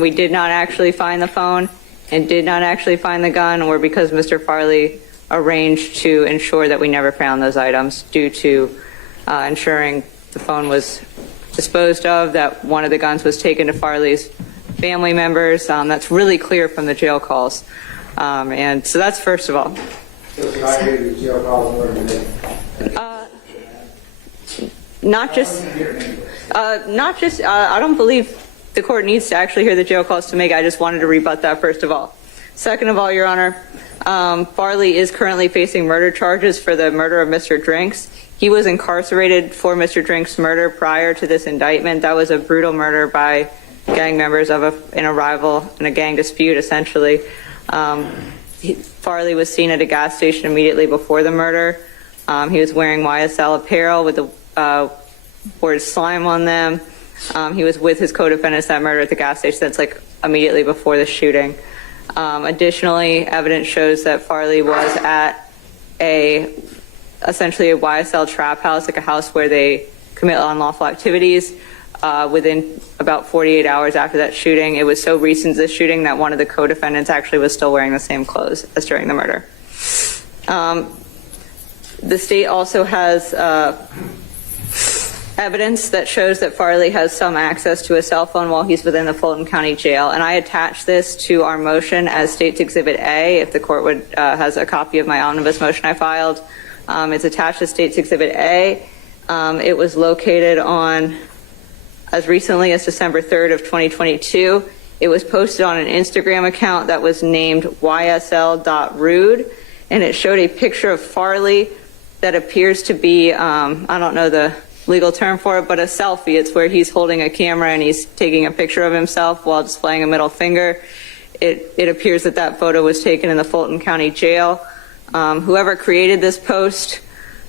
and we did not actually find the phone and did not actually find the gun, or because Mr. Farley arranged to ensure that we never found those items due to ensuring the phone was disposed of, that one of the guns was taken to Farley's family members. That's really clear from the jail calls. And so that's first of all. Not just, I don't believe the court needs to actually hear the jail calls to make. I just wanted to rebut that first of all. Second of all, Your Honor, Farley is currently facing murder charges for the murder of Mr. Drinks. He was incarcerated for Mr. Drinks' murder prior to this indictment. That was a brutal murder by gang members in a rival, in a gang dispute, essentially. Farley was seen at a gas station immediately before the murder. He was wearing YSL apparel with the word slime on them. He was with his co-defendants that murder at the gas station. That's like immediately before the shooting. Additionally, evidence shows that Farley was at essentially a YSL trap house, like a house where they commit unlawful activities. Within about 48 hours after that shooting, it was so recent, this shooting, that one of the co-defendants actually was still wearing the same clothes as during the murder. The state also has evidence that shows that Farley has some access to a cell phone while he's within the Fulton County Jail, and I attached this to our motion as State's Exhibit A. If the court would has a copy of my omnibus motion I filed, it's attached to State's Exhibit A. It was located on, as recently as December 3rd of 2022. It was posted on an Instagram account that was named ysl.rude, and it showed a picture of Farley that appears to be, I don't know the legal term for it, but a selfie. It's where he's holding a camera and he's taking a picture of himself while displaying a middle finger. It appears that that photo was taken in the Fulton County Jail. Whoever created this post,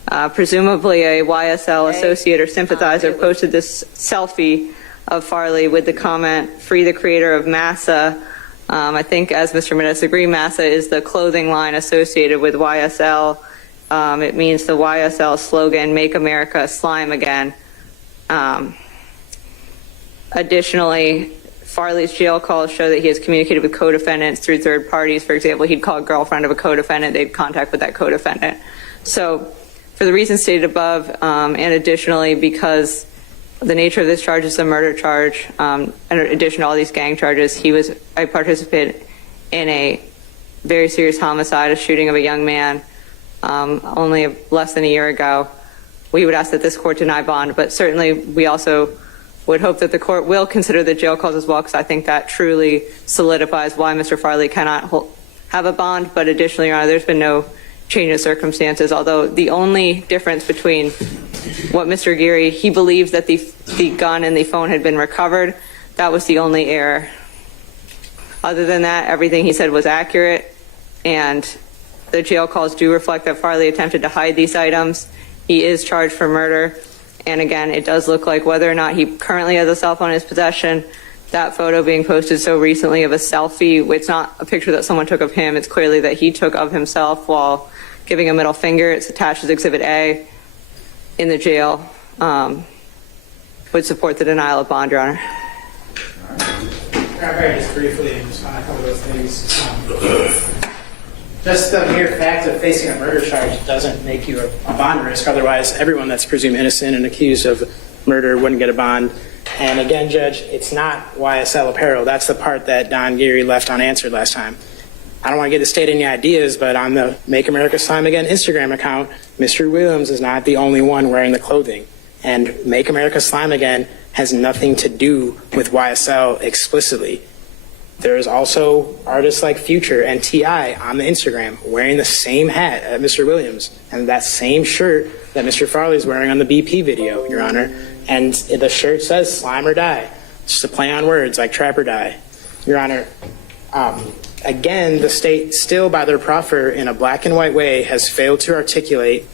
presumably a YSL associate or sympathizer, posted this selfie of Farley with the comment, "Free the creator of Massa." I think, as Mr. Menes agreed, Massa is the clothing line associated with YSL. It means the YSL slogan, "Make America Slime Again." Additionally, Farley's jail calls show that he has communicated with co-defendants through third parties. For example, he'd call a girlfriend of a co-defendant, they'd contact with that co-defendant. So for the reasons stated above, and additionally because the nature of this charge is a murder charge, in addition to all these gang charges, he was a participant in a very serious homicide, a shooting of a young man, only less than a year ago. We would ask that this court deny bond, but certainly we also would hope that the court will consider the jail calls as well, because I think that truly solidifies why Mr. Farley cannot have a bond. But additionally, Your Honor, there's been no change in circumstances, although the only difference between what Mr. Geary, he believes that the gun and the phone had been recovered. That was the only error. Other than that, everything he said was accurate, and the jail calls do reflect that Farley attempted to hide these items. He is charged for murder. And again, it does look like, whether or not he currently has a cell phone in his possession, that photo being posted so recently of a selfie, it's not a picture that someone took of him. It's clearly that he took of himself while giving a middle finger. It's attached as Exhibit A in the jail. Would support the denial of bond, Your Honor. Very just briefly, just want to cover those things. Just the mere fact of facing a murder charge doesn't make you a bond risk. Otherwise, everyone that's presumed innocent and accused of murder wouldn't get a bond. And again, Judge, it's not YSL apparel. That's the part that Don Geary left unanswered last time. I don't want to give the state any ideas, but on the Make America Slime Again Instagram account, Mr. Williams is not the only one wearing the clothing. And Make America Slime Again has nothing to do with YSL explicitly. There's also artists like Future and T.I. on the Instagram wearing the same hat as Mr. Williams and that same shirt that Mr. Farley's wearing on the BP video, Your Honor. And the shirt says slime or die. It's just a play on words like trap or die. Your Honor, again, the state still, by their proffer in a black and white way, has failed to articulate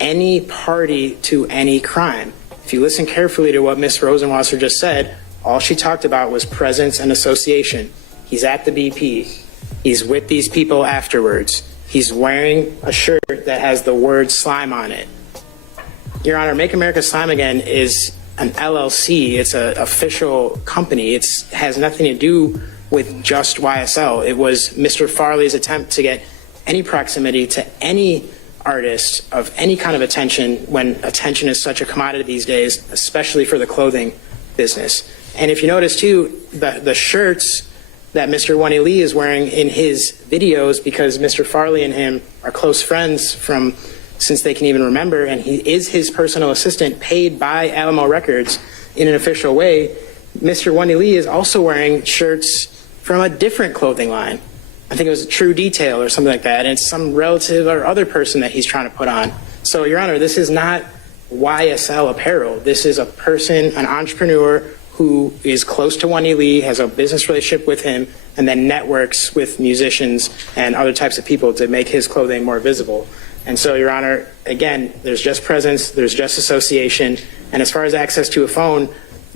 any party to any crime. If you listen carefully to what Ms. Rosenwasser just said, all she talked about was presence and association. He's at the BP. He's with these people afterwards. He's wearing a shirt that has the word slime on it. Your Honor, Make America Slime Again is an LLC. It's an official company. It has nothing to do with just YSL. It was Mr. Farley's attempt to get any proximity to any artist of any kind of attention when attention is such a commodity these days, especially for the clothing business. And if you notice too, the shirts that Mr. Wani Lee is wearing in his videos, because Mr. Farley and him are close friends from since they can even remember, and he is his personal assistant paid by Alamo Records in an official way, Mr. Wani Lee is also wearing shirts from a different clothing line. I think it was True Detail or something like that, and it's some relative or other person that he's trying to put on. So, Your Honor, this is not YSL apparel. This is a person, an entrepreneur who is close to Wani Lee, has a business relationship with him, and then networks with musicians and other types of people to make his clothing more visible. And so, Your Honor, again, there's just presence, there's just association, and as far as access to a phone,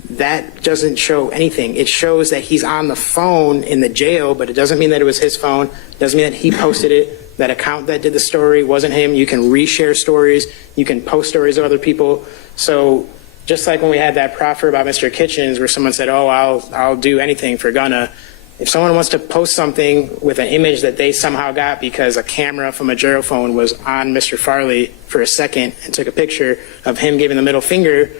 that doesn't show anything. It shows that he's on the phone in the jail, but it doesn't mean that it was his phone. It doesn't mean that he posted it. That account that did the story wasn't him. You can reshare stories. You can post stories of other people. So just like when we had that proffer about Mr. Kitchens where someone said, oh, I'll do anything for Gunna. If someone wants to post something with an image that they somehow got because a camera from a jail phone was on Mr. Farley for a second and took a picture of him giving the middle finger,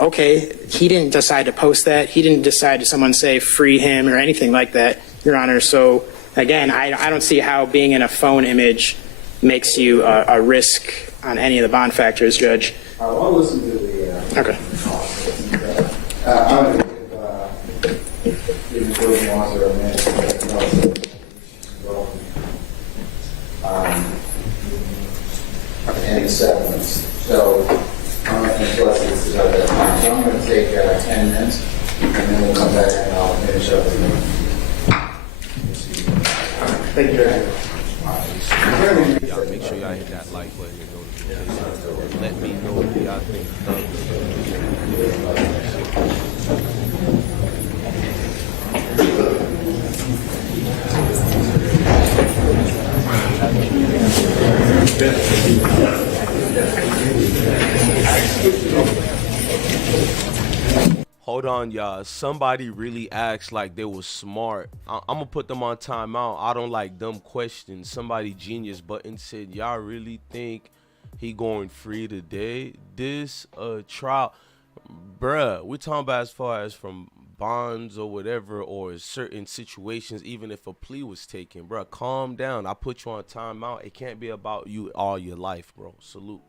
okay, he didn't decide to post that. He didn't decide to someone say free him or anything like that, Your Honor. So again, I don't see how being in a phone image makes you a risk on any of the bond factors, Judge. I'll listen to the... Okay. I'm going to give the closing officer a minute to make notes and the settlements. So I'm not going to bless this out that time. So I'm going to take 10 minutes, and then we'll come back and I'll finish up with you. Thank you very much. Y'all make sure y'all hit that like button and notification. Let me know what y'all think. Hold on, y'all. Somebody really asked like they was smart. I'm gonna put them on timeout. I don't like dumb questions. Somebody genius button said, y'all really think he going free today? This trial, bruh, we're talking about as far as from bonds or whatever, or certain situations, even if a plea was taken. Bruh, calm down. I put you on timeout. It can't be about you all your life, bro. Salute.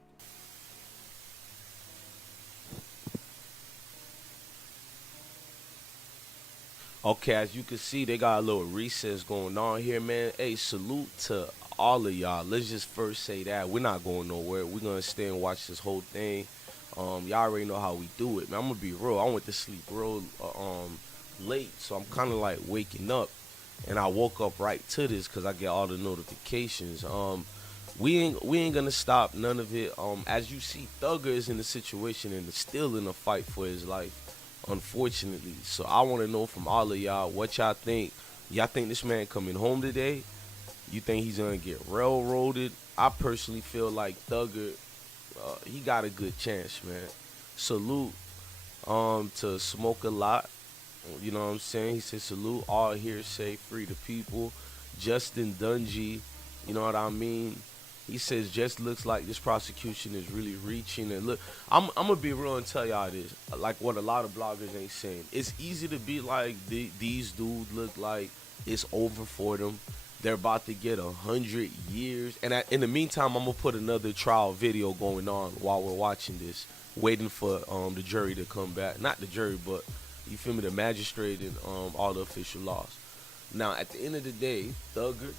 Okay, as you can see, they got a little recess going on here, man. Hey, salute to all of y'all. Let's just first say that we're not going nowhere. We're gonna stay and watch this whole thing. Y'all already know how we do it, man. I'm gonna be real. I went to sleep real late, so I'm kind of like waking up, and I woke up right to this because I get all the notifications. We ain't gonna stop none of it. As you see, Thugger is in the situation and is still in a fight for his life, unfortunately. So I want to know from all of y'all what y'all think. Y'all think this man coming home today? You think he's gonna get railroaded? I personally feel like Thugger, he got a good chance, man. Salute to Smoke a Lot. You know what I'm saying? He said salute all hearsay, free the people. Justin Dungy, you know what I mean? He says just looks like this prosecution is really reaching. And look, I'm gonna be real and tell y'all this, like what a lot of bloggers ain't saying. It's easy to be like these dudes look like it's over for them. They're about to get 100 years. And in the meantime, I'm gonna put another trial video going on while we're watching this, waiting for the jury to come back. Not the jury, but you feel me, the magistrate and all the official laws. Now, at the end of the day, Thugger,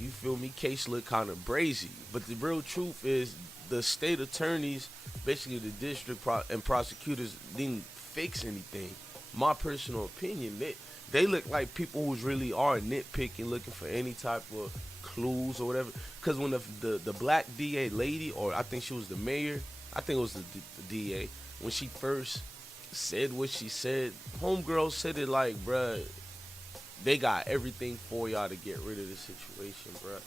you feel me, case look kind of brazy. But the real truth is the state attorneys, basically the district and prosecutors, didn't fix anything. My personal opinion, they look like people who really are nitpicking, looking for any type of clues or whatever. Because when the black DA lady, or I think she was the mayor, I think it was the DA, when she first said what she said, homegirl said it like, bruh, they got everything for y'all to get rid of the situation, bruh.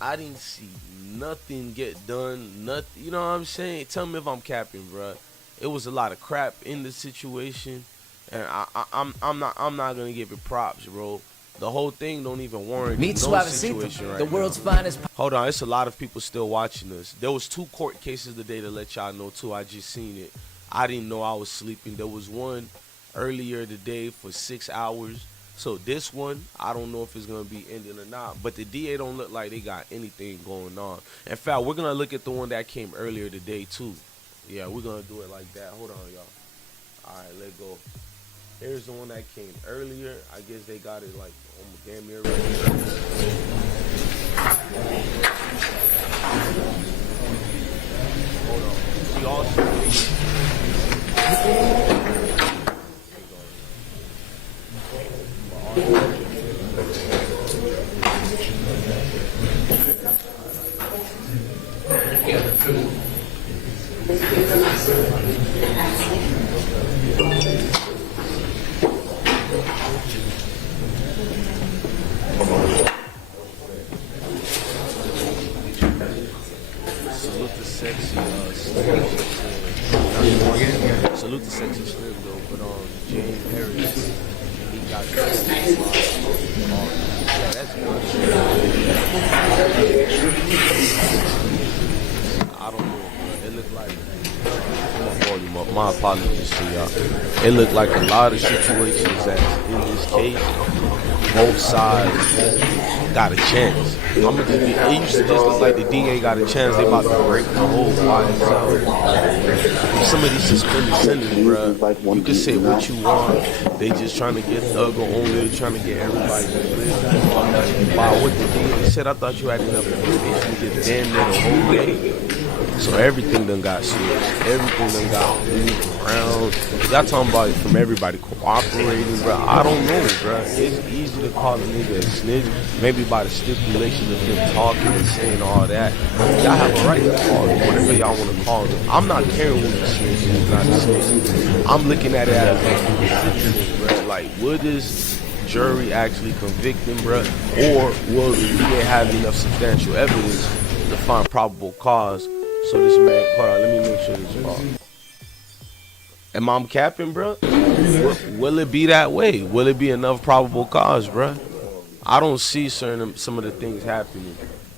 I didn't see nothing get done, nothing, you know what I'm saying? Tell me if I'm capping, bruh. it was a lot of crap in the situation, and I'm not gonna give it props, bro. The whole thing don't even warrant Meet no Suavecito, situation right the now. world's finest. Hold on, it's a lot of people still watching us. There was 2 court cases today to let y'all know too. I just seen it. I didn't know I was sleeping. There was one earlier today for 6 hours. So this one, I don't know if it's gonna be ending or not. But the DA don't look like they got anything going on. In fact, we're gonna look at the one that came earlier today too. Yeah, we're gonna do it like that. Hold on, y'all. All right, let's go. Here's the one that came earlier. I guess they got it like almost damn near ready. Hold on. We also salute the sexy strip though, but James Harris, he got yeah, that's good. I don't know, bro. It looked like volume up. My apologies to y'all. It looked like a lot of situations that's in this case, both sides got a chance. It used to just look like the DA got a chance. They about to break the whole YSL. Some of these suspended sentences, bro. You can say what you want. They just trying to get thugger only. They trying to get everybody to live. Wow, what the DA said, I thought you had enough information to get damn near the whole day. So everything done got switched. Everything done got moved around. Y'all talking about it from everybody cooperating, bro. I don't know, bro. It's easy to call a nigga a snitch, maybe by the stipulation of him talking and saying all that. Y'all have a right to call him whatever y'all want to call him. I'm not caring who the snitch is, not the snitch. I'm looking at it as bro. Like, would this jury actually convict him, bro? Or will the DA have enough substantial evidence to find probable cause? So this man, hold on, let me make sure this is wrong. Am I capping, bro? Will it be that way? Will it be enough probable cause, bro? I don't see some of the things happening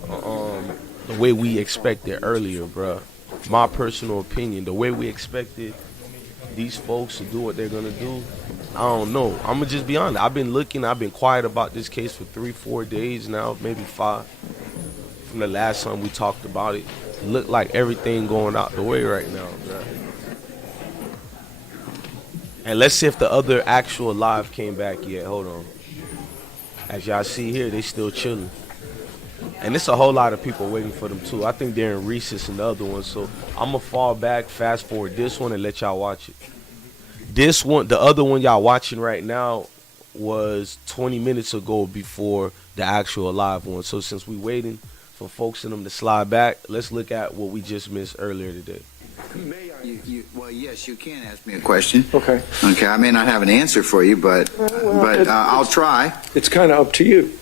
the way we expected earlier, bro. My personal opinion, the way we expected these folks to do what they're gonna do, I don't know. I'm gonna just be honest. I've been quiet about this case for 3-4 days now, maybe 5. From the last time we talked about it. Look like everything going out the way right now, bro. And let's see if the other actual live came back yet. Hold on. As y'all see here, they still chilling. And it's a whole lot of people waiting for them too. I think they're in recess in the other one. So I'm gonna fall back, fast forward this one and let y'all watch it. This one, the other one y'all watching right now was 20 minutes ago before the actual live one. So since we waiting for folks in them to slide back, let's look at what we just missed earlier today. Well, yes, you can ask me a question. Okay. Okay, I may not have an answer for you, but I'll try. It's kind of up to you.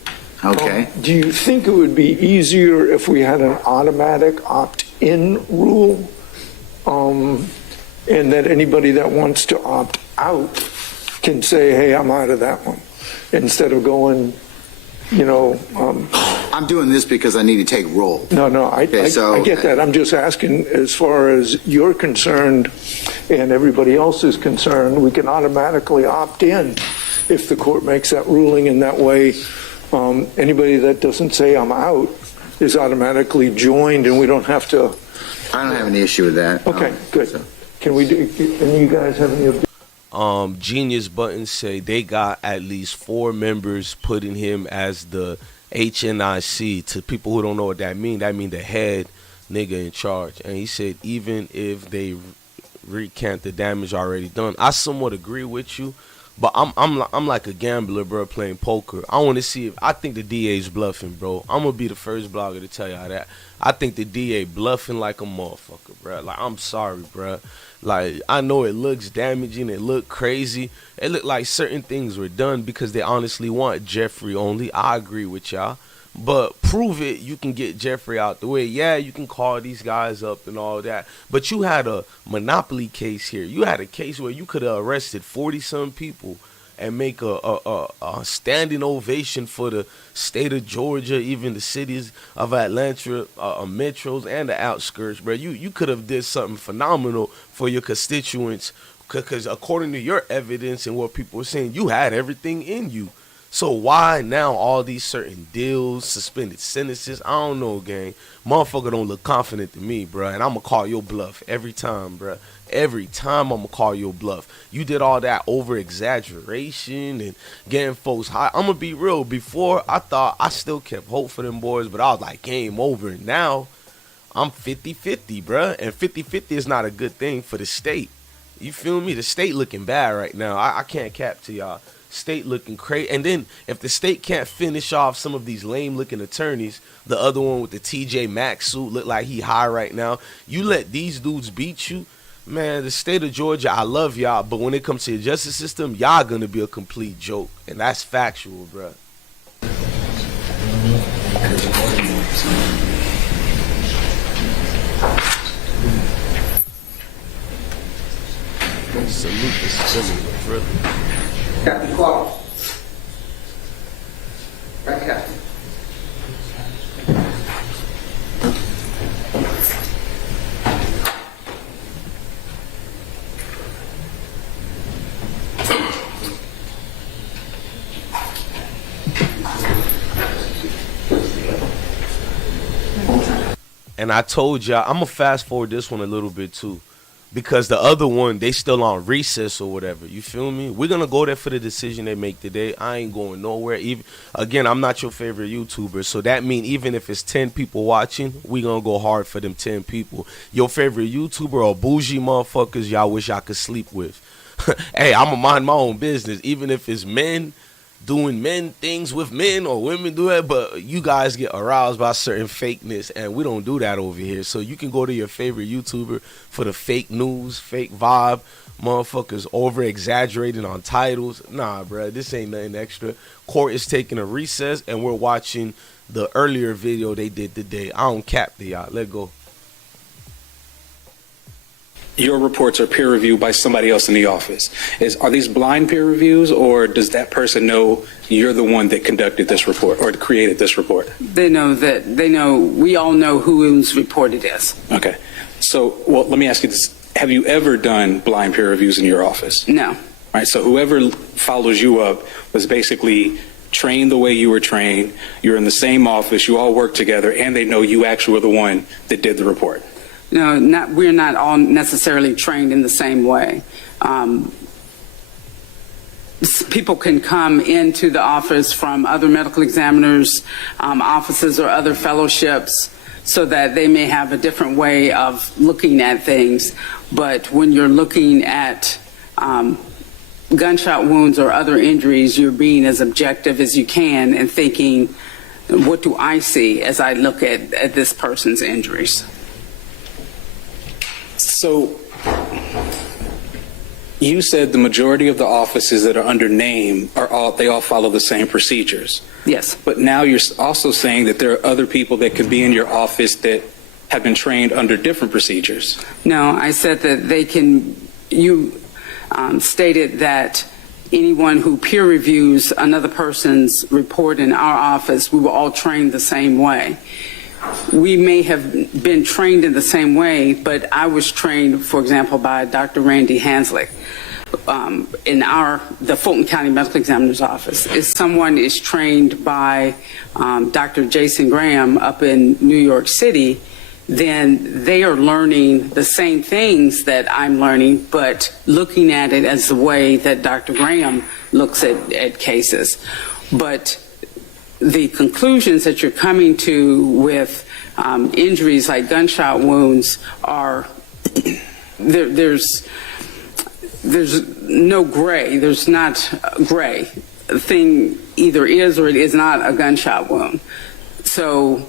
Okay. Do you think it would be easier if we had an automatic opt-in rule, and that anybody that wants to opt out can say, hey, I'm out of that one, instead of going, I'm doing this because I need to take roll. No, I Okay, so- get that. I'm just asking, as far as you're concerned and everybody else is concerned, we can automatically opt in if the court makes that ruling, and that way anybody that doesn't say I'm out is automatically joined, and we don't have to. I don't have any issue with that. Okay, good. So- Can you guys have any Genius Button say they got at least 4 members putting him as the HNIC. To people who don't know what that means the head nigga in charge. And he said even if they recant the damage already done, I somewhat agree with you, but I'm like a gambler, bro, playing poker. I want to see if I think the DA's bluffing, bro. I'm gonna be the first blogger to tell y'all that. I think the DA bluffing like a motherfucker, bro. Like, I'm sorry, bro. Like, I know it looks damaging, it looked crazy. It looked like certain things were done because they honestly want Jeffrey only. I agree with y'all. but prove it, you can get Jeffrey out the way. Yeah, you can call these guys up and all that, but you had a monopoly case here. You had a case where you could have arrested 40-some people and make a standing ovation for the state of Georgia, even the cities of Atlanta, metros, and the outskirts, bro. You could have did something phenomenal for your constituents, because according to your evidence and what people were saying, you had everything in you. So why now all these certain deals, suspended sentences? I don't know, gang. Motherfucker don't look confident to me, bro. And I'm going to call your bluff every time, bro. Every time I'm going to call your bluff. You did all that over-exaggeration and getting folks high. I'm going to be real. Before, I thought I still kept hope for them boys, but I was like, game over. And now, I'm 50-50, bro. And 50-50 is not a good thing for the state. You feel me? The state looking bad right now. I can't cap to y'all. State looking crazy. And then if the state can't finish off some of these lame looking attorneys, the other one with the TJ Maxx suit look like he high right now, you let these dudes beat you, man. The state of Georgia, I love y'all, but when it comes to the justice system, y'all gonna be a complete joke. And that's factual, bro. Salute the civil, brother. Captain Clark. Right, Captain. And I told y'all, I'm going to fast forward this one a little bit too, because the other one, they still on recess or whatever. You feel me? We're going to go there for the decision they make today. I ain't going nowhere. Even again, I'm not your favorite YouTuber, so that means even if it's 10 people watching, we going to go hard for them 10 people. Your favorite YouTuber or bougie motherfuckers y'all wish I could sleep with. Hey, I'm going to mind my own business, even if it's men doing men things with men or women do it, but you guys get aroused by certain fakeness, and we don't do that over here. So you can go to your favorite YouTuber for the fake news, fake vibe, motherfuckers over exaggerating on titles. Nah, bruh, this ain't nothing extra. Court is taking a recess, and we're watching the earlier video they did today. I don't cap to y'all. Let go. Your reports are peer reviewed by somebody else in the office. Are these blind peer reviews, or does that person know you're the one that conducted this report or created this report? They know, we all know whose report it is. Okay. So, well, let me ask you this. Have you ever done blind peer reviews in your office? No. All right. So whoever follows you up was basically trained the way you were trained. You're in the same office. You all work together, and they know you actually were the one that did the report. No, we're not all necessarily trained in the same way. People can come into the office from other medical examiners' offices or other fellowships, so that they may have a different way of looking at things. But when you're looking at gunshot wounds or other injuries, you're being as objective as you can and thinking, what do I see as I look at this person's injuries? So you said the majority of the offices that are under name they all follow the same procedures. Yes. But now you're also saying that there are other people that could be in your office that have been trained under different procedures. No, I said that they can, you stated that anyone who peer reviews another person's report in our office, we were all trained the same way. We may have been trained in the same way, but I was trained, for example, by Dr. Randy Hanslick in the Fulton County Medical Examiner's Office. If someone is trained by Dr. Jason Graham up in New York City, then they are learning the same things that I'm learning, but looking at it as the way that Dr. Graham looks at cases. But the conclusions that you're coming to with injuries like gunshot wounds are, there's no gray. There's not gray. The thing either is or it is not a gunshot wound. So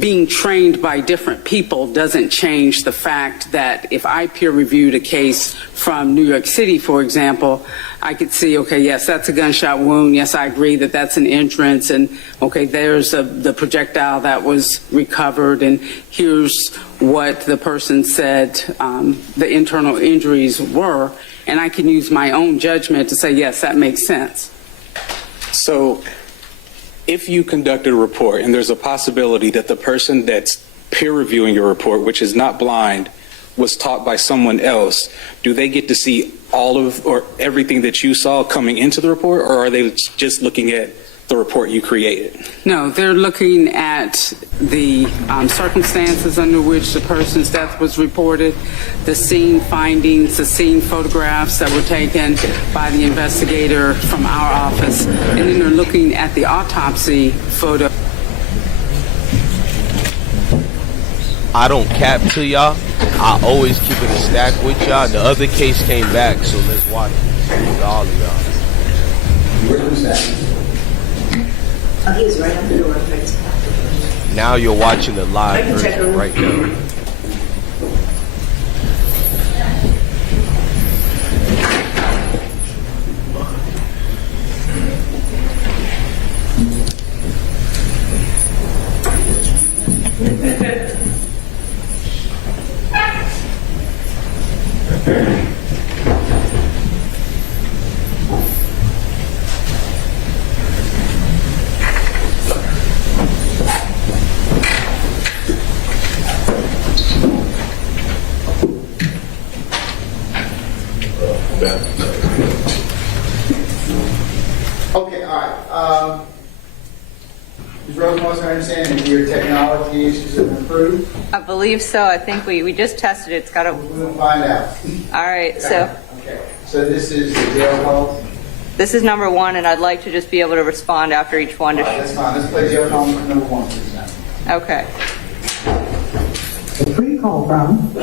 being trained by different people doesn't change the fact that if I peer reviewed a case from New York City, for example, I could see, okay, yes, that's a gunshot wound. Yes, I agree that that's an entrance. And, okay, there's the projectile that was recovered. And here's what the person said the internal injuries were. And I can use my own judgment to say, yes, that makes sense. So if you conducted a report and there's a possibility that the person that's peer reviewing your report, which is not blind, was taught by someone else, do they get to see all of or everything that you saw coming into the report, or are they just looking at the report you created? No, they're looking at the circumstances under which the person's death was reported, the scene findings, the scene photographs that were taken by the investigator from our office, and then they're looking at the autopsy photo. I don't cap to y'all. I always keep it a stack with y'all. The other case came back, so let's watch it with all of y'all. Where was that? Oh, he was right on the door. Now you're watching the live version right now. Okay, all right. Ms. Rosenwasser, I understand that your technology issues have improved. I believe so. I think we just tested it. It's got a. We'll find out. All right. So Okay, so this is the jail call. this is number one, and I'd like to just be able to respond after each one. All right, that's fine. Let's play jail call number one, please. Now. Okay. A free call from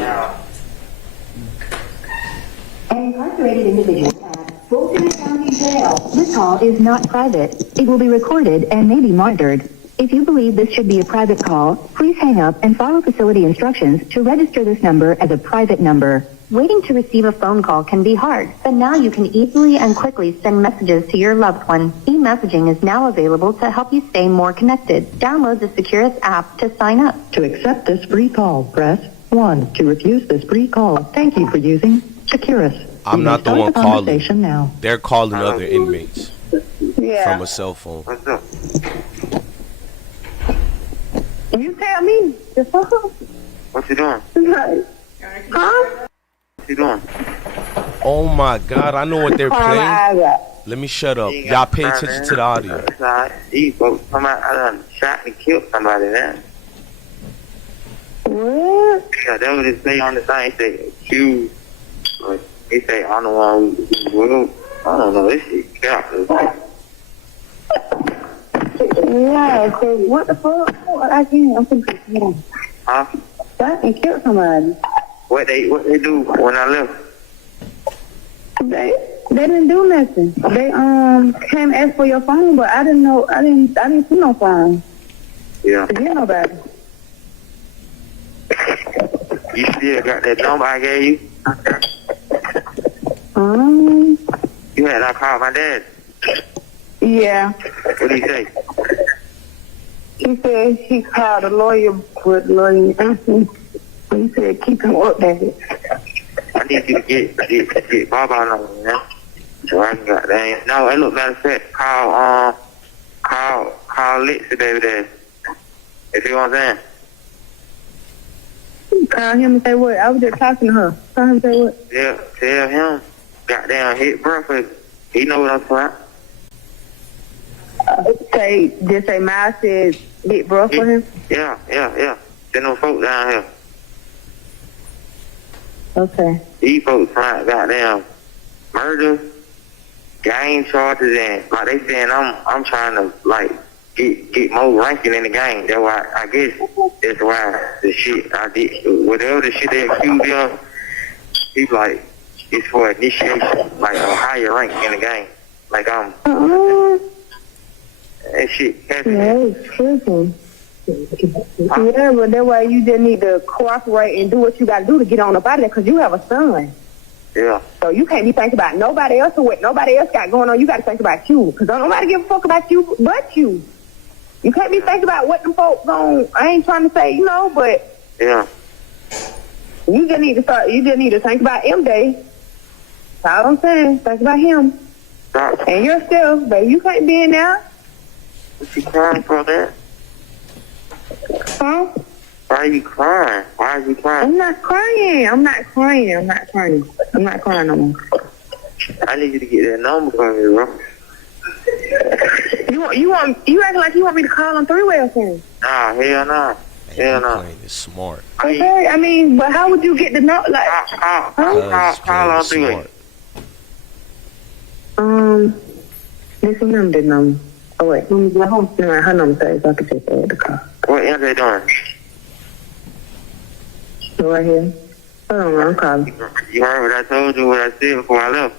an incarcerated individual at Fulton County Jail. This call is not private. It will be recorded and may be monitored. If you believe this should be a private call, please hang up and follow facility instructions to register this number as a private number. Waiting to receive a phone call can be hard, but now you can easily and quickly send messages to your loved one. E-messaging is now available to help you stay more connected. Download the Securus app to sign up. To accept this free call, press 1. To refuse this free call, thank you for using Securus. I'm You not may the start one conversation calling. now. They're calling other inmates from a cell phone. What's up? You tell me. What you doing? Huh? What you doing? Oh my God, I know what they're playing. Let me shut up. Y'all pay attention to the audio. It's all right. These folks come out, I done shot and killed somebody there. What? Yeah, that was they say on the thing. He say accused. But he say I'm the one who well, I don't know, this shit counts. Yeah, so what the fuck? I can't. I'm confused. Huh? Shot and killed somebody. What they do when I left? They didn't do nothing. They came ask for your phone, but I didn't know. I didn't see no phone. Yeah. To get nobody. You still got that number I gave you? You had I called my dad. Yeah. What did he say? He said he called a lawyer, but the lawyer answered. He said keep him updated. I need you to get Bob on them, you know? So I can got that. No, hey, look, matter of fact, call Lexi, baby, dad. If you know what I'm saying. Call him and say what? I was just talking to her. Call him and say what? Yeah, tell him. Goddamn hit breakfast. He know what I'm talking about. Just say Miles said get bruh for him? Yeah. Send them folks down here. Okay. These folks trying goddamn murder, gang charges, and like they saying I'm trying to like get more ranking in the game. That's why I guess that's why the shit I did, whatever the shit they accused of, he's like it's for initiation, like a higher rank in the game. Like that shit. Yeah, it's tricky. Yeah, but that's why you just need to cooperate and do what you got to do to get on up out of there, because you have a son. Yeah. So you can't be thinking about nobody else or what nobody else got going on. You got to think about you, because don't nobody give a fuck about you but you. You can't be thinking about what them folks on. I ain't trying to say, you know, but Yeah. you just need to start. You just need to think about M Day. That's all I'm saying. Think about him Stop. and yourself, baby. You can't be in there, What you crying for, man? huh? Why are you crying? Why are you crying? I'm not crying. I'm not crying. I'm not crying. I'm not crying no more. I need you to get that number from me, bro. You acting like you want me to call on three-way or something. Nah, hell nah. Hey, Hell you no. playing it smart. Okay, I mean, but how would you get the note? Like, Call on three way. this is number, number. Oh wait, let me go home. No, her number says I could just add the call. What else they doing? Right here. Hold on, I'm calling. You heard what I told you, what I said before I left?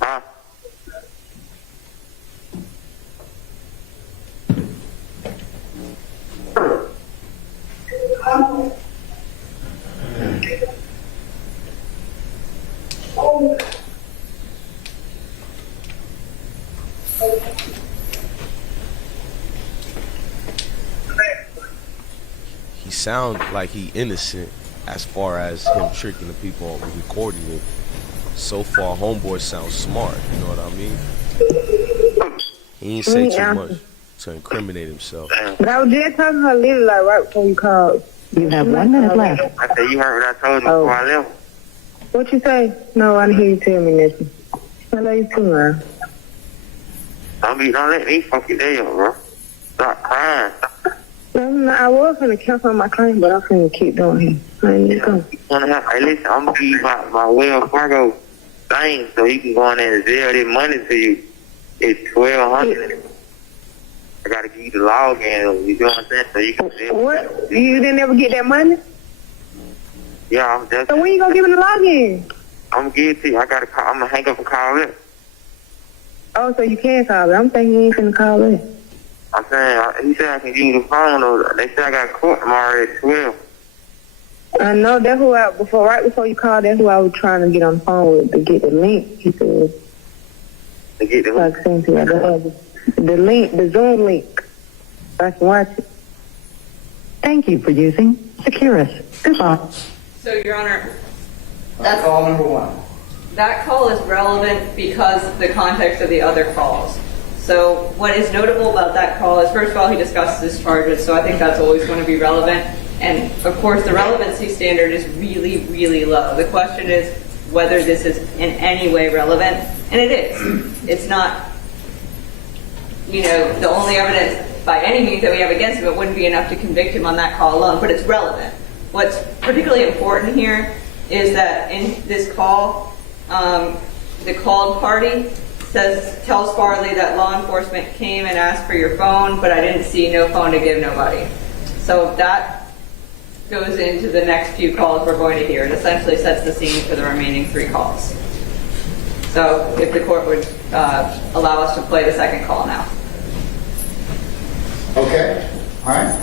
Huh? He sound like he innocent as far as him tricking the people and recording it. So far, homeboy sounds smart. You know what I mean? He ain't say too much to incriminate himself. But I was just talking to her literally like right before you called. You have 1 minute left. I said, you heard what I told you before I left? What you say? No, I didn't hear you tell me nothing. I love you too, man. Don't let me fuck your day up, bro. Stop crying. No, I was going to cancel my claim, but I'm going to keep doing it. I ain't going to. Hey, listen, I'm going to give you my Wells Fargo thing so you can go in there and sell this money to you. It's $1,200. I got to give you the login, you know what I'm saying? So you can sell. What? You didn't ever get that money? Yeah, So when you going to give him the login? I'm going to give it to you. I'm going to hang up and call it. Oh, so you can call it. I'm thinking you ain't finna call it. I'm saying, he said I can give you the phone, or they said I got court tomorrow at 12. I know, that's who right before you called, that's who I was trying to get on the phone with to get the link. He said, To get the so I can send to you. The link, the Zoom link. So I can watch it. Thank you for using Securus. Goodbye. So, Your Honor, That's call number one. that call is relevant because of the context of the other calls. So what is notable about that call is, first of all, he discusses his charges, so I think that's always going to be relevant. And, of course, the relevancy standard is really, really low. The question is whether this is in any way relevant, and it is. It's not, the only evidence by any means that we have against him. It wouldn't be enough to convict him on that call alone, but it's relevant. What's particularly important here is that in this call, the called party tells Farley that law enforcement came and asked for your phone, but I didn't see no phone to give nobody. So that goes into the next few calls we're going to hear. It essentially sets the scene for the remaining 3 calls. So if the court would allow us to play the second call now. Okay, all right.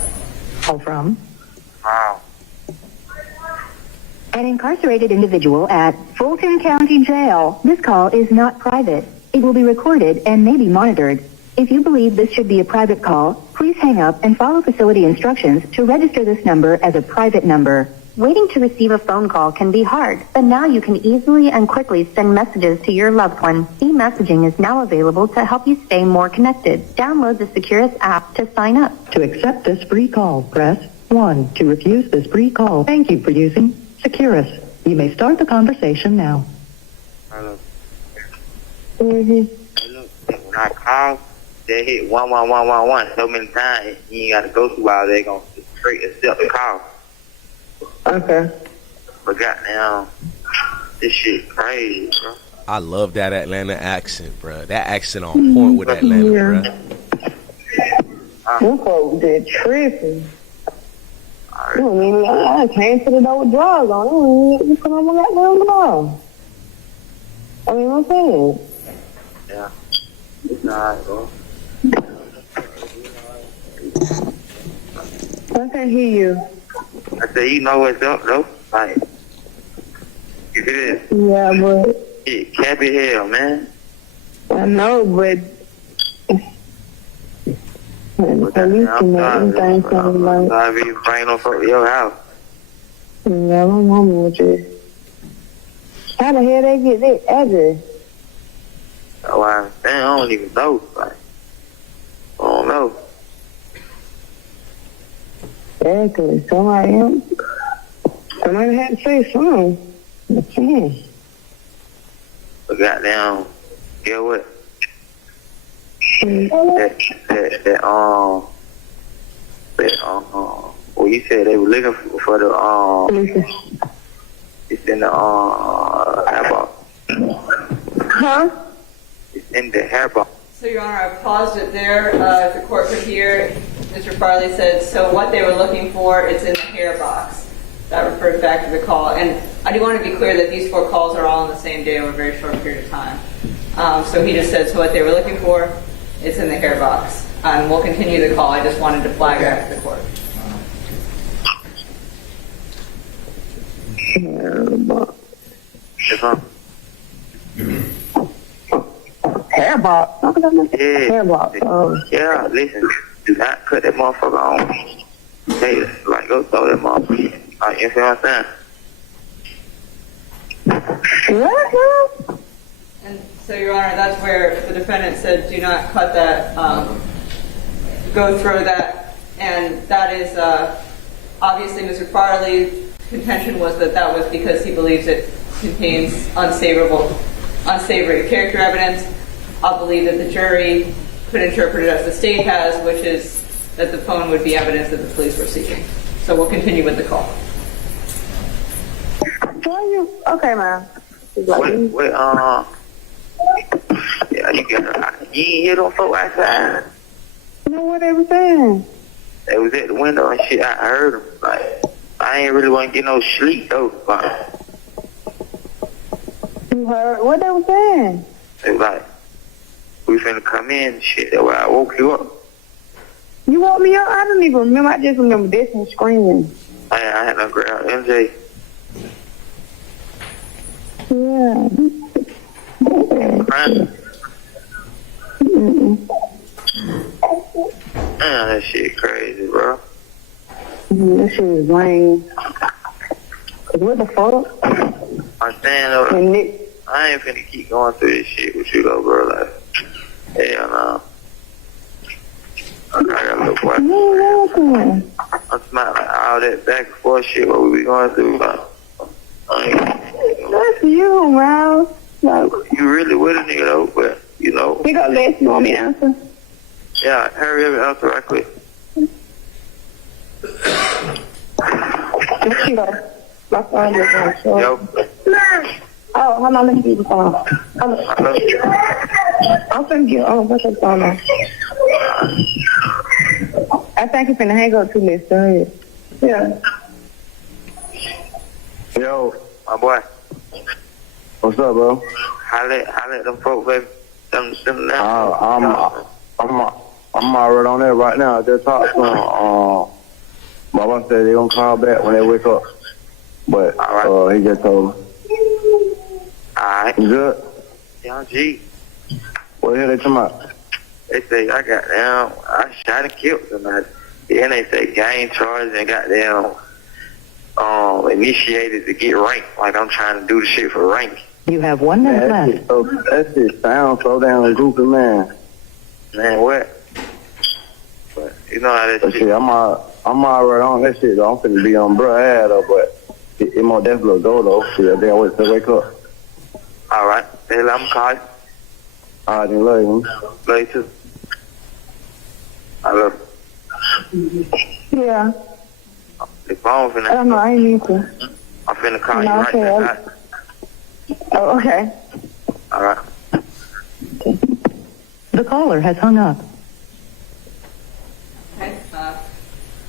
Call from Wow. An incarcerated individual at Fulton County Jail. This call is not private. It will be recorded and may be monitored. If you believe this should be a private call, please hang up and follow facility instructions to register this number as a private number. Waiting to receive a phone call can be hard, but now you can easily and quickly send messages to your loved one. E-messaging is now available to help you stay more connected. Download the Securus app to sign up. To accept this free call, press 1. To refuse this free call, thank you for using Securus. You may start the conversation now. Hello. Mm-hmm. Hey, look, when I call, they hit 11111 so many times, you ain't got to go through all that. They're going to straight accept the call. Okay. But goddamn, this shit crazy, bro. I love that Atlanta accent, bro. That accent on point with Atlanta, bro. Them folks did tripping. I came to the door with drugs on. I don't even put on my goddamn ball. I mean, what I'm saying. Yeah. It's alright, bro. I can't hear you. I said, you know what's up, though? Like, You feel? Yeah, but Shit, cappy hell, man. I know, but at least you know anything something like. I be bringing them from your house. Yeah, my mama was just. How the hell they get that address? Oh, I don't even know. Like, I don't know. Exactly. Somebody had to say something. I can't. But goddamn, get what? Well, you said they were looking for the it's in the hairball. Huh? It's in the hairball. So, Your Honor, I paused it there. If the court could hear, Mr. Farley said, so what they were looking for, it's in the hair box. That refers back to the call. And I do want to be clear that these 4 calls are all on the same day over a very short period of time. So he just said, so what they were looking for, it's in the hair box. And we'll continue the call. I just wanted to flag that to the court. Hair box. Yeah. Hair box. Oh. Yeah, listen, do not cut that motherfucker on. Hey, like, go throw that motherfucker. Like, you feel what I'm saying? What? And so, Your Honor, that's where the defendant said, do not cut that, go through that. And that is, obviously, Mr. Farley's contention was that that was because he believes it contains unsavory character evidence. I'll believe that the jury could interpret it as the state has, which is that the phone would be evidence that the police were seeking. So we'll continue with the call. Okay, man. Yeah, you ain't hear them folks outside. You know what they were saying? They was at the window and shit. I heard them. Like, I ain't really want to get no sleep though. Like, You heard what they were saying? they was like, we finna come in and shit. That's why I woke you up. You woke me up? I don't even remember. I just remember this and screaming. I had to grab MJ. Yeah. Crying. Man, that shit crazy, bro. This shit is lame. What the fuck? I'm saying though, And I ain't finna keep going through this shit with you though, bro. Like, hell no. I got a little boy. I'm smiling like all that back and forth shit. What we be going through? Like, that's you, man. Like, you really with a nigga though, but you know. we gonna let you want me to answer? Yeah, hurry up and answer right quick. There she go. My phone just went short. Yo. Oh, hold on, let me get the phone. I'm finna get what's your phone on? I think it's finna hang up too late. Go ahead. Yeah. Yo, my boy. What's up, bro? Holla at them folks, baby. Them now. I'm already on that right now. I just talked to him. Baba said they gonna call back when they wake up. But he just told me. Alright. You good? Young G. What the hell they talking about? They say I shot and killed somebody. Then they say gang charges and initiated to get ranked. Like I'm trying to do the shit for rank. You have 1 minute left. That shit sounds so damn goofy, man. Man, what? But you know how that shit. Shit, I'm already on that shit though. I'm finna be on bro ass though, but it more definitely go though. Shit, then wait till wake up. Alright. Hell, I'm calling. Alright, then love you. Love you too. I love you. Yeah. The phone finna. I don't know. I ain't need to. I'm finna call you No, right okay. now. Oh, okay. Alright. The caller has hung up. Okay.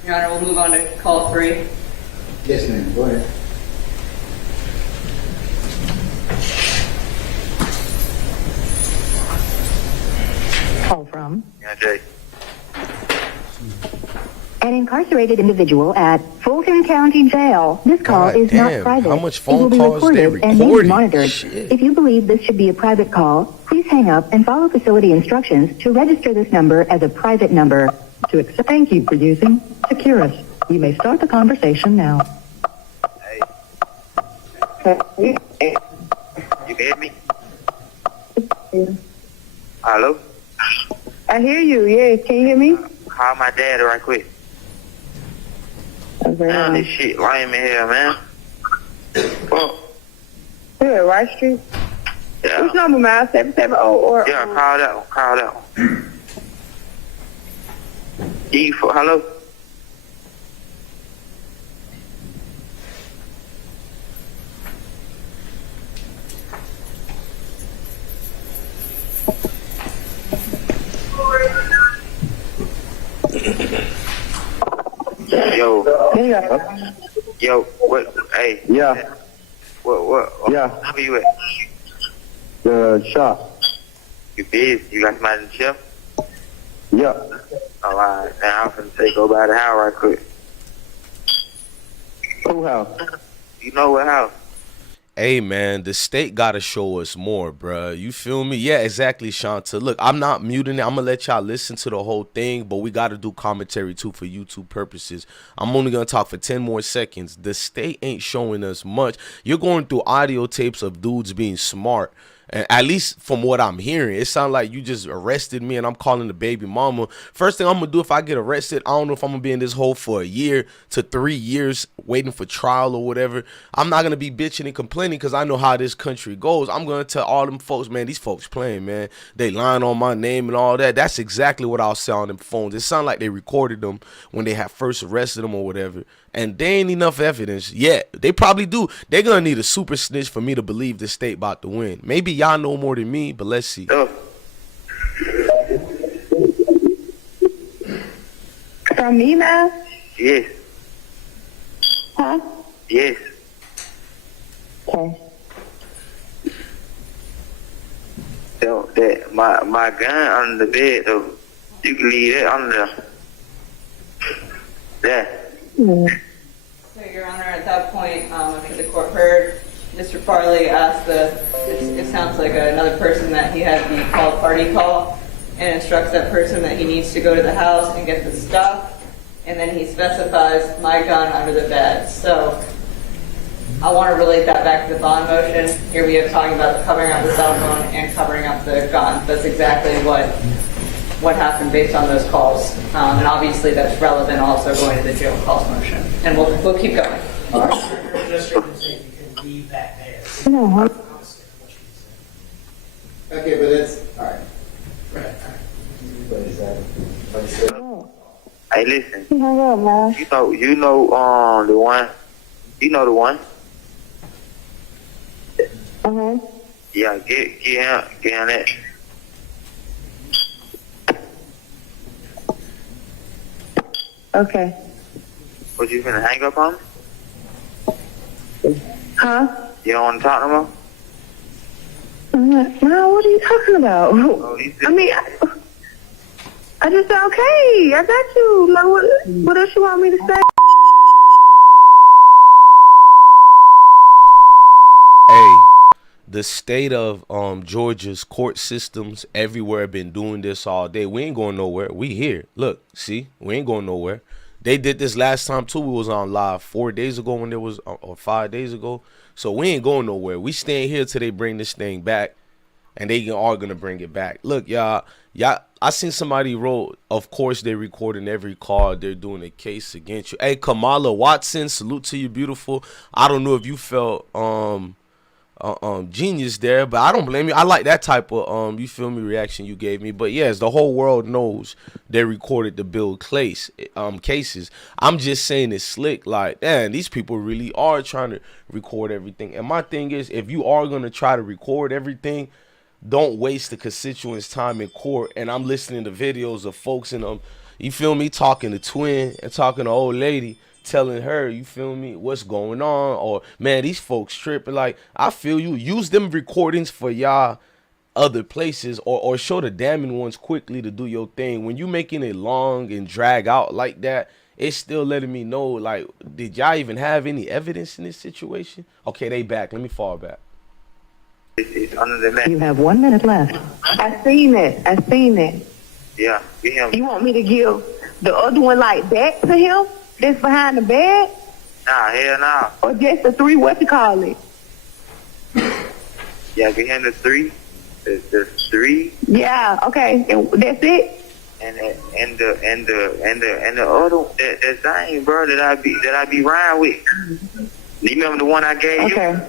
Your Honor, we'll move on to call 3. Yes, ma'am. Go ahead. Call from. Yeah, Jay. An incarcerated individual at Fulton County Jail. This call God is damn, not private. how much It will phone be calls they recorded and may be recording? monitored. Shit. If you believe this should be a private call, please hang up and follow facility instructions to register this number as a private number. Thank you for using Securus. You may start the conversation now. You hear me? Hello? I hear you. Yeah, can you hear me? Call my dad right quick. Man, this shit lame in here, man. Fuck. Here, Rice Street. Yeah. Which number, man? 770 or? Yeah, call that one. Call that one. Hello? Yo, what? Hey. Yeah. What? Yeah. Where you at? The shop. You busy? You got somebody in the shop? Yeah. All right. Now I'm finna say go by the house right quick. Who house? You know what house? Hey, man, the state got to show us more, bruh. You feel me? Yeah, exactly, Shanta. Look, I'm not muting it. I'm going to let y'all listen to the whole thing, but we got to do commentary, too, for YouTube purposes. I'm only going to talk for 10 more seconds. The state ain't showing us much. You're going through audio tapes of dudes being smart. And at least from what I'm hearing, it sounds like you just arrested me and I'm calling the baby mama. First thing I'm going to do if I get arrested, I don't know if I'm going to be in this hole for a year to 3 years waiting for trial or whatever. I'm not going to be bitching and complaining because I know how this country goes. I'm going to tell all them folks, man, these folks playing, man. They lying on my name and all that. That's exactly what I'll say on them phones. It sounded like they recorded them when they had first arrested them or whatever. And they ain't enough evidence yet. They probably do. They're going to need a super snitch for me to believe the state about to win. Maybe y'all know more than me, but let's see. From me, man? Yes. Huh? Yes. Okay. So that my gun under the bed, though, you can leave that under there. Mm. So, Your Honor, at that point, I think the court heard Mr. Farley ask it sounds like another person that he had the call party call and instructs that person that he needs to go to the house and get the stuff. And then he specifies my gun under the bed. So I want to relate that back to the bond motion. Here we have talking about covering up the cell phone and covering up the gun. That's exactly what happened based on those calls. And obviously that's relevant also going to the jail calls motion. And we'll keep going. All right. Just you can leave that there. No. Okay, but it's, all right. Right. What is that? What is that? Hey, listen. Hang up, man. You know the one. You know the one. Yeah, get him that. Okay. What, you finna hang up on him? Huh? You don't want to talk no more? No, what are you talking about? I mean, I just said, okay, I got you. Like, what else you want me to say? Hey, the state of Georgia's court systems everywhere been doing this all day. We ain't going nowhere. We here. Look, see, we ain't going nowhere. They did this last time too. We was on live 4 days ago when there was, or 5 days ago. So we ain't going nowhere. We staying here till they bring this thing back, and they are gonna bring it back. Look, y'all. I seen somebody wrote, of course they're recording every call. They're doing a case against you. Hey, Kamala Watson, salute to you, beautiful. I don't know if you felt genius there, but I don't blame you. I like that type of you feel me reaction you gave me. But yes, the whole world knows they recorded the Bill cases. I'm just saying it's slick. Like, damn, these people really are trying to record everything. And my thing is, if you are gonna try to record everything, don't waste the constituents' time in court. And I'm listening to videos of folks in you feel me, talking to Twin and talking to old lady, telling her, you feel me, what's going on, or man, these folks tripping. Like, I feel you. Use them recordings for y'all other places, or show the damning ones quickly to do your thing. When you making it long and drag out like that, it's still letting me know, like, did y'all even have any evidence in this situation? Okay, they back. Let me fall back. It's under the mat. You have 1 minute left. I seen it. Yeah, get him. You want me to give the other one like back to him that's behind the bed? Nah, hell nah. Or just the three, what you call it? Yeah, get him the 3. The 3. Yeah, okay. And that's it? And the other that thing, bro, that I be riding with. You remember the one I gave you? Okay.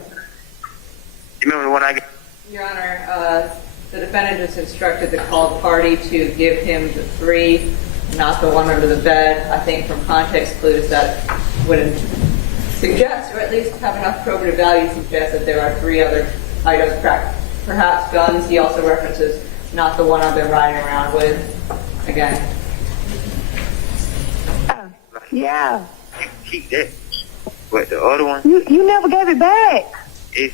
You remember the one I gave? Your Honor, the defendant just instructed the called party to give him the 3, not the one under the bed. I think from context clues that would suggest, or at least have enough probative value to suggest that there are 3 other items, perhaps guns. He also references not the one I've been riding around with. Again. Yeah. Keep that. But the other one, You never gave it back.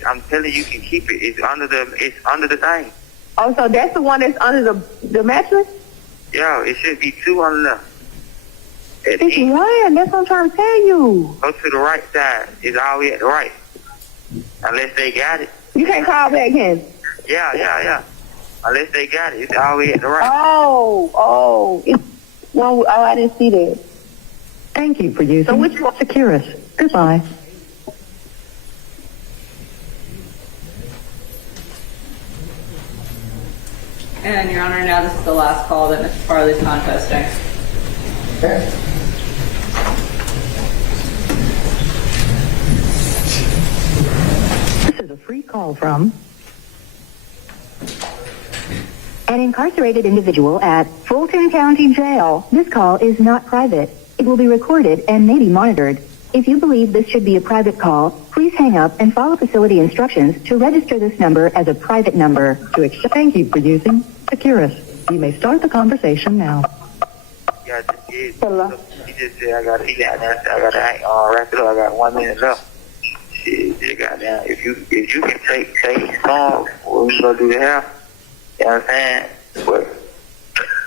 I'm telling you, can keep it. It's under the thing. Oh, so that's the one that's under the mattress? Yeah, it should be 2 under there. At the It's end, lying. That's what I'm trying to tell you. go to the right side. It's always at the right. Unless they got it. You can't call back in. Yeah. Unless they got it, it's always at the right. I didn't see that. Thank you for using So which one? Securus. Goodbye. And Your Honor, now this is the last call that Mr. Farley's contesting. Okay. This is a free call from an incarcerated individual at Fulton County Jail. This call is not private. It will be recorded and may be monitored. If you believe this should be a private call, please hang up and follow facility instructions to register this number as a private number. Thank you for using Securus. You may start the conversation now. Yeah, he just said I got to wrap it up. I got 1 minute left. Shit, just goddamn. If you can take songs, what we gonna do to have? You know what I'm saying? But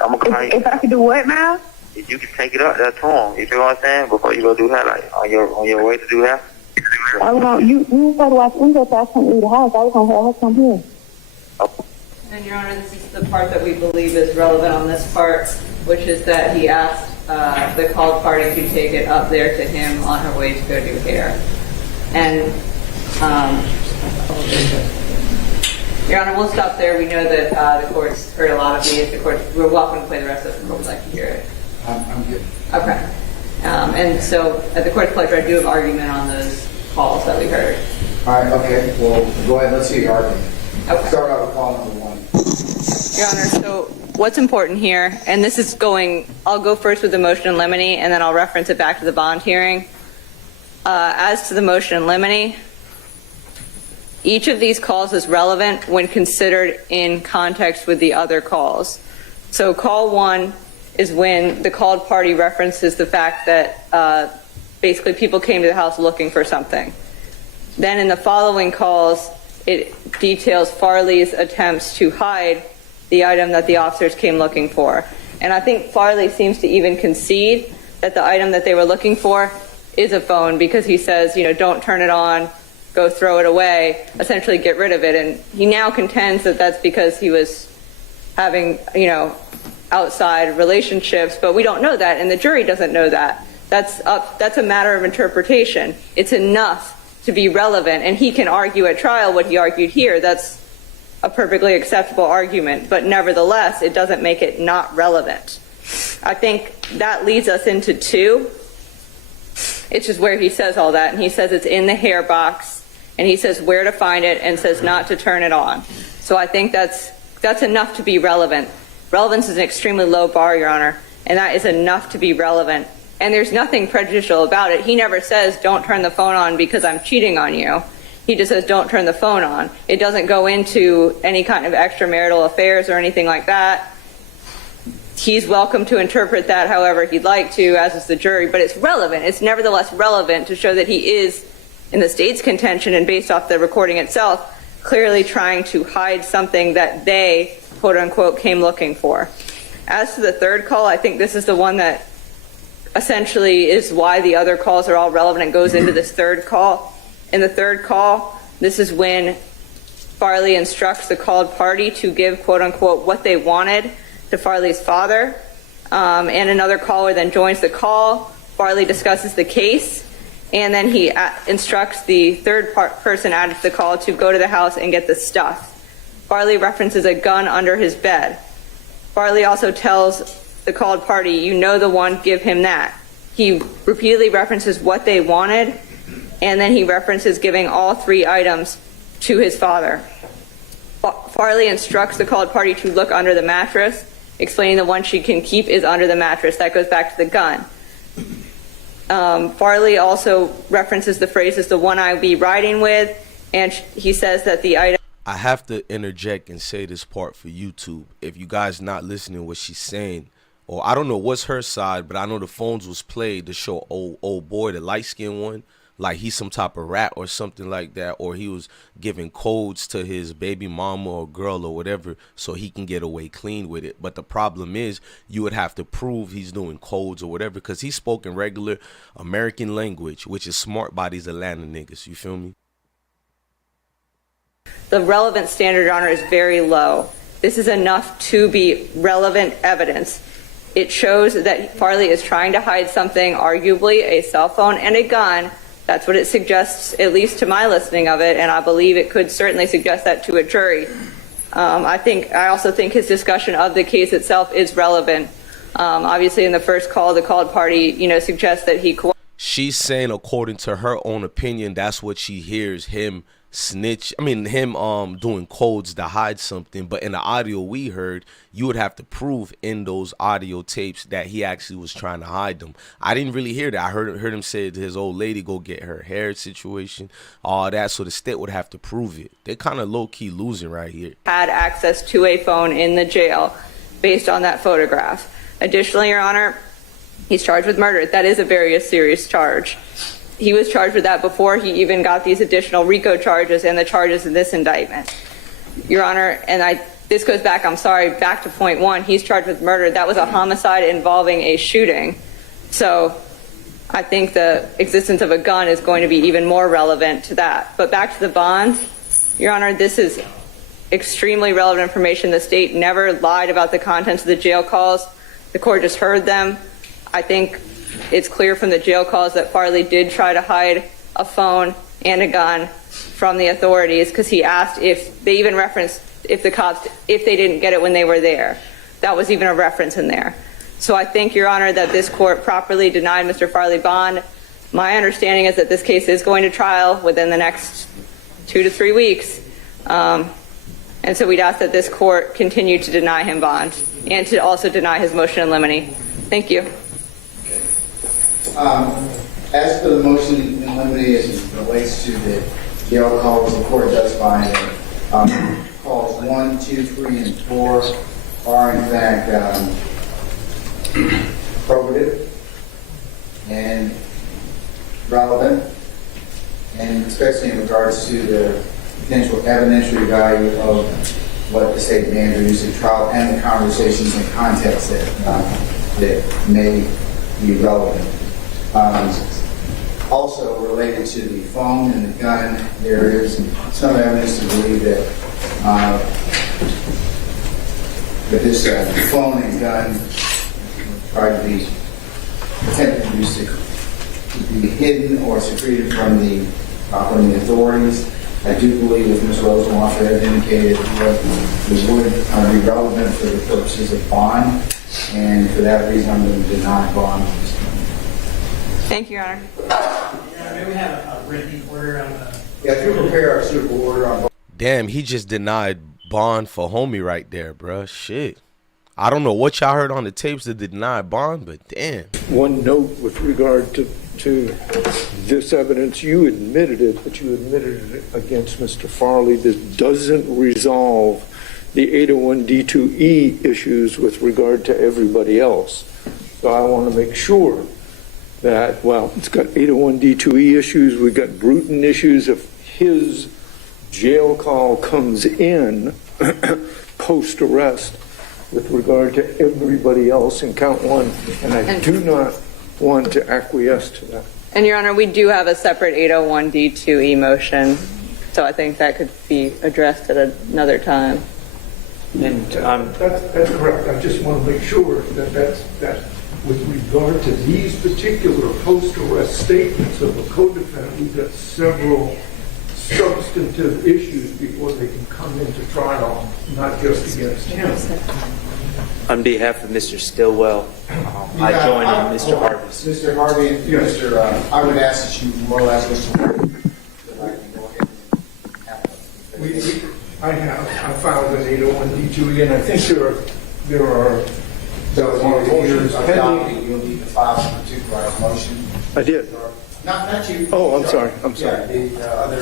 I'm gonna call you. If I could do what now? If you can take it up there to him, you feel what I'm saying? Before you go do that, like on your way to do that. You go to watch Windows, I can't leave the house. I was gonna have her come here. And Your Honor, this is the part that we believe is relevant on this part, which is that he asked the called party to take it up there to him on her way to go do hair. And Your Honor, we'll stop there. We know that the court's heard a lot of these. We're welcome to play the rest of it. We'd like to hear it. I'm good. Okay. And so, at the court's pleasure, I do have argument on those calls that we heard. All right, okay. Well, go ahead. Let's hear your argument. Okay. Start out with call number 1. Your Honor, so what's important here, and this is I'll go first with the motion in limine, and then I'll reference it back to the bond hearing. As to the motion in limine, each of these calls is relevant when considered in context with the other calls. So call 1 is when the called party references the fact that basically people came to the house looking for something. Then in the following calls, it details Farley's attempts to hide the item that the officers came looking for. And I think Farley seems to even concede that the item that they were looking for is a phone, because he says, don't turn it on, go throw it away, essentially get rid of it. And he now contends that that's because he was having, outside relationships, but we don't know that, and the jury doesn't know that. That's a matter of interpretation. It's enough to be relevant, and he can argue at trial what he argued here. That's a perfectly acceptable argument, but nevertheless, it doesn't make it not relevant. I think that leads us into 2. It's just where he says all that, and he says it's in the hair box, and he says where to find it, and says not to turn it on. So I think that's enough to be relevant. Relevance is an extremely low bar, Your Honor, and that is enough to be relevant. And there's nothing prejudicial about it. He never says, don't turn the phone on because I'm cheating on you. He just says, don't turn the phone on. It doesn't go into any kind of extramarital affairs or anything like that. He's welcome to interpret that however he'd like to, as is the jury, but it's relevant. It's nevertheless relevant to show that he is, in the state's contention and based off the recording itself, clearly trying to hide something that they, quote unquote, came looking for. As to the third call, I think this is the one that essentially is why the other calls are all relevant and goes into this third call. In the third call, this is when Farley instructs the called party to give, quote unquote, what they wanted to Farley's father. And another caller then joins the call. Farley discusses the case, and then he instructs the third person added to the call to go to the house and get the stuff. Farley references a gun under his bed. Farley also tells the called party, you know the one, give him that. He repeatedly references what they wanted, and then he references giving all three items to his father. Farley instructs the called party to look under the mattress, explaining the one she can keep is under the mattress. That goes back to the gun. Farley also references the phrase, "is the one I be riding with," and he says that the item... I have to interject and say this part for YouTube. If you guys not listening to what she's saying, or I don't know what's her side, but I know the phones was played to show old boy, the light-skinned one, like he's some type of rat or something like that, or he was giving codes to his baby mama or girl or whatever so he can get away clean with it. But the problem is you would have to prove he's doing codes or whatever, because he's spoken regular American language, which is smart by these Atlanta niggas. You feel me? The relevant standard, Your Honor, is very low. This is enough to be relevant evidence. It shows that Farley is trying to hide something, arguably a cell phone and a gun. That's what it suggests, at least to my listening of it, and I believe it could certainly suggest that to a jury. I also think his discussion of the case itself is relevant. Obviously, in the first call, the called party, suggests that he... She's saying, according to her own opinion, that's what she hears him doing codes to hide something. But in the audio we heard, you would have to prove in those audio tapes that he actually was trying to hide them. I didn't really hear that. I heard him say to his old lady, go get her hair situation, all that. So the state would have to prove it. They're kind of low-key losing right here. Had access to a phone in the jail based on that photograph. Additionally, Your Honor, he's charged with murder. That is a very serious charge. He was charged with that before he even got these additional RICO charges and the charges in this indictment. Your Honor, and this goes back, back to point one. He's charged with murder. That was a homicide involving a shooting. So I think the existence of a gun is going to be even more relevant to that. But back to the bond, Your Honor, this is extremely relevant information. The state never lied about the contents of the jail calls. The court just heard them. I think it's clear from the jail calls that Farley did try to hide a phone and a gun from the authorities, because he asked if they even referenced if they didn't get it when they were there. That was even a reference in there. So I think, Your Honor, that this court properly denied Mr. Farley bond. My understanding is that this case is going to trial within the next 2 to 3 weeks. And so we'd ask that this court continue to deny him bond and to also deny his motion in limine. Thank you. As for the motion in limine as it relates to the jail calls, the court does find that calls 1, 2, 3, and 4 are in fact probative and relevant, and especially in regards to the potential evidentiary value of what the state began to use at trial and the conversations and context that may be relevant. Also related to the phone and the gun, there is some evidence to believe that this phone and gun tried to be attempted to be hidden or secreted from the authorities. I do believe, as Ms. Rosenwasser has indicated, this would be relevant for the purposes of bond, and for that reason I'm going to deny bond. Thank you, Your Honor. May we have a written order on the... Yeah, if you prepare a suitable order on... Damn, he just denied bond for homie right there, bruh. Shit. I don't know what y'all heard on the tapes that deny bond, but damn. One note with regard to this evidence, you admitted it, but you admitted it against Mr. Farley. This doesn't resolve the 801D2E issues with regard to everybody else. So I want to make sure that, well, it's got 801D2E issues, we've got Bruton issues. If his jail call comes in post-arrest with regard to everybody else in count one, and I do not want to acquiesce to that. And Your Honor, we do have a separate 801D2E motion, so I think that could be addressed at another time. And That's correct. I just want to make sure that with regard to these particular post-arrest statements of a co-defendant, we've got several substantive issues before they can come into trial, not just against him. on behalf of Mr. Stillwell, I join in Mr. Harvey's. Mr. Harvey, I would ask that you more or less Mr. Harvey, that I can go ahead and have I filed an 801D2E, and I think there are So if motions you're pending. adopting, you'll need to file a particularized motion. I did. Not you. Oh, I'm sorry. Yeah, the other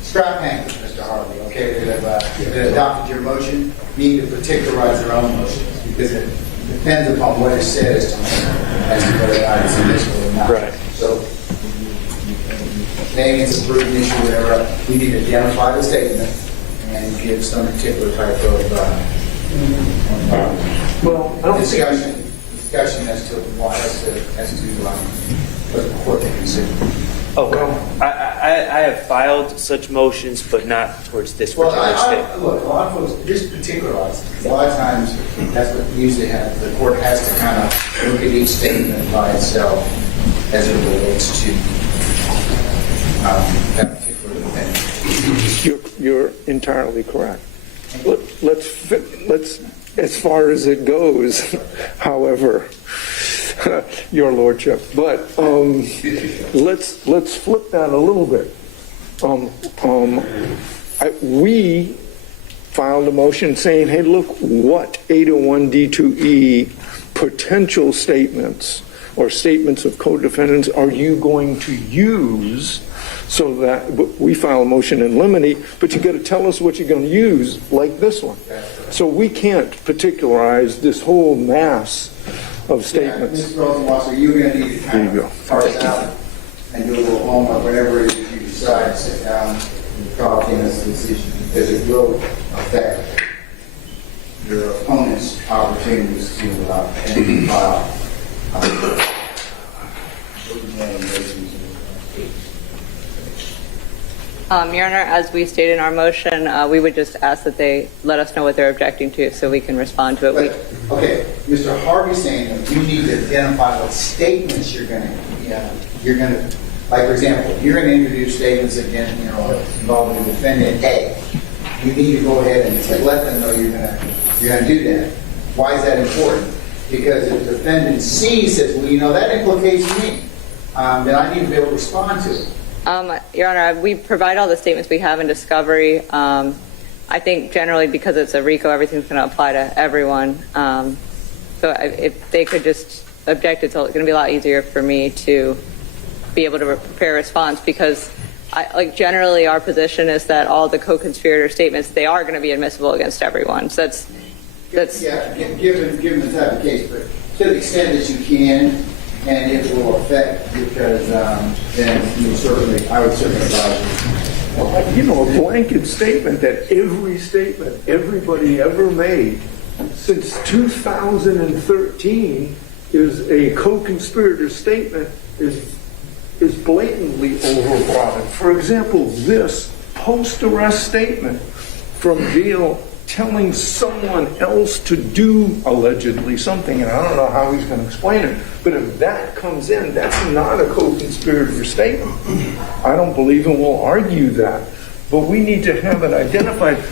strap hangers, Mr. Harvey, okay, that have adopted your motion, need to particularize their own motions, because it depends upon what it says as to whether or not it's admissible or not. Right. So, maybe it's a proven issue, whatever, we need to identify the statement and give some particular type of Well, I don't think discussion as to why, as to what the court can consider. Okay. I have filed such motions, but not towards this Well, particular statement. look, a lot of folks, just particularize. A lot of times, that's what usually happens. The court has to kind of look at each statement by itself as it relates to that particular defendant. you're entirely correct. Let's, as far as it goes, however, your lordship. But let's flip that a little bit. We filed a motion saying, hey, look what 801D2E potential statements or statements of co-defendants are you going to use, so that we file a motion in limine, but you got to tell us what you're going to use, like this one. So we can't particularize this whole mass of statements. Mr. Rosenwasser, you're going to need to kind There you of parse out and do a little homework, whatever it is you decide, sit down and talk in this decision, because it will affect your opponent's opportunities to file. Your Honor, as we stated in our motion, we would just ask that they let us know what they're objecting to so we can respond to it. Okay, Mr. Harvey's saying that you need to identify what statements you're going to, like for example, you're going to introduce statements against, involving the defendant A. You need to go ahead and let them know you're going to do that. Why is that important? Because if the defendant C says, well, that implicates me, then I need to be able to respond to it. Your Honor, we provide all the statements we have in discovery. I think generally because it's a RICO, everything's going to apply to everyone. So if they could just object, it's going to be a lot easier for me to be able to prepare a response, because generally our position is that all the co-conspirator statements, they are going to be admissible against everyone. So that's yeah, given the type of case, but to the extent that you can, and it will affect, because then I would certainly advise you. A blanket statement that every statement everybody ever made since 2013 is a co-conspirator statement is blatantly overbroad. For example, this post-arrest statement from jail telling someone else to do allegedly something, and I don't know how he's going to explain it, but if that comes in, that's not a co-conspirator statement. I don't believe, and we'll argue that, but we need to have it identified.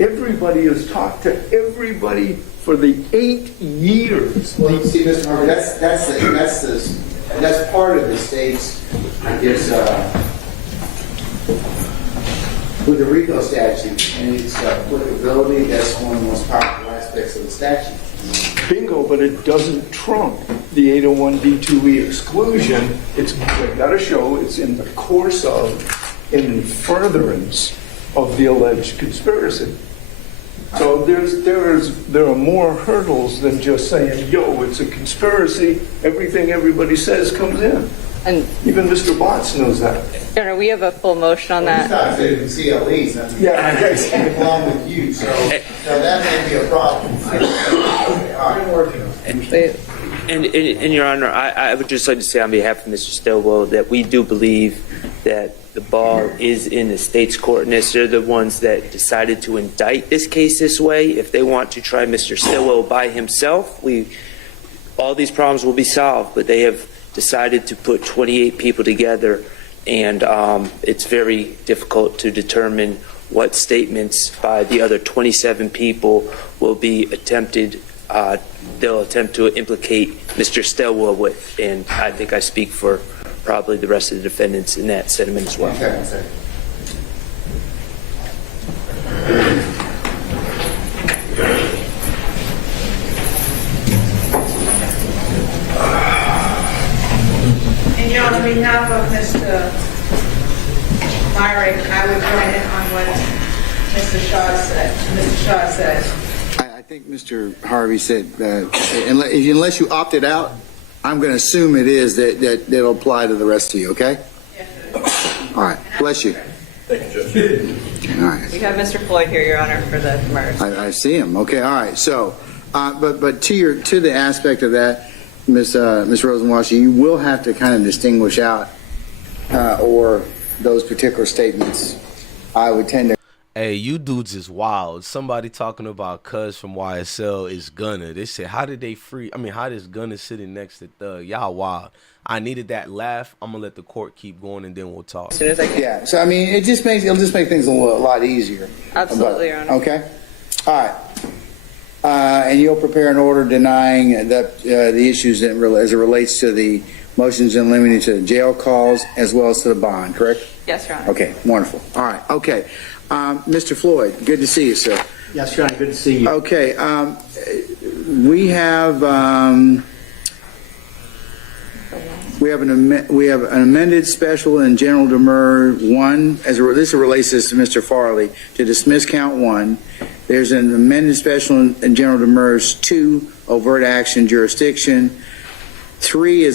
Everybody has talked to everybody for the 8 years. Well, see, Mr. Harvey, that's part of the state's, I guess, with the RICO statute and its applicability. That's one of the most powerful aspects of the statute. Bingo, but it doesn't trump the 801D2E exclusion. It's got to show it's in the course of, in furtherance of the alleged conspiracy. So there are more hurdles than just saying, it's a conspiracy. Everything everybody says comes in. And even Mr. Botts knows that. Your Honor, we have a full motion on that. I said in CLEs. I along with you, so that may be a problem. I'm working on it. And Your Honor, I would just like to say on behalf of Mr. Stillwell that we do believe that the ball is in the state's court, and they're the ones that decided to indict this case this way. If they want to try Mr. Stillwell by himself, all these problems will be solved, but they have decided to put 28 people together, and it's very difficult to determine what statements by the other 27 people will be attempted. They'll attempt to implicate Mr. Stillwell with, and I think I speak for probably the rest of the defendants in that sentiment as well. Okay. And on behalf of Mr. Myrick, I would join in on what Mr. Shaw said. I think Mr. Harvey said, unless you opted out, I'm going to assume it is that it'll apply to the rest of you, okay? Yes, all right. Bless you. Thank you, Judge. All right. We have Mr. Floyd here, Your Honor, for the murder. I see him. Okay. All right. So, but to the aspect of that, Ms. Rosenwasser, you will have to kind of distinguish out or those particular statements. I would tend to. Hey, you dudes is wild. Somebody talking about Cuz from YSL is Gunna. They said, how does Gunna sitting next to Thug? Y'all wild. I needed that laugh. I'm going to let the court keep going, and then we'll talk. As soon as I can. Yeah. So, I mean, it'll just make things a lot easier. Absolutely, Your Honor. Okay. All right. And you'll prepare an order denying that the issues as it relates to the motions in limine to the jail calls as well as to the bond, correct? Yes, Your Honor. Okay. Wonderful. All right. Okay. Mr. Floyd, good to see you, sir. Yes, Your Honor, good to see you. Okay, we have an amended special in general demur 1 this relates to Mr. Farley to dismiss count 1. There's an amended special in general demurs 2 overt action jurisdiction. 3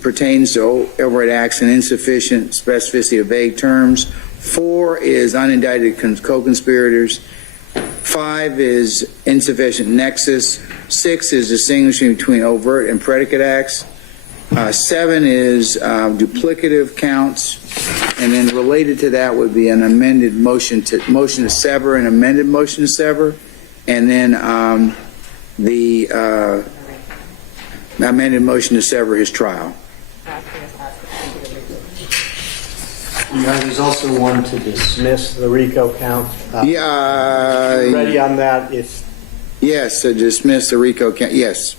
pertains to overt action insufficient specificity of vague terms. 4 is unindicted co-conspirators. 5 is insufficient nexus. 6 is distinguishing between overt and predicate acts. 7 is duplicative counts. And then related to that would be an amended motion to sever, an amended motion to sever. And then the amended motion to sever his trial. There's also one to dismiss the RICO count. Ready on that? Yes, to dismiss the RICO count. Yes.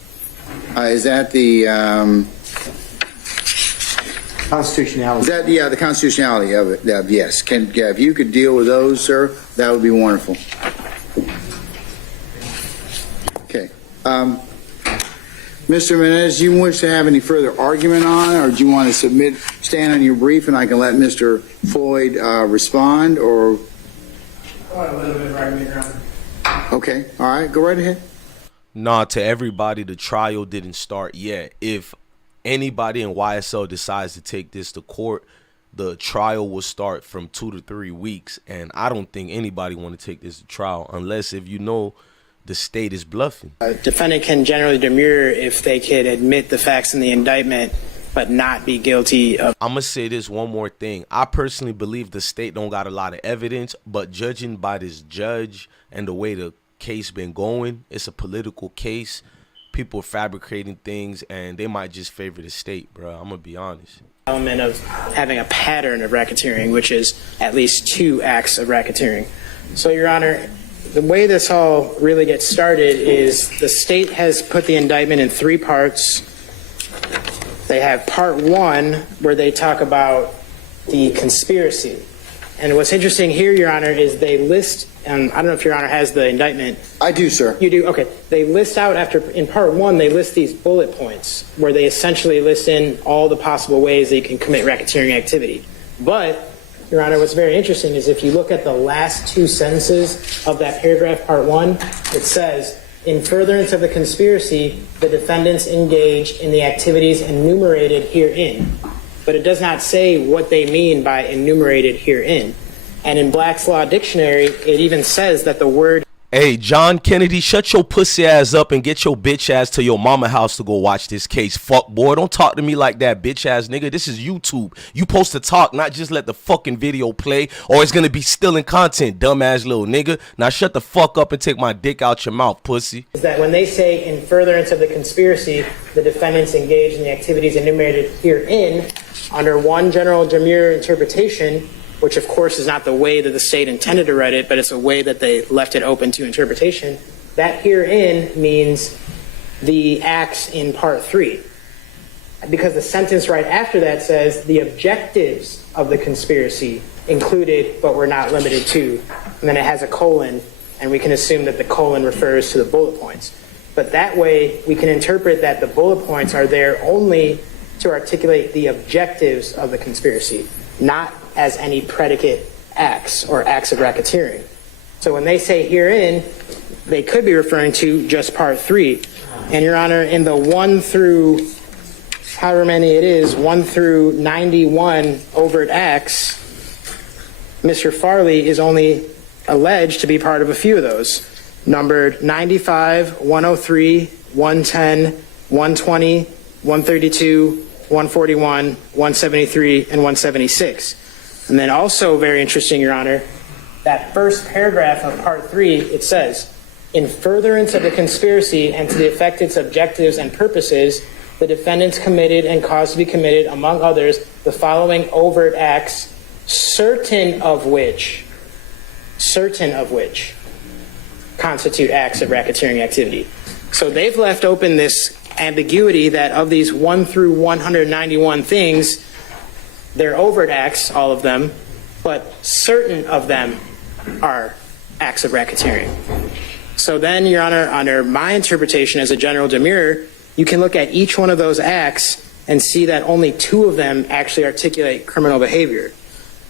Is that the constitutionality? The constitutionality of it. Yes. If you could deal with those, sir, that would be wonderful. Okay. Mr. Menendez, do you wish to have any further argument on it, or do you want to stand on your brief and I can let Mr. Floyd respond, or? A little bit of argument, Your Honor. Okay, all right, go right ahead. Nah, to everybody, the trial didn't start yet. If anybody in YSL decides to take this to court, the trial will start from 2 to 3 weeks, and I don't think anybody want to take this to trial unless if you know the state is bluffing. A defendant can generally demur if they could admit the facts in the indictment but not be guilty of. I'm going to say this one more thing. I personally believe the state don't got a lot of evidence, but judging by this judge and the way the case been going, it's a political case. People are fabricating things, and they might just favor the state, bro. I'm going to be honest. Element of having a pattern of racketeering, which is at least 2 acts of racketeering. So, Your Honor, the way this all really gets started is the state has put the indictment in 3 parts. They have part 1 where they talk about the conspiracy. And what's interesting here, Your Honor, is they list, and I don't know if Your Honor has the indictment. I do, sir. You do? Okay. They list out in part 1, they list these bullet points where they essentially list in all the possible ways that you can commit racketeering activity. But Your Honor, what's very interesting is if you look at the last 2 sentences of that paragraph, part 1, it says, in furtherance of the conspiracy, the defendants engage in the activities enumerated herein. But it does not say what they mean by enumerated herein. And in Black's Law Dictionary, it even says that the word... Hey, John Kennedy, shut your pussy ass up and get your bitch ass to your mama house to go watch this case. Fuck boy, don't talk to me like that, bitch ass nigga. This is YouTube. You supposed to talk, not just let the fucking video play, or it's gonna be stealing content, dumbass little nigga. Now shut the fuck up and take my dick out your mouth, pussy. Is that when they say in furtherance of the conspiracy, the defendants engaged in the activities enumerated herein, under one general demure interpretation, which of course is not the way that the state intended to write it, but it's a way that they left it open to interpretation, that herein means the acts in Part 3. Because the sentence right after that says the objectives of the conspiracy included but were not limited to, and then it has a colon, and we can assume that the colon refers to the bullet points. But that way we can interpret that the bullet points are there only to articulate the objectives of the conspiracy, not as any predicate acts or acts of racketeering. So when they say herein, they could be referring to just Part 3. And Your Honor, in the 1 through, however many it is, 1 through 91 overt acts, Mr. Farley is only alleged to be part of a few of those, numbered 95, 103, 110, 120, 132, 141, 173, and 176. And then also very interesting, Your Honor, that first paragraph of Part 3, it says, in furtherance of the conspiracy and to the effect its objectives and purposes, the defendants committed and caused to be committed, among others, the following overt acts, certain of which constitute acts of racketeering activity. So they've left open this ambiguity that of these 1 through 191 things, they're overt acts, all of them, but certain of them are acts of racketeering. So then, Your Honor, under my interpretation as a general demure, you can look at each one of those acts and see that only 2 of them actually articulate criminal behavior.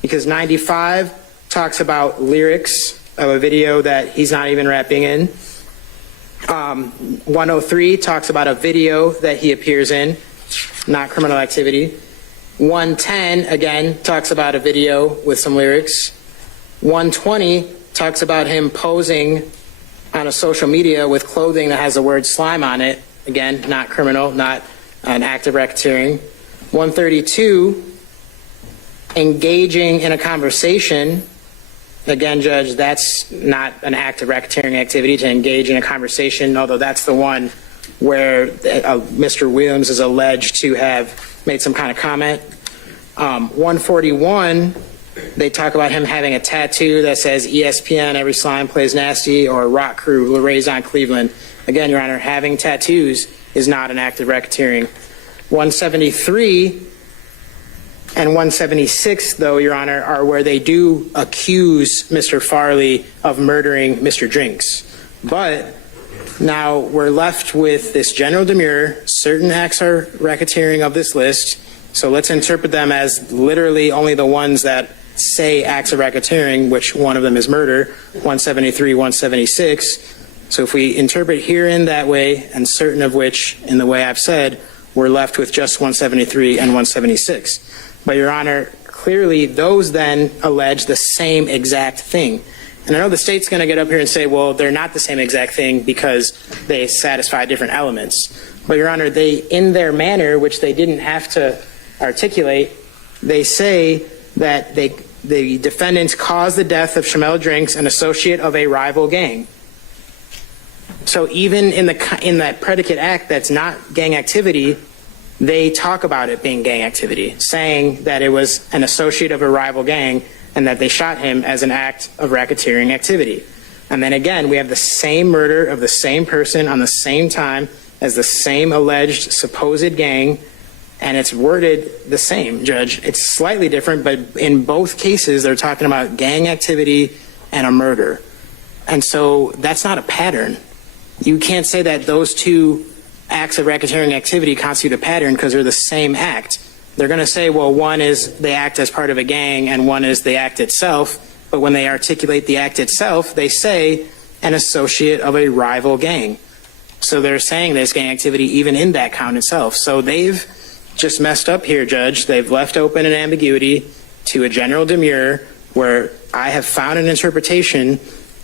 Because 95 talks about lyrics of a video that he's not even rapping in. 103 talks about a video that he appears in, not criminal activity. 110, again, talks about a video with some lyrics. 120 talks about him posing on a social media with clothing that has the word slime on it. Again, not criminal, not an act of racketeering. 132, engaging in a conversation. Again, Judge, that's not an act of racketeering activity to engage in a conversation, although that's the one where Mr. Williams is alleged to have made some kind of comment. 141, they talk about him having a tattoo that says ESPN, every slime plays nasty, or Rock Crew, Raison Cleveland. Again, Your Honor, having tattoos is not an act of racketeering. 173 and 176, though, Your Honor, are where they do accuse Mr. Farley of murdering Mr. Drinks. But now we're left with this general demure, certain acts are racketeering of this list, so let's interpret them as literally only the ones that say acts of racketeering, which one of them is murder, 173, 176. So if we interpret herein that way, and certain of which in the way I've said, we're left with just 173 and 176. But Your Honor, clearly those then allege the same exact thing. And I know the state's going to get up here and say, well, they're not the same exact thing because they satisfy different elements. But Your Honor, they, in their manner, which they didn't have to articulate, they say that the defendants caused the death of Shamel Drinks, an associate of a rival gang. So even in that predicate act that's not gang activity, they talk about it being gang activity, saying that it was an associate of a rival gang and that they shot him as an act of racketeering activity. And then again, we have the same murder of the same person on the same time as the same alleged supposed gang, and it's worded the same, Judge. It's slightly different, but in both cases, they're talking about gang activity and a murder. And so that's not a pattern. You can't say that those 2 acts of racketeering activity constitute a pattern because they're the same act. They're going to say, well, one is the act as part of a gang and one is the act itself. But when they articulate the act itself, they say an associate of a rival gang. So they're saying there's gang activity even in that count itself. So they've just messed up here, Judge. They've left open an ambiguity to a general demure where I have found an interpretation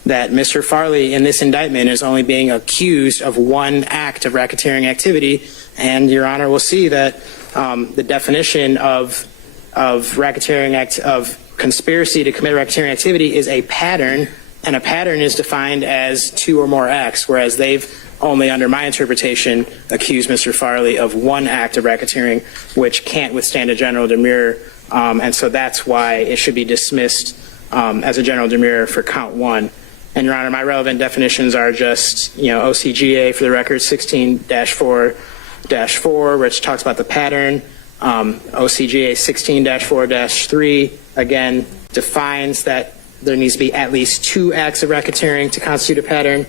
that Mr. Farley in this indictment is only being accused of one act of racketeering activity, and Your Honor will see that the definition of racketeering of conspiracy to commit racketeering activity is a pattern, and a pattern is defined as two or more acts, whereas they've only, under my interpretation, accused Mr. Farley of one act of racketeering, which can't withstand a general demurrer, and so that's why it should be dismissed as a general demurrer for count one. And Your Honor, my relevant definitions are just, OCGA for the record 16-4-4, which talks about the pattern. OCGA 16-4-3, again, defines that there needs to be at least two acts of racketeering to constitute a pattern.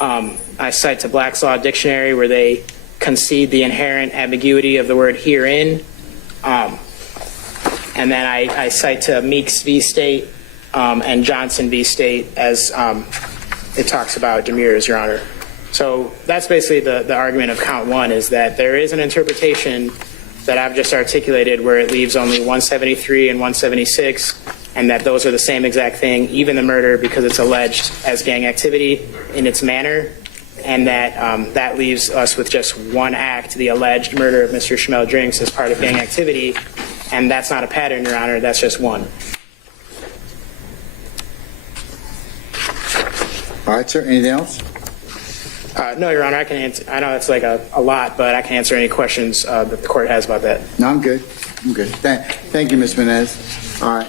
I cite to Black's Law Dictionary where they concede the inherent ambiguity of the word herein. And then I cite to Meeks v. State and Johnson v. State as it talks about demurrers, Your Honor. So that's basically the argument of count one, is that there is an interpretation that I've just articulated where it leaves only 173 and 176, and that those are the same exact thing, even the murder, because it's alleged as gang activity in its manner, and that that leaves us with just one act, the alleged murder of Mr. Schmel Drinks as part of gang activity, and that's not a pattern, Your Honor, that's just one. All right, sir. Anything else? No, Your Honor, I can answer. I know that's like a lot, but I can answer any questions that the court has about that. No, I'm good. I'm good. Thank you, Ms. Menez. All right.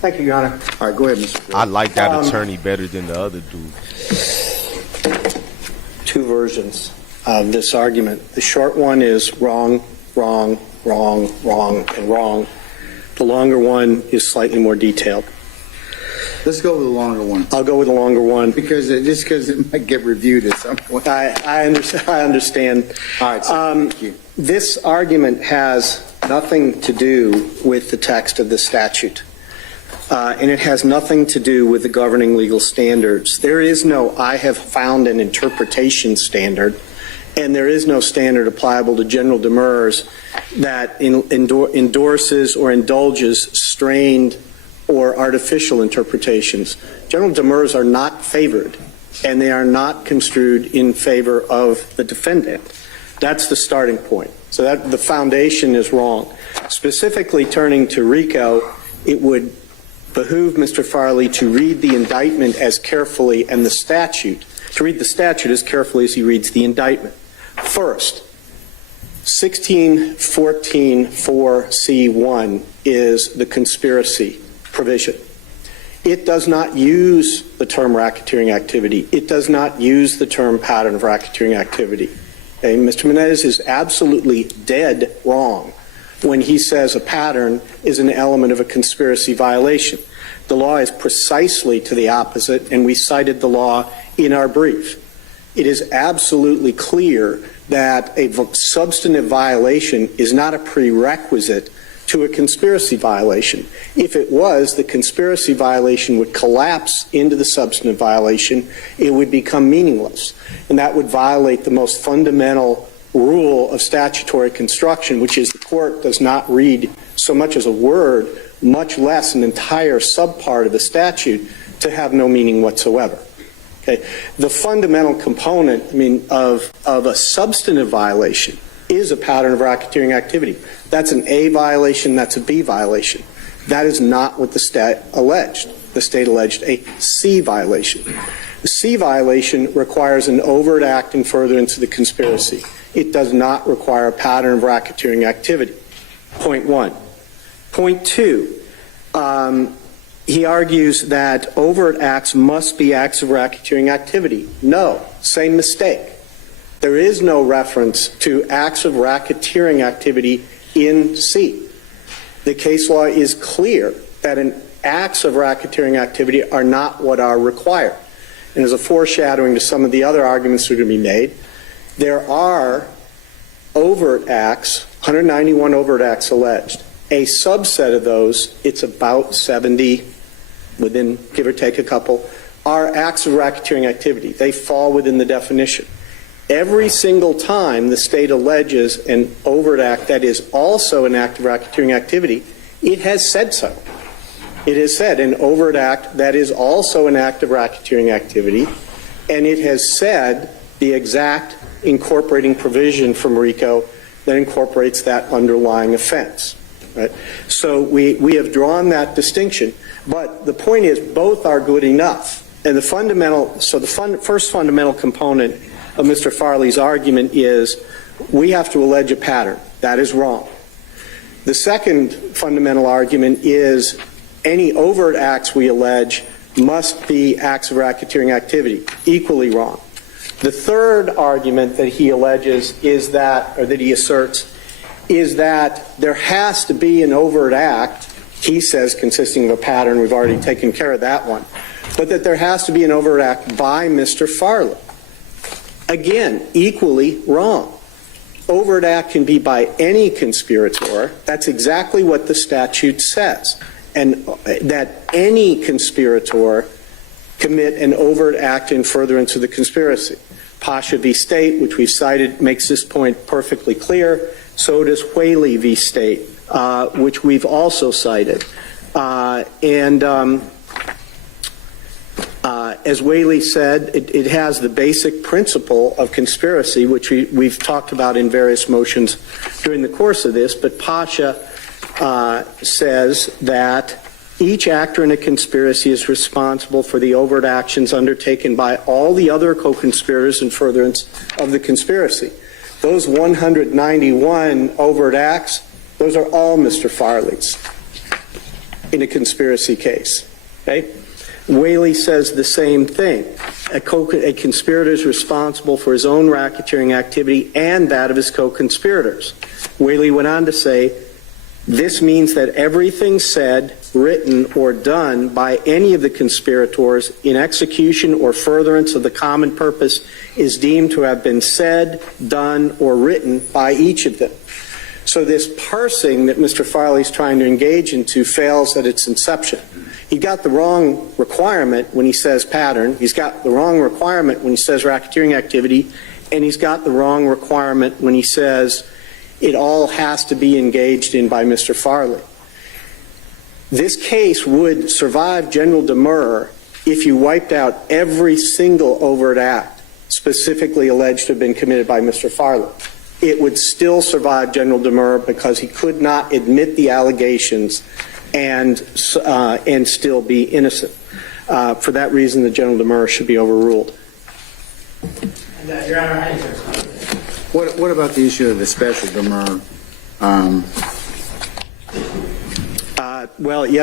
Thank you, Your Honor. All right, go ahead, Mr. I like that attorney better than the other dude. Two versions of this argument. The short one is wrong, wrong, wrong, wrong, and wrong. The longer one is slightly more detailed. Let's go with the longer one. I'll go with the longer one. Because it might get reviewed at some point. I understand. All right, sir. Thank you. This argument has nothing to do with the text of the statute. And it has nothing to do with the governing legal standards. There is no I have found an interpretation standard, and there is no standard applicable to general demurrers that endorses or indulges strained or artificial interpretations. General demurrers are not favored, and they are not construed in favor of the defendant. That's the starting point. So that the foundation is wrong. Specifically turning to RICO, it would behoove Mr. Farley to read the indictment as carefully and the statute, to read the statute as carefully as he reads the indictment. First, 1614.4c1 is the conspiracy provision. It does not use the term racketeering activity. It does not use the term pattern of racketeering activity. Okay? Mr. Menez is absolutely dead wrong when he says a pattern is an element of a conspiracy violation. The law is precisely to the opposite, and we cited the law in our brief. It is absolutely clear that a substantive violation is not a prerequisite to a conspiracy violation. If it was, the conspiracy violation would collapse into the substantive violation. It would become meaningless, and that would violate the most fundamental rule of statutory construction, which is the court does not read so much as a word, much less an entire subpart of the statute, to have no meaning whatsoever. Okay? The fundamental component, of a substantive violation is a pattern of racketeering activity. That's an A violation, that's a B violation. That is not what the state alleged. The state alleged a C violation. The C violation requires an overt act in furtherance of the conspiracy. It does not require a pattern of racketeering activity. Point one. Point two, he argues that overt acts must be acts of racketeering activity. No, same mistake. There is no reference to acts of racketeering activity in C. The case law is clear that acts of racketeering activity are not what are required. And as a foreshadowing to some of the other arguments that are going to be made, there are overt acts, 191 overt acts alleged. A subset of those, it's about 70, within give or take a couple, are acts of racketeering activity. They fall within the definition. Every single time the state alleges an overt act that is also an act of racketeering activity, it has said so. It has said an overt act that is also an act of racketeering activity, and it has said the exact incorporating provision from RICO that incorporates that underlying offense. Right? So we have drawn that distinction, but the point is both are good enough. And the first fundamental component of Mr. Farley's argument is we have to allege a pattern. That is wrong. The second fundamental argument is any overt acts we allege must be acts of racketeering activity. Equally wrong. The third argument that he alleges is that, or that he asserts, is that there has to be an overt act, he says consisting of a pattern, we've already taken care of that one, but that there has to be an overt act by Mr. Farley. Again, equally wrong. Overt act can be by any conspirator. That's exactly what the statute says. And that any conspirator commit an overt act in furtherance of the conspiracy. Pasha v. State, which we've cited, makes this point perfectly clear. So does Whaley v. State, which we've also cited. As Whaley said, it has the basic principle of conspiracy, which we've talked about in various motions during the course of this, but Pasha says that each actor in a conspiracy is responsible for the overt actions undertaken by all the other co-conspirators in furtherance of the conspiracy. Those 191 overt acts, those are all Mr. Farley's in a conspiracy case. Okay? Whaley says the same thing. A conspirator is responsible for his own racketeering activity and that of his co-conspirators. Whaley went on to say, this means that everything said, written, or done by any of the conspirators in execution or furtherance of the common purpose is deemed to have been said, done, or written by each of them. So this parsing that Mr. Farley's trying to engage into fails at its inception. He got the wrong requirement when he says pattern. He's got the wrong requirement when he says racketeering activity. And he's got the wrong requirement when he says it all has to be engaged in by Mr. Farley. This case would survive general demurrer if you wiped out every single overt act specifically alleged to have been committed by Mr. Farley. It would still survive general demurrer because he could not admit the allegations and still be innocent. For that reason, the general demurrer should be overruled. Your Honor, What about the issue of the special demurrer? Well, he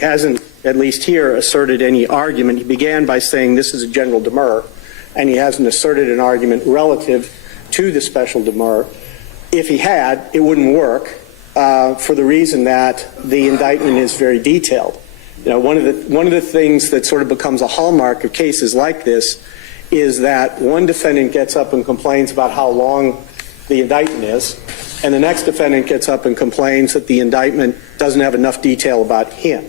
hasn't, at least here, asserted any argument. He began by saying this is a general demurrer, and he hasn't asserted an argument relative to the special demurrer. If he had, it wouldn't work for the reason that the indictment is very detailed. You know, one of the things that sort of becomes a hallmark of cases like this is that one defendant gets up and complains about how long the indictment is, and the next defendant gets up and complains that the indictment doesn't have enough detail about him.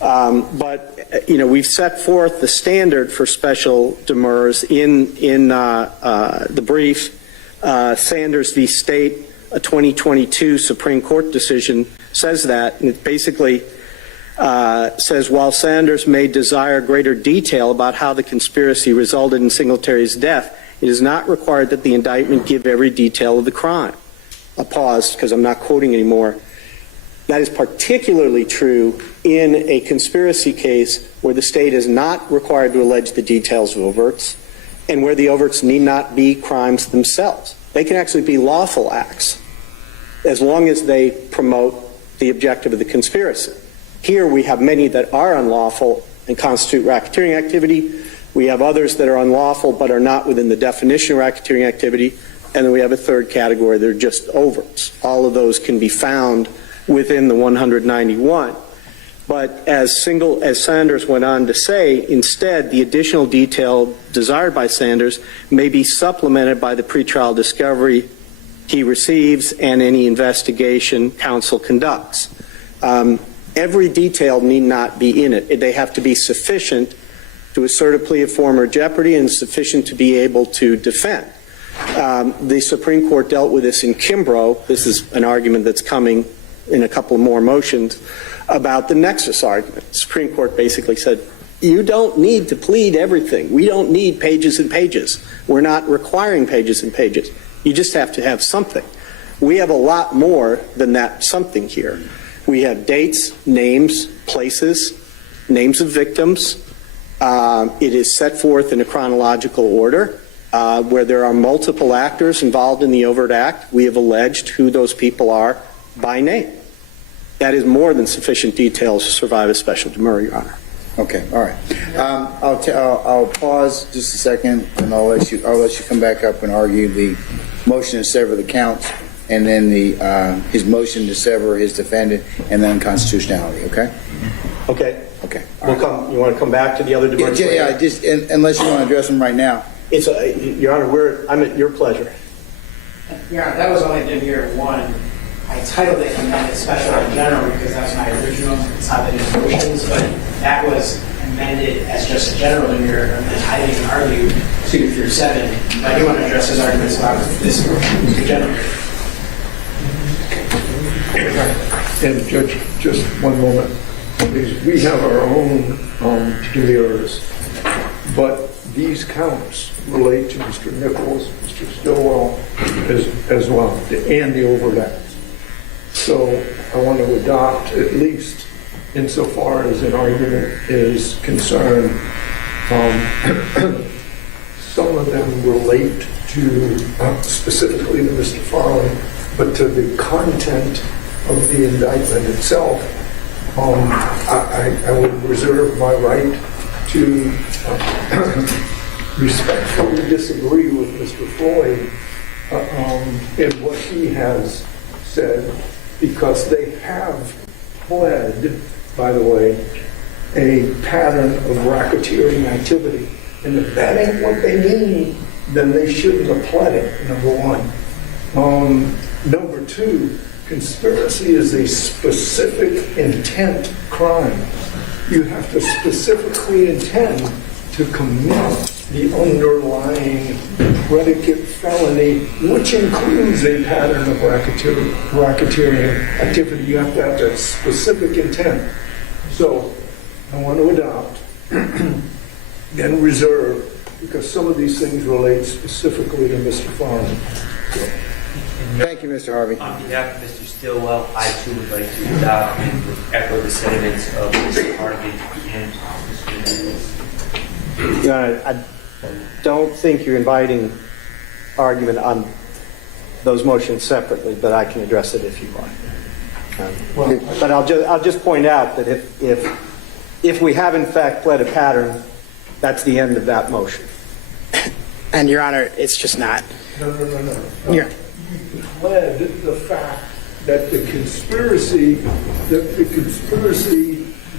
But, you know, we've set forth the standard for special demurrers in the brief. Sanders v. State, a 2022 Supreme Court decision, says that, and it basically says, while Sanders may desire greater detail about how the conspiracy resulted in Singletary's death, it is not required that the indictment give every detail of the crime. A pause, because I'm not quoting anymore. That is particularly true in a conspiracy case where the state is not required to allege the details of overts, and where the overts need not be crimes themselves. They can actually be lawful acts, as long as they promote the objective of the conspiracy. Here we have many that are unlawful and constitute racketeering activity. We have others that are unlawful but are not within the definition of racketeering activity. And then we have a third category that are just overts. All of those can be found within the 191. But as Sanders went on to say, instead, the additional detail desired by Sanders may be supplemented by the pretrial discovery he receives and any investigation counsel conducts. Every detail need not be in it. They have to be sufficient to assert a plea of former jeopardy and sufficient to be able to defend. The Supreme Court dealt with this in Kimbrough. This is an argument that's coming in a couple more motions. about the nexus argument. The Supreme Court basically said, you don't need to plead everything. We don't need pages and pages. We're not requiring pages and pages. You just have to have something. We have a lot more than that something here. We have dates, names, places, names of victims. It is set forth in a chronological order where there are multiple actors involved in the overt act. We have alleged who those people are by name. That is more than sufficient details to survive a special demurrer, Your Honor. Okay, all right. I'll pause just a second, and I'll let you come back up and argue the motion to sever the counts, and then his motion to sever his defendant, and then constitutionality. Okay. Okay. Okay. You want to come back to the other demurrers? Yeah. Just unless you want to address them right now. Your Honor, I'm at your pleasure. Yeah, that was only in here one. I titled it amended special and general because that was my original. It's not that it's motions, but that was amended as just a general in here. And I didn't even argue 2 through 7. But I do want to address his arguments about this general. And Judge, just one moment. Please, we have our own demurrers, but these counts relate to Mr. Nichols, Mr. Stillwell, as well, and the overt act. So I want to adopt, at least insofar as an argument is concerned, some of them relate to, specifically to Mr. Farley, but to the content of the indictment itself. I would reserve my right to respectfully disagree with Mr. Floyd in what he has said, because they have pled, by the way, a pattern of racketeering activity. And if that ain't what they mean, then they shouldn't have pled it, number one. Number two, conspiracy is a specific intent crime. You have to specifically intend to commit the underlying predicate felony, which includes a pattern of racketeering activity. You have to have that specific intent. So I want to adopt and reserve, because some of these things relate specifically to Mr. Farley. Thank you, Mr. Harvey. On behalf of Mr. Stillwell, I too would like to adopt and echo the sentiments of Mr. Harvey and Mr. Nichols. Your Honor, I don't think you're inviting argument on those motions separately, but I can address it if you want. But I'll just point out that if we have in fact pled a pattern, that's the end of that motion. And Your Honor, it's just not. No. Yeah. You pled the fact that the conspiracy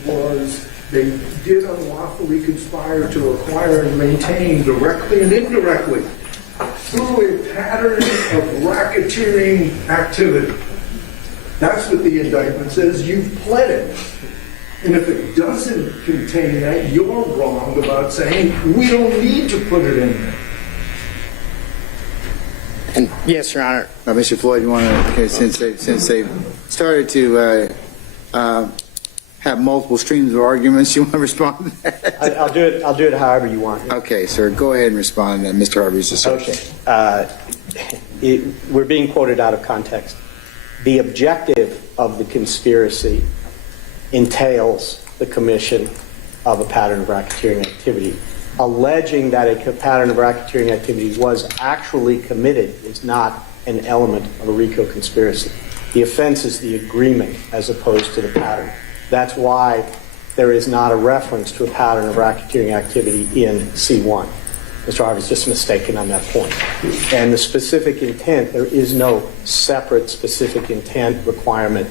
was they did unlawfully conspire to acquire and maintain directly and indirectly through a pattern of racketeering activity. That's what the indictment says. You've pled it. And if it doesn't contain that, you're wrong about saying we don't need to put it in there. And yes, Your Honor. Mr. Floyd, you want to, okay, since they've started to have multiple streams of arguments, you want to respond to that? I'll do it however you want. Okay, sir, go ahead and respond to Mr. Harvey's assertion. Okay. We're being quoted out of context. The objective of the conspiracy entails the commission of a pattern of racketeering activity. Alleging that a pattern of racketeering activity was actually committed is not an element of a RICO conspiracy. The offense is the agreement as opposed to the pattern. That's why there is not a reference to a pattern of racketeering activity in C1. Mr. Harvey's just mistaken on that point. And the specific intent, there is no separate specific intent requirement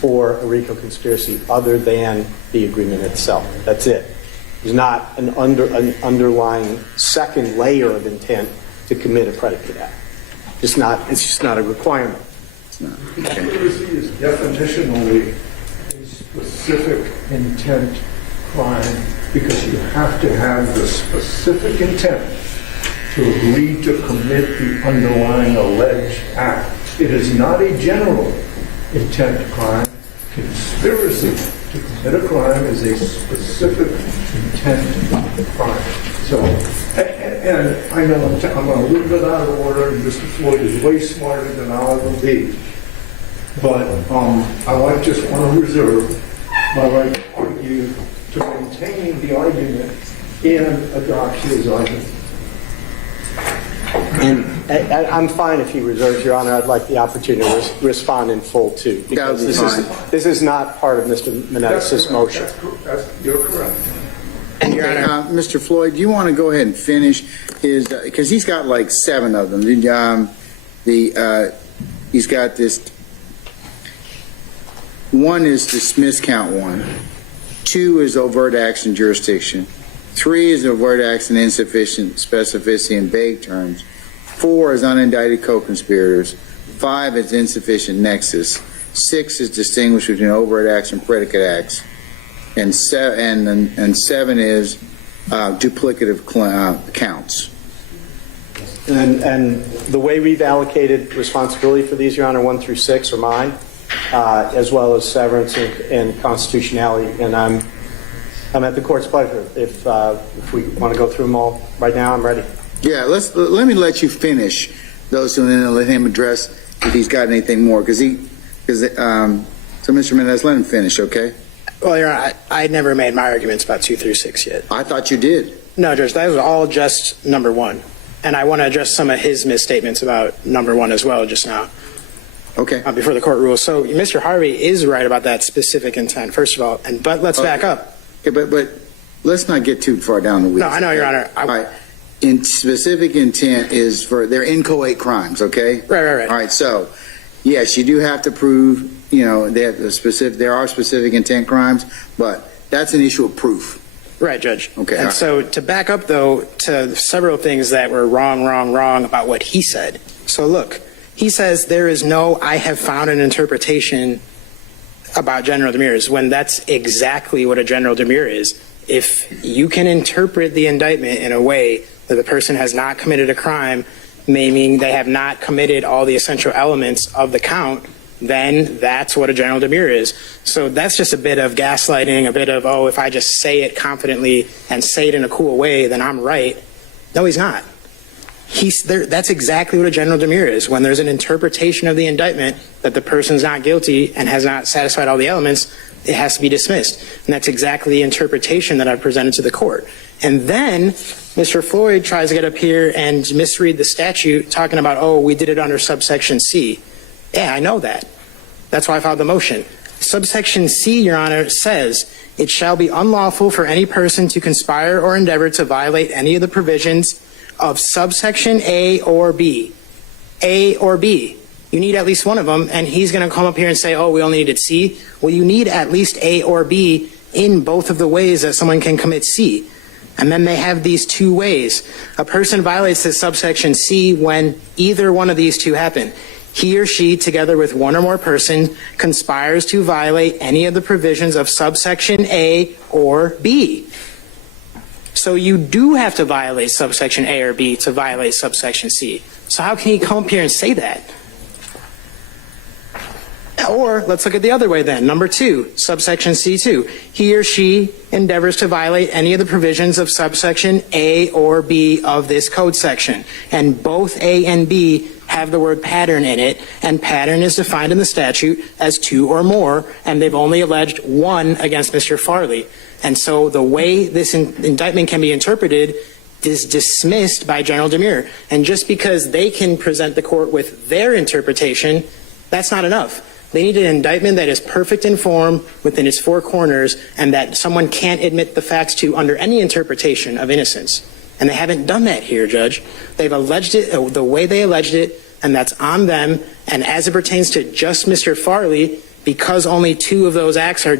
for a RICO conspiracy other than the agreement itself. That's it. There's not an underlying second layer of intent to commit a predicate act. It's just not a requirement. Conspiracy is definitionally a specific intent crime because you have to have the specific intent to agree to commit the underlying alleged act. It is not a general intent crime. Conspiracy to commit a crime is a specific intent crime. So, and I know I'm a little bit out of order, and Mr. Floyd is way smarter than I'll ever be. But I just want to reserve my right to argue to maintain the argument and adopt his argument. And I'm fine if he reserves, Your Honor. I'd like the opportunity to respond in full, too. Because this is not part of Mr. Menendez's motion. You're correct. And Your Honor, Mr. Floyd, do you want to go ahead and finish his, because he's got like 7 of them. He's got this, 1 is dismiss count 1, 2 is overt acts and jurisdiction, 3 is overt acts and insufficient specificity in vague terms, 4 is unindicted co-conspirators, 5 is insufficient nexus, 6 is distinguished between overt acts and predicate acts, and 7 is duplicative counts. And the way we've allocated responsibility for these, Your Honor, 1 through 6 are mine, as well as severance and constitutionality. And I'm at the court's pleasure. If we want to go through them all right now, I'm ready. Yeah, let me let you finish those, and then let him address if he's got anything more. So Mr. Menendez, let him finish, okay? Well, Your Honor, I never made my arguments about 2 through 6 yet. I thought you did. No, Judge, that was all just number 1. And I want to address some of his misstatements about number 1 as well just now. Okay. Before the court rules. So Mr. Harvey is right about that specific intent, first of all. But let's back up. Okay, but let's not get too far down the weeds. No, I know, Your Honor. All right. In specific intent is they're inchoate crimes, okay? Right. All right, so, yes, you do have to prove, there are specific intent crimes, but that's an issue of proof. Right, Judge. Okay. And so to back up, though, to several things that were wrong about what he said. So look, he says there is no I have found an interpretation about general demurs, when that's exactly what a general demur is. If you can interpret the indictment in a way that the person has not committed a crime, meaning they have not committed all the essential elements of the count, then that's what a general demur is. So that's just a bit of gaslighting, a bit of, oh, if I just say it confidently and say it in a cool way, then I'm right. No, he's not. That's exactly what a general demur is. When there's an interpretation of the indictment that the person's not guilty and has not satisfied all the elements, it has to be dismissed. And that's exactly the interpretation that I've presented to the court. And then Mr. Floyd tries to get up here and misread the statute, talking about, oh, we did it under subsection C. Yeah, I know that. That's why I filed the motion. Subsection C, Your Honor, says, it shall be unlawful for any person to conspire or endeavor to violate any of the provisions of subsection A or B. A or B. You need at least one of them, and he's going to come up here and say, oh, we only needed C. Well, you need at least A or B in both of the ways that someone can commit C. And then they have these 2 ways. A person violates this subsection C when either one of these 2 happen. He or she, together with one or more person, conspires to violate any of the provisions of subsection A or B. So you do have to violate subsection A or B to violate subsection C. So how can he come up here and say that? Or let's look at the other way then. Number 2, subsection C2. He or she endeavors to violate any of the provisions of subsection A or B of this code section. And both A and B have the word pattern in it, and pattern is defined in the statute as 2 or more, and they've only alleged 1 against Mr. Farley. And so the way this indictment can be interpreted is dismissed by general demur. And just because they can present the court with their interpretation, that's not enough. They need an indictment that is perfect in form within its 4 corners, and that someone can't admit the facts to under any interpretation of innocence. And they haven't done that here, Judge. They've alleged it the way they alleged it, and that's on them. And as it pertains to just Mr. Farley, because only 2 of those acts are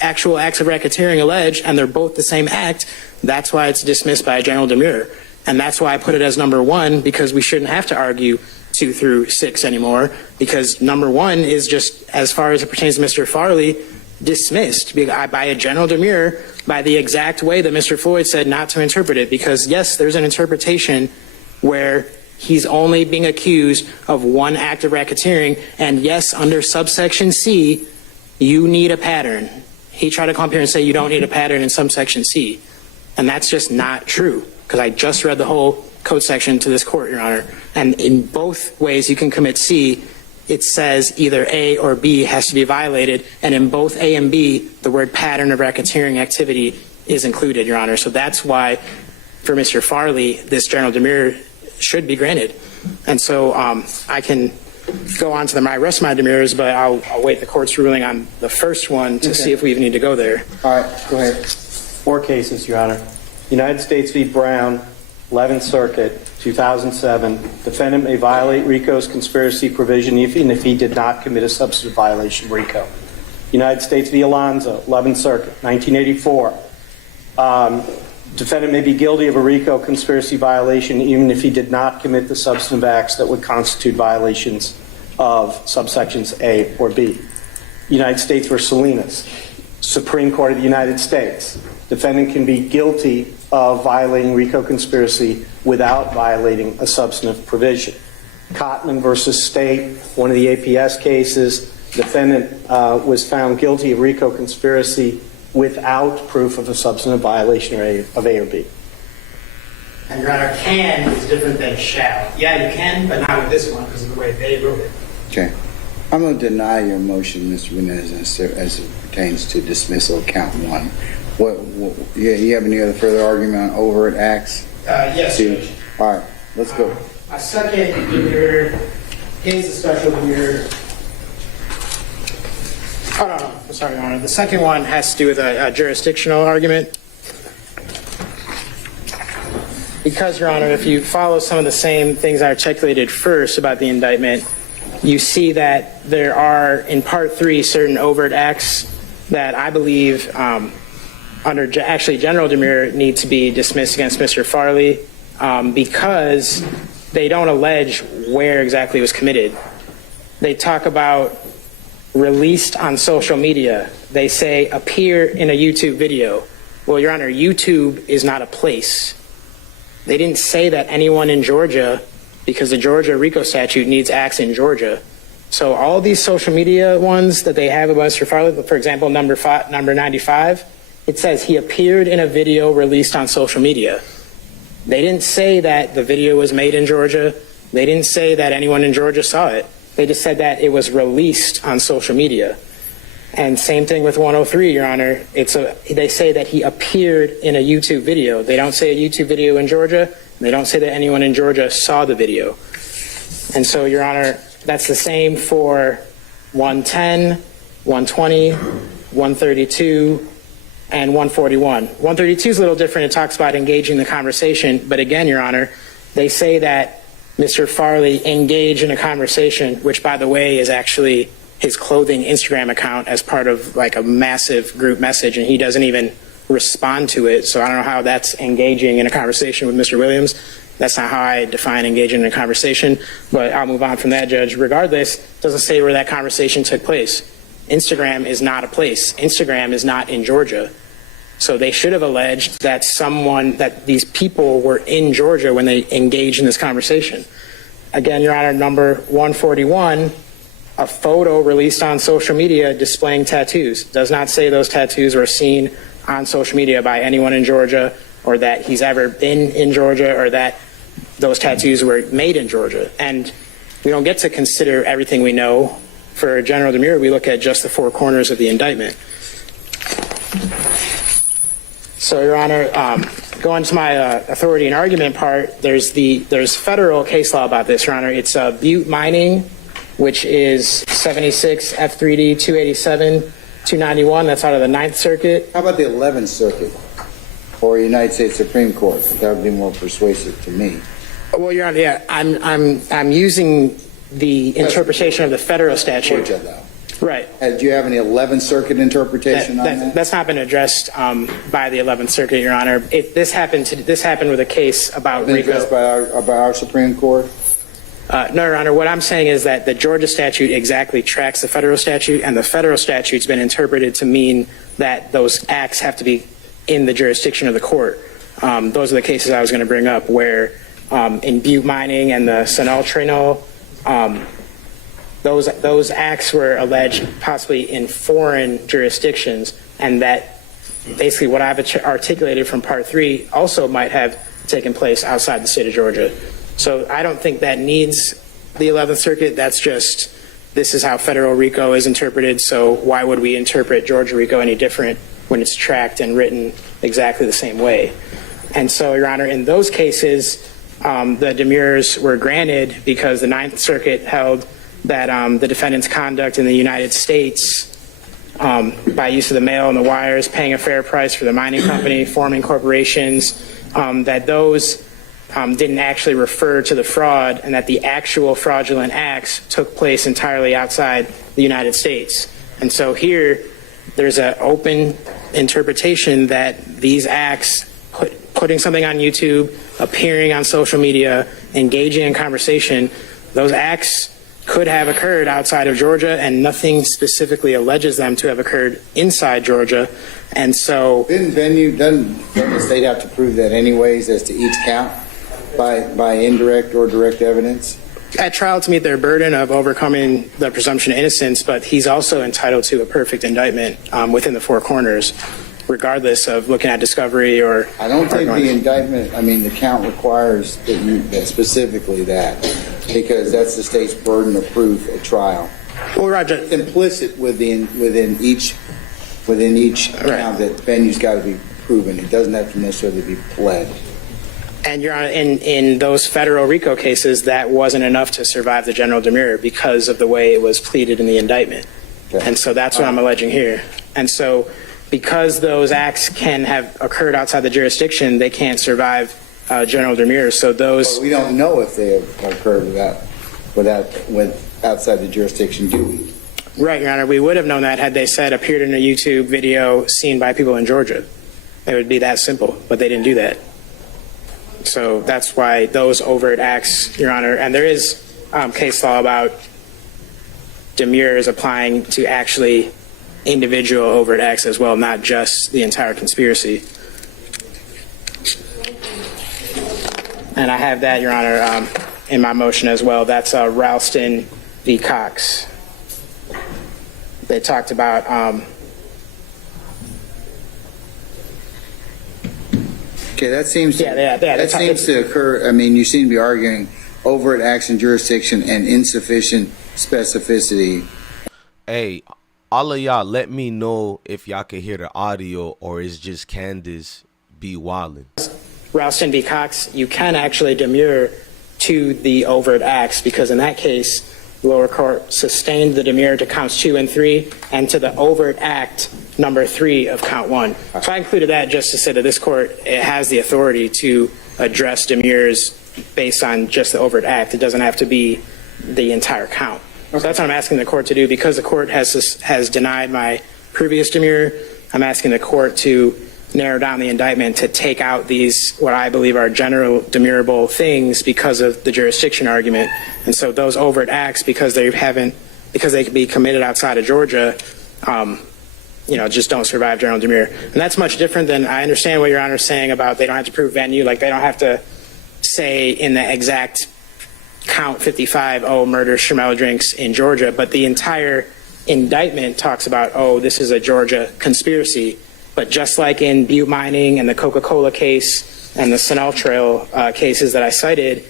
actual acts of racketeering alleged, and they're both the same act, that's why it's dismissed by a general demur. And that's why I put it as number 1, because we shouldn't have to argue 2 through 6 anymore, because number 1 is just, as far as it pertains to Mr. Farley, dismissed by a general demur by the exact way that Mr. Floyd said not to interpret it. Because yes, there's an interpretation where he's only being accused of 1 act of racketeering, and yes, under subsection C, you need a pattern. He tried to come up here and say you don't need a pattern in subsection C. And that's just not true, because I just read the whole code section to this court, Your Honor. And in both ways you can commit C, it says either A or B has to be violated. And in both A and B, the word pattern of racketeering activity is included, Your Honor. So that's why, for Mr. Farley, this general demurrer should be granted. And so I can go on to the rest of my demurrers, but I'll wait the court's ruling on the first one to see if we even need to go there. All right, go ahead. 4 cases, Your Honor. United States v. Brown, 11th Circuit, 2007. Defendant may violate RICO's conspiracy provision even if he did not commit a substantive violation of RICO. United States v. Alonzo, 11th Circuit, 1984. Defendant may be guilty of a RICO conspiracy violation even if he did not commit the substantive acts that would constitute violations of subsections A or B. United States v. Salinas, Supreme Court of the United States. Defendant can be guilty of violating RICO conspiracy without violating a substantive provision. Cotman versus State, one of the APS cases, defendant was found guilty of RICO conspiracy without proof of a substantive violation of A or B. And Your Honor, can is different than shall. Yeah, you can, but not with this one because of the way they wrote it. Okay. I'm going to deny your motion, Mr. Menez, as it pertains to dismissal of count 1. You have any other further argument on overt acts? Yes, Judge. All right, let's go. A second demurrer is a special demurrer. Oh, no, I'm sorry, Your Honor. The second one has to do with a jurisdictional argument. Because, Your Honor, if you follow some of the same things I articulated first about the indictment, you see that there are, in Part 3, certain overt acts that I believe under actually general demurrer need to be dismissed against Mr. Farley because they don't allege where exactly it was committed. They talk about released on social media. They say appear in a YouTube video. Well, Your Honor, YouTube is not a place. They didn't say that anyone in Georgia, because the Georgia RICO statute needs acts in Georgia. So all these social media ones that they have about Mr. Farley, for example, number 95, it says he appeared in a video released on social media. They didn't say that the video was made in Georgia. They didn't say that anyone in Georgia saw it. They just said that it was released on social media. And same thing with 103, Your Honor. They say that he appeared in a YouTube video. They don't say a YouTube video in Georgia. They don't say that anyone in Georgia saw the video. And so, Your Honor, that's the same for 110, 120, 132, and 141. 132 is a little different. It talks about engaging the conversation. But again, Your Honor, they say that Mr. Farley engaged in a conversation, which, by the way, is actually his clothing Instagram account as part of like a massive group message, and he doesn't even respond to it. So I don't know how that's engaging in a conversation with Mr. Williams. That's not how I define engaging in a conversation, but I'll move on from that, Judge. Regardless, it doesn't say where that conversation took place. Instagram is not a place. Instagram is not in Georgia. So they should have alleged that that these people were in Georgia when they engaged in this conversation. Again, Your Honor, number 141, a photo released on social media displaying tattoos. Does not say those tattoos were seen on social media by anyone in Georgia, or that he's ever been in Georgia, or that those tattoos were made in Georgia. And we don't get to consider everything we know. For general demurrer, we look at just the 4 corners of the indictment. So, Your Honor, going to my authority and argument part, there's federal case law about this, Your Honor. It's Butte Mining, which is 76 F3D 287 291. That's out of the 9th Circuit. How about the 11th Circuit or United States Supreme Court? That would be more persuasive to me. Well, Your Honor, yeah, I'm using the interpretation of the federal statute. Georgia, though. Right. Do you have any 11th Circuit interpretation on that? That's not been addressed by the 11th Circuit, Your Honor. This happened with a case about RICO. Addressed by our Supreme Court? No, Your Honor. What I'm saying is that the Georgia statute exactly tracks the federal statute, and the federal statute's been interpreted to mean that those acts have to be in the jurisdiction of the court. Those are the cases I was going to bring up, where in Butte Mining and the Sonal Trinol, those acts were alleged possibly in foreign jurisdictions, and that basically what I've articulated from Part 3 also might have taken place outside the state of Georgia. So I don't think that needs the 11th Circuit. That's just, this is how federal RICO is interpreted, so why would we interpret Georgia RICO any different when it's tracked and written exactly the same way? And so, Your Honor, in those cases, the demurrers were granted because the 9th Circuit held that the defendant's conduct in the United States, by use of the mail and the wires, paying a fair price for the mining company, forming corporations, that those didn't actually refer to the fraud, and that the actual fraudulent acts took place entirely outside the United States. And so here, there's an open interpretation that these acts, putting something on YouTube, appearing on social media, engaging in conversation, those acts could have occurred outside of Georgia, and nothing specifically alleges them to have occurred inside Georgia. And so, doesn't the state have to prove that anyways as to each count by indirect or direct evidence? At trial, to meet their burden of overcoming the presumption of innocence, but he's also entitled to a perfect indictment within the four corners, regardless of looking at discovery or... I don't think the indictment, the count requires that specifically that, because that's the state's burden of proof at trial. Well, Roger, implicit within each count that venue's got to be proven. It doesn't have to necessarily be pled. And Your Honor, in those federal RICO cases, that wasn't enough to survive the general demurrer because of the way it was pleaded in the indictment. Okay. And so that's what I'm alleging here. And so because those acts can have occurred outside the jurisdiction, they can't survive general demurrer. So those... But we don't know if they have occurred outside the jurisdiction, do we? Right, Your Honor. We would have known that had they said appeared in a YouTube video seen by people in Georgia. It would be that simple, but they didn't do that. So that's why those overt acts, Your Honor, and there is case law about demurrers applying to actually individual overt acts as well, not just the entire conspiracy. And I have that, Your Honor, in my motion as well. That's Ralston v. Cox. They talked about... Okay, that seems to occur. You seem to be arguing overt acts in jurisdiction and insufficient specificity. Hey, all of y'all, let me know if y'all can hear the audio or it's just Candace B. Wildin. Ralston v. Cox, you can actually demur to the overt acts because in that case, the lower court sustained the demurrer to counts 2 and 3 and to the overt act number 3 of count 1. So I included that just to say that this court, it has the authority to address demurrers based on just the overt act. It doesn't have to be the entire count. So that's what I'm asking the court to do. Because the court has denied my previous demurrer, I'm asking the court to narrow down the indictment to take out these, what I believe are general demurrable things because of the jurisdiction argument. And so those overt acts, because they can be committed outside of Georgia, just don't survive general demurrer. And that's much different than, I understand what Your Honor is saying about they don't have to prove venue, like they don't have to say in the exact count 55, murder Schmel drinks in Georgia, but the entire indictment talks about, this is a Georgia conspiracy. But just like in Butte Mining and the Coca-Cola case and the Sunel Trail cases that I cited,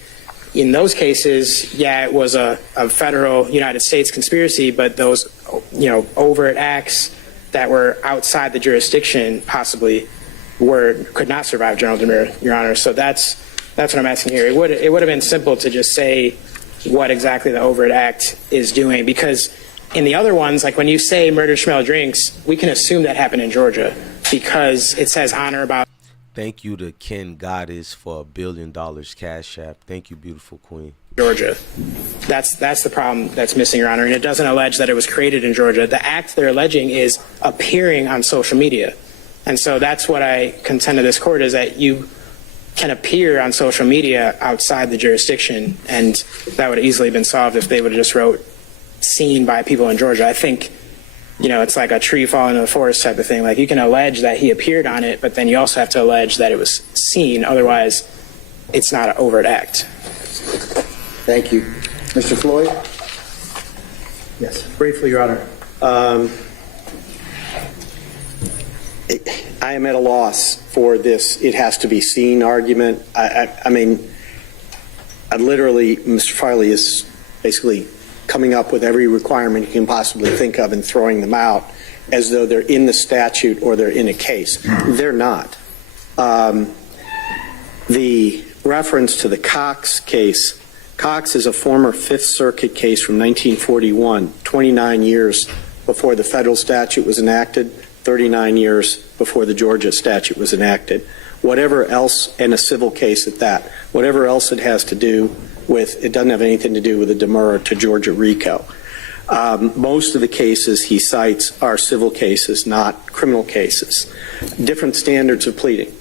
in those cases, it was a federal United States conspiracy, but those, overt acts that were outside the jurisdiction possibly could not survive general demurrer, Your Honor. So that's what I'm asking here. It would have been simple to just say what exactly the overt act is doing, because in the other ones, like when you say murder Schmel drinks, we can assume that happened in Georgia because it says honor about. Thank you to Ken Goddess for $1 billion Cash App. Thank you, beautiful queen. Georgia. That's the problem that's missing, Your Honor, and it doesn't allege that it was created in Georgia. The act they're alleging is appearing on social media. And so that's what I contend to this court, is that you can appear on social media outside the jurisdiction, and that would have easily been solved if they would have just wrote seen by people in Georgia. I think, it's like a tree falling in the forest type of thing. Like you can allege that he appeared on it, but then you also have to allege that it was seen. Otherwise, it's not an overt act. Thank you. Mr. Floyd? Yes, briefly, Your Honor. I am at a loss for this "it has to be seen" argument. I mean, Mr. Farley is basically coming up with every requirement he can possibly think of and throwing them out as though they're in the statute or they're in a case. They're not. The reference to the Cox case, Cox is a former Fifth Circuit case from 1941, 29 years before the federal statute was enacted, 39 years before the Georgia statute was enacted. Whatever else, and a civil case at that, whatever else it has to do with, it doesn't have anything to do with a demurrer to Georgia RICO. Most of the cases he cites are civil cases, not criminal cases. Different standards of pleading.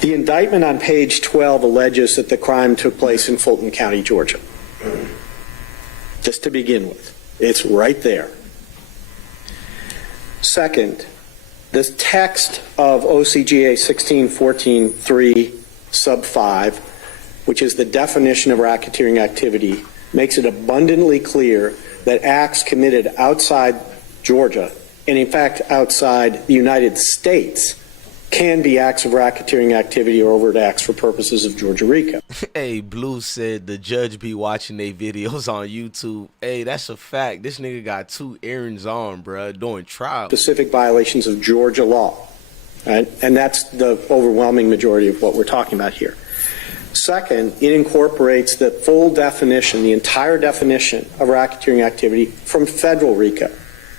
The indictment on page 12 alleges that the crime took place in Fulton County, Georgia. Just to begin with. It's right there. Second, the text of OCGA 1614.3 sub 5, which is the definition of racketeering activity, makes it abundantly clear that acts committed outside Georgia, and in fact outside the United States, can be acts of racketeering activity or overt acts for purposes of Georgia RICO. Hey, Blue said the judge be watching their videos on YouTube. Hey, that's a fact. This nigga got 2 errands on, bruh, during trial. Specific violations of Georgia law, right? And that's the overwhelming majority of what we're talking about here. Second, it incorporates the full definition, the entire definition of racketeering activity from federal RICO.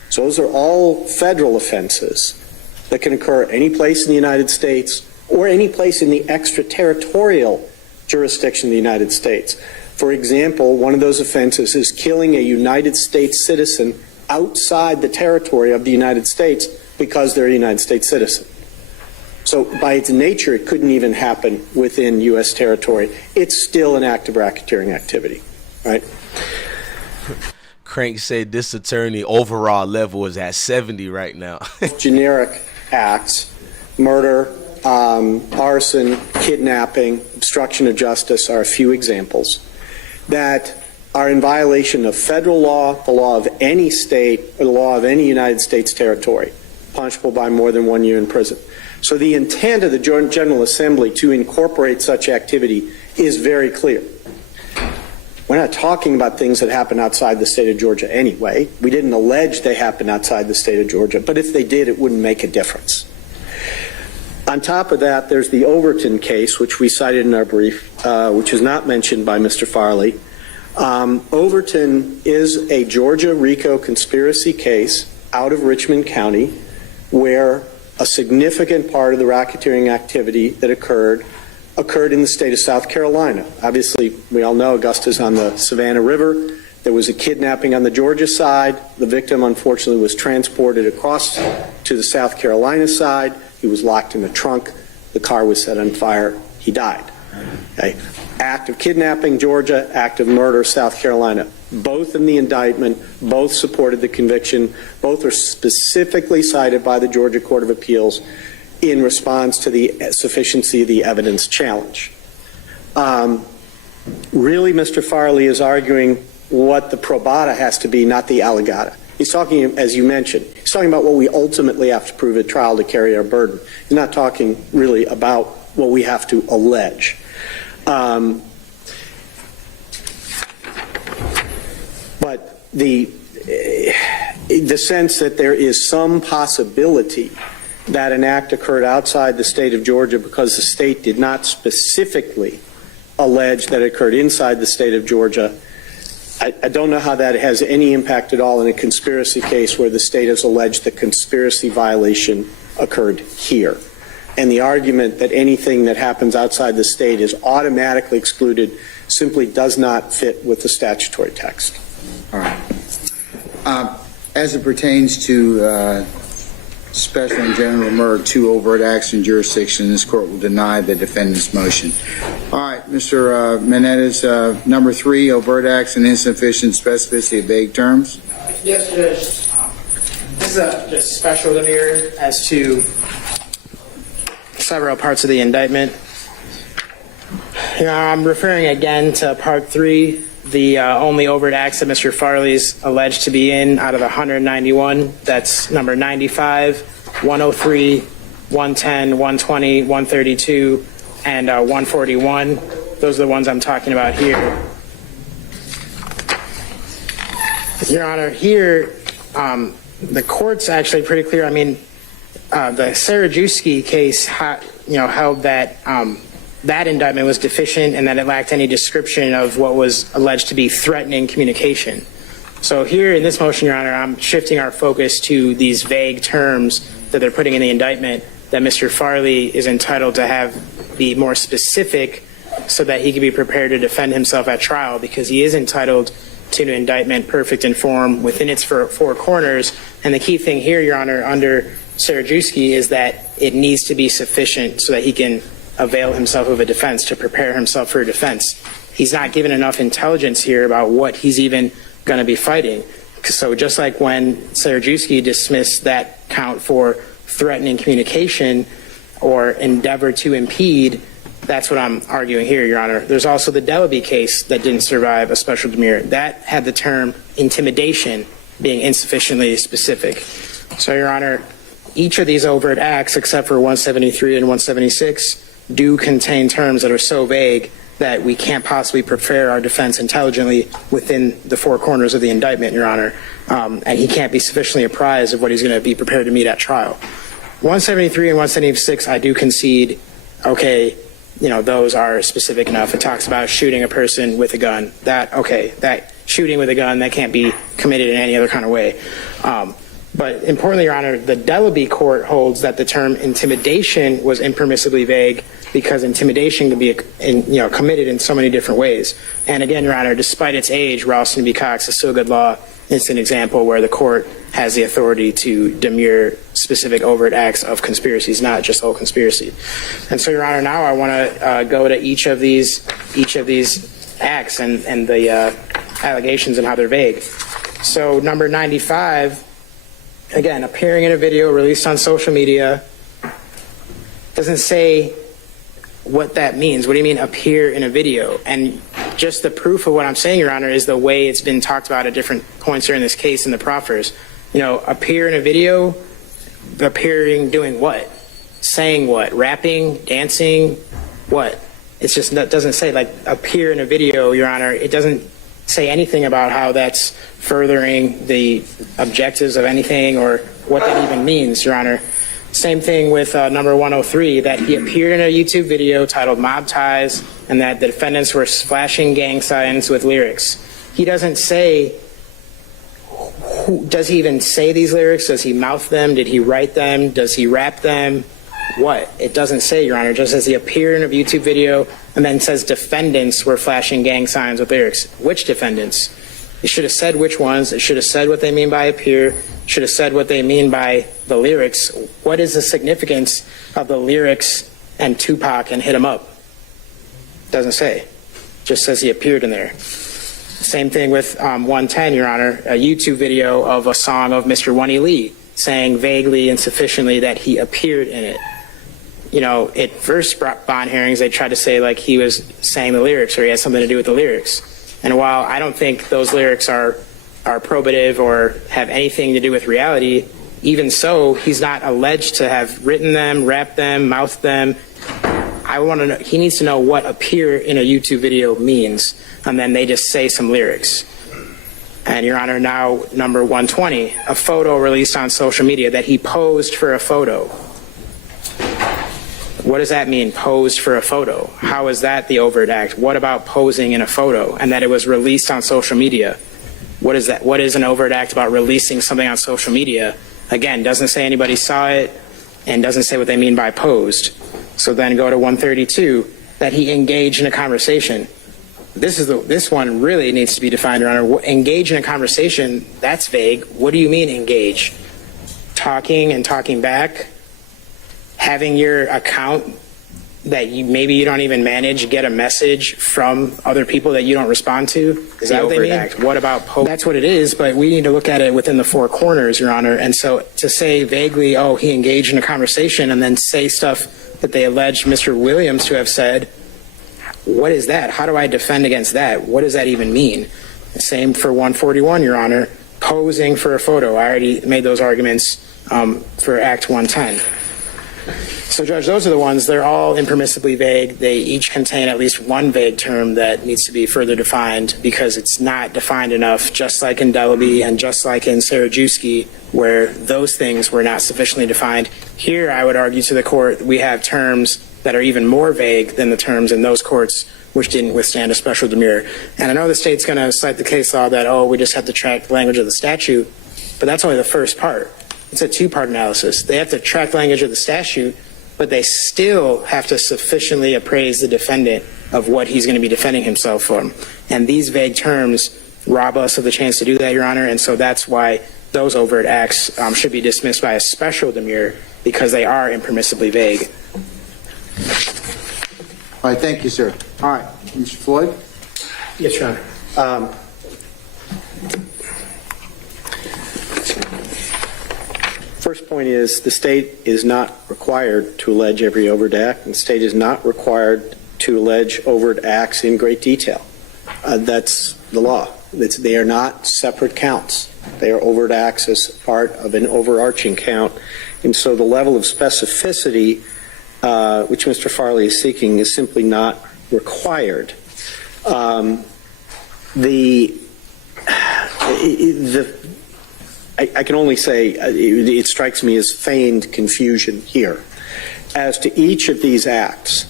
So those are all federal offenses that can occur any place in the United States or any place in the extraterritorial jurisdiction of the United States. For example, one of those offenses is killing a United States citizen outside the territory of the United States because they're a United States citizen. So by its nature, it couldn't even happen within U.S. territory. It's still an act of racketeering activity, right? Crank said this attorney overall level is at 70 right now. Generic acts, murder, arson, kidnapping, obstruction of justice are a few examples that are in violation of federal law, the law of any state, or the law of any United States territory, punishable by more than 1 year in prison. So the intent of the General Assembly to incorporate such activity is very clear. We're not talking about things that happen outside the state of Georgia anyway. We didn't allege they happened outside the state of Georgia, but if they did, it wouldn't make a difference. On top of that, there's the Overton case, which we cited in our brief, which is not mentioned by Mr. Farley. Overton is a Georgia RICO conspiracy case out of Richmond County where a significant part of the racketeering activity that occurred in the state of South Carolina. Obviously, we all know Augusta's on the Savannah River. There was a kidnapping on the Georgia side. The victim, unfortunately, was transported across to the South Carolina side. He was locked in the trunk. The car was set on fire. He died. Okay. Act of kidnapping, Georgia. Act of murder, South Carolina. Both in the indictment, both supported the conviction. Both are specifically cited by the Georgia Court of Appeals in response to the sufficiency of the evidence challenge. Really, Mr. Farley is arguing what the probata has to be, not the allegata. He's talking, as you mentioned, he's talking about what we ultimately have to prove at trial to carry our burden. He's not talking really about what we have to allege. But the sense that there is some possibility that an act occurred outside the state of Georgia because the state did not specifically allege that it occurred inside the state of Georgia, I don't know how that has any impact at all in a conspiracy case where the state has alleged the conspiracy violation occurred here. And the argument that anything that happens outside the state is automatically excluded simply does not fit with the statutory text. All right. As it pertains to special and general murder, 2 overt acts in jurisdiction, this court will deny the defendant's motion. All right, Mr. Menendez, number 3, overt acts and insufficient specificity of vague terms. Yes, Judge. This is just special here as to several parts of the indictment. I'm referring again to Part 3, the only overt acts that Mr. Farley's alleged to be in out of 191, that's number 95, 103, 110, 120, 132, and 141. Those are the ones I'm talking about here. Your Honor, here, the court's actually pretty clear. I mean, the Sarajewski case, held that that indictment was deficient and that it lacked any description of what was alleged to be threatening communication. So here in this motion, Your Honor, I'm shifting our focus to these vague terms that they're putting in the indictment that Mr. Farley is entitled to have be more specific so that he can be prepared to defend himself at trial, because he is entitled to an indictment perfect in form within its four corners. And the key thing here, Your Honor, under Sarajewski is that it needs to be sufficient so that he can avail himself of a defense, to prepare himself for a defense. He's not given enough intelligence here about what he's even going to be fighting. So just like when Sarajewski dismissed that count for threatening communication or endeavor to impede, that's what I'm arguing here, Your Honor. There's also the Delaby case that didn't survive a special demurrer. That had the term intimidation being insufficiently specific. So, Your Honor, each of these overt acts, except for 173 and 176, do contain terms that are so vague that we can't possibly prepare our defense intelligently within the four corners of the indictment, Your Honor. And he can't be sufficiently apprised of what he's going to be prepared to meet at trial. 173 and 176, I do concede, okay, those are specific enough. It talks about shooting a person with a gun. That shooting with a gun, that can't be committed in any other kind of way. But importantly, Your Honor, the Delaby court holds that the term intimidation was impermissibly vague because intimidation can be committed in so many different ways. And again, Your Honor, despite its age, Ralston v. Cox is still good law. It's an example where the court has the authority to demur specific overt acts of conspiracies, not just whole conspiracy. And so, Your Honor, now I want to go to each of these acts and the allegations and how they're vague. So number 95, again, appearing in a video released on social media, doesn't say what that means. What do you mean appear in a video? And just the proof of what I'm saying, Your Honor, is the way it's been talked about at different points here in this case in the proffers. Appear in a video, appearing doing what? Saying what? Rapping, dancing, what? It's just, that doesn't say like appear in a video, Your Honor. It doesn't say anything about how that's furthering the objectives of anything or what that even means, Your Honor. Same thing with number 103, that he appeared in a YouTube video titled Mob Ties and that the defendants were flashing gang signs with lyrics. He doesn't say, does he even say these lyrics? Does he mouth them? Did he write them? Does he rap them? What? It doesn't say, Your Honor. It just says he appeared in a YouTube video and then says defendants were flashing gang signs with lyrics. Which defendants? It should have said which ones. It should have said what they mean by appear. It should have said what they mean by the lyrics. What is the significance of the lyrics and Tupac and Hit 'Em Up? Doesn't say. Just says he appeared in there. Same thing with 110, Your Honor, a YouTube video of a song of Mr. Wunny Lee saying vaguely and sufficiently that he appeared in it. At first bond hearings, they tried to say like he was saying the lyrics or he had something to do with the lyrics. And while I don't think those lyrics are probative or have anything to do with reality, even so, he's not alleged to have written them, rapped them, mouthed them. I want to know, he needs to know what appear in a YouTube video means, and then they just say some lyrics. And Your Honor, now number 120, a photo released on social media that he posed for a photo. What does that mean, posed for a photo? How is that the overt act? What about posing in a photo and that it was released on social media? What is that? What is an overt act about releasing something on social media? Again, doesn't say anybody saw it and doesn't say what they mean by posed. So then go to 132, that he engaged in a conversation. This one really needs to be defined, Your Honor. Engage in a conversation, that's vague. What do you mean engage? Talking and talking back? Having your account that maybe you don't even manage get a message from other people that you don't respond to? Is that what they mean? What about post? That's what it is, but we need to look at it within the four corners, Your Honor. And so to say vaguely, oh, he engaged in a conversation and then say stuff that they allege Mr. Williams to have said, what is that? How do I defend against that? What does that even mean? Same for 141, Your Honor. Posing for a photo. I already made those arguments for Act 110. So, Judge, those are the ones. They're all impermissibly vague. They each contain at least one vague term that needs to be further defined because it's not defined enough, just like in Delaby and just like in Sarajewski, where those things were not sufficiently defined. Here, I would argue to the court, we have terms that are even more vague than the terms in those courts which didn't withstand a special demurrer. And I know the state's going to cite the case law that, oh, we just have to track the language of the statute, but that's only the first part. It's a two-part analysis. They have to track the language of the statute, but they still have to sufficiently appraise the defendant of what he's going to be defending himself from. And these vague terms rob us of the chance to do that, Your Honor, and so that's why those overt acts should be dismissed by a special demurrer because they are impermissibly vague. All right, thank you, sir. All right, Mr. Floyd? Yes, Your Honor. First point is the state is not required to allege every overt act, and the state is not required to allege overt acts in great detail. That's the law. They are not separate counts. They are overt acts as part of an overarching count. And so the level of specificity which Mr. Farley is seeking is simply not required. I can only say it strikes me as feigned confusion here. As to each of these acts,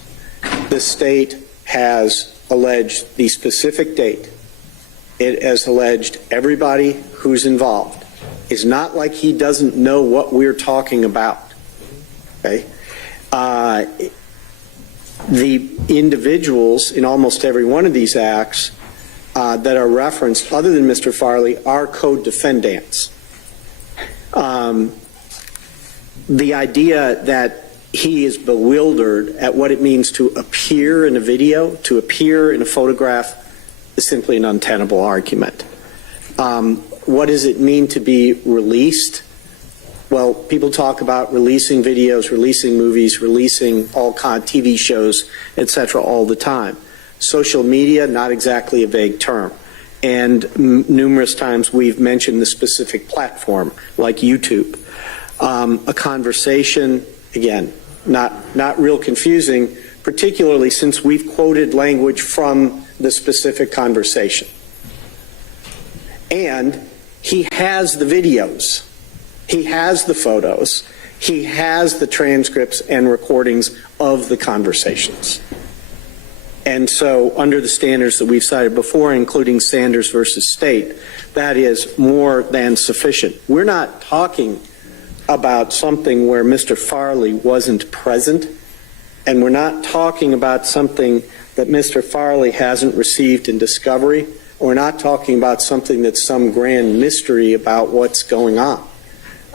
the state has alleged the specific date. It has alleged everybody who's involved. It's not like he doesn't know what we're talking about. Okay? The individuals in almost every one of these acts that are referenced, other than Mr. Farley, are co-defendants. The idea that he is bewildered at what it means to appear in a video, to appear in a photograph, is simply an untenable argument. What does it mean to be released? Well, people talk about releasing videos, releasing movies, releasing all kind of TV shows, etc. all the time. Social media, not exactly a vague term. And numerous times we've mentioned the specific platform, like YouTube. A conversation, again, not real confusing, particularly since we've quoted language from the specific conversation. And he has the videos. He has the photos. He has the transcripts and recordings of the conversations. And so under the standards that we've cited before, including Sanders versus State, that is more than sufficient. We're not talking about something where Mr. Farley wasn't present, and we're not talking about something that Mr. Farley hasn't received in discovery. We're not talking about something that's some grand mystery about what's going on.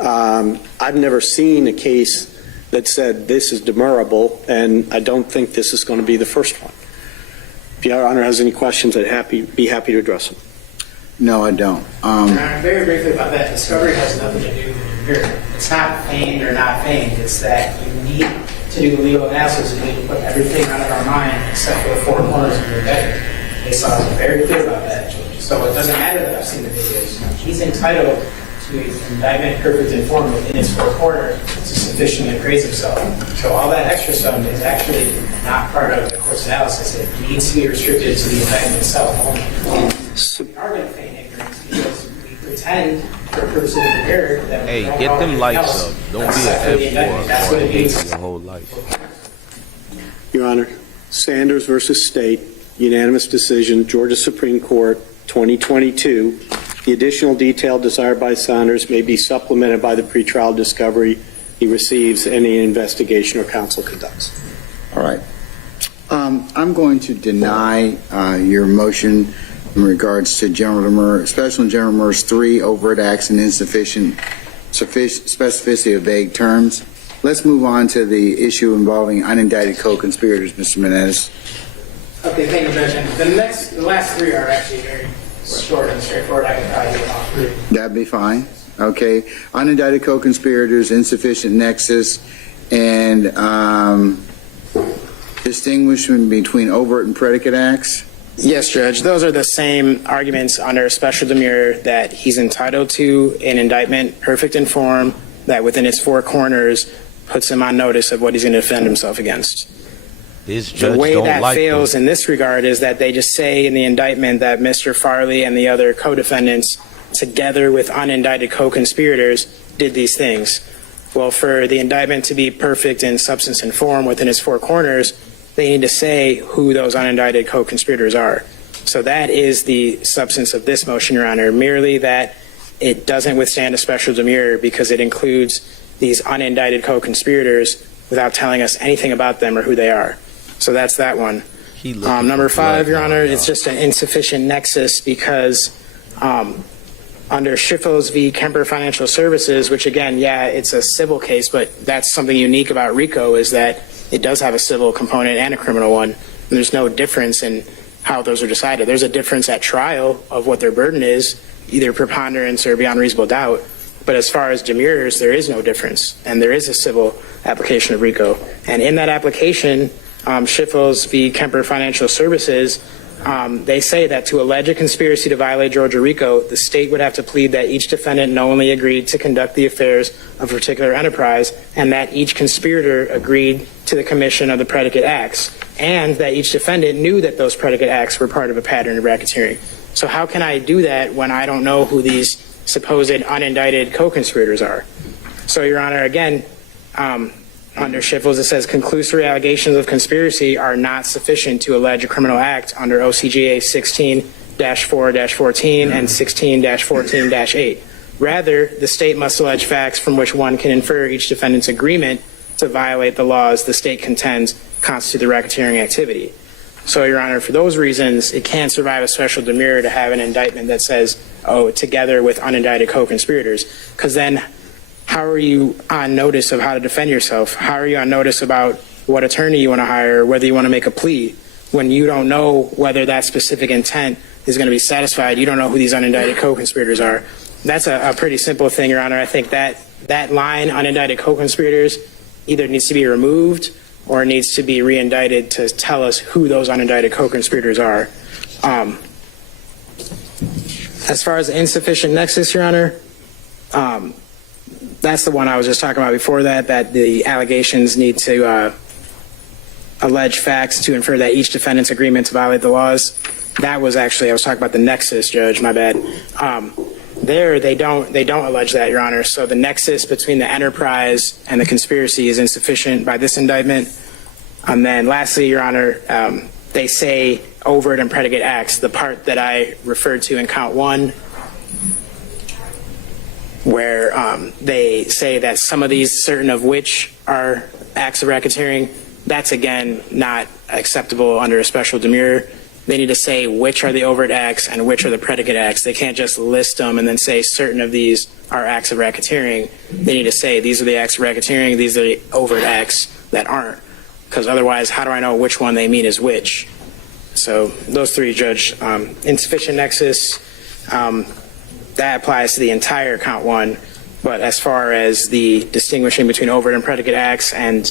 I've never seen a case that said this is demurrable, and I don't think this is going to be the first one. If Your Honor has any questions, I'd be happy to address them. No, I don't. Very briefly about that, discovery has nothing to do with here. It's not feigned or not feigned. It's that you need to do the legal analysis. You need to put everything out of our mind except for the four corners of your head. Case law is very clear about that. So it doesn't matter that I've seen the videos. He's entitled to an indictment perfect and form within its four corners to sufficiently appraise himself. So all that extra stuff is actually not part of the court's analysis. It needs to be restricted to the indictment itself only. We are going to feign ignorance because we pretend for purposes of the error that we don't get know them lights else up. Don't be except for the an indictment. That's what it F4 means. your whole life. Your Honor, Sanders versus State, unanimous decision, Georgia Supreme Court, 2022. The additional detail desired by Sanders may be supplemented by the pretrial discovery he receives any investigation or counsel conducts. All right. I'm going to deny your motion in regards to General Demurrer, Special and General Demurrer's 3 overt acts and insufficient specificity of vague terms. Let's move on to the issue involving unindicted co-conspirators, Mr. Menendez. Okay, thank you, Judge. And the last 3 are actually very short and straightforward. I can probably get all 3. That'd be fine. Okay. Unindicted co-conspirators, insufficient nexus, and distinguishment between overt and predicate acts? Yes, Judge. Those are the same arguments under special demurrer that he's entitled to an indictment, perfect in form, that within its four corners puts him on notice of what he's going to defend himself against. This judge The way don't that like fails them. in this regard is that they just say in the indictment that Mr. Farley and the other co-defendants, together with unindicted co-conspirators, did these things. Well, for the indictment to be perfect in substance and form within its four corners, they need to say who those unindicted co-conspirators are. So that is the substance of this motion, Your Honor, merely that it doesn't withstand a special demurrer because it includes these unindicted co-conspirators without telling us anything about them or who they are. So that's that one. Number 5, Your Honor, it's just an insufficient nexus because under Schiffels v. Kemper Financial Services, which again, yeah, it's a civil case, but that's something unique about RICO is that it does have a civil component and a criminal one. And there's no difference in how those are decided. There's a difference at trial of what their burden is, either preponderance or beyond reasonable doubt. But as far as demurrers, there is no difference, and there is a civil application of RICO. And in that application, Schiffels v. Kemper Financial Services, they say that to allege a conspiracy to violate Georgia RICO, the state would have to plead that each defendant knowingly agreed to conduct the affairs of a particular enterprise, and that each conspirator agreed to the commission of the predicate acts, and that each defendant knew that those predicate acts were part of a pattern of racketeering. So how can I do that when I don't know who these supposed unindicted co-conspirators are? So, Your Honor, again, under Schiffels, it says conclusory allegations of conspiracy are not sufficient to allege a criminal act under OCGA 16-4-14 and 16-14-8. Rather, the state must allege facts from which one can infer each defendant's agreement to violate the laws the state contends constitute the racketeering activity. So, Your Honor, for those reasons, it can't survive a special demurrer to have an indictment that says, oh, together with unindicted co-conspirators, because then how are you on notice of how to defend yourself? How are you on notice about what attorney you want to hire, whether you want to make a plea, when you don't know whether that specific intent is going to be satisfied? You don't know who these unindicted co-conspirators are. That's a pretty simple thing, Your Honor. I think that line, unindicted co-conspirators, either needs to be removed or needs to be re-indicted to tell us who those unindicted co-conspirators are. As far as insufficient nexus, Your Honor, that's the one I was just talking about before that the allegations need to allege facts to infer that each defendant's agreement to violate the laws. That was actually, I was talking about the nexus, Judge, my bad. There, they don't allege that, Your Honor. So the nexus between the enterprise and the conspiracy is insufficient by this indictment. And then lastly, Your Honor, they say overt and predicate acts, the part that I referred to in count 1, where they say that some of these, certain of which are acts of racketeering, that's again not acceptable under a special demurrer. They need to say which are the overt acts and which are the predicate acts. They can't just list them and then say certain of these are acts of racketeering. They need to say these are the acts of racketeering, these are the overt acts that aren't. Because otherwise, how do I know which one they mean is which? So those three, Judge. Insufficient nexus, that applies to the entire count 1. But as far as the distinguishing between overt and predicate acts and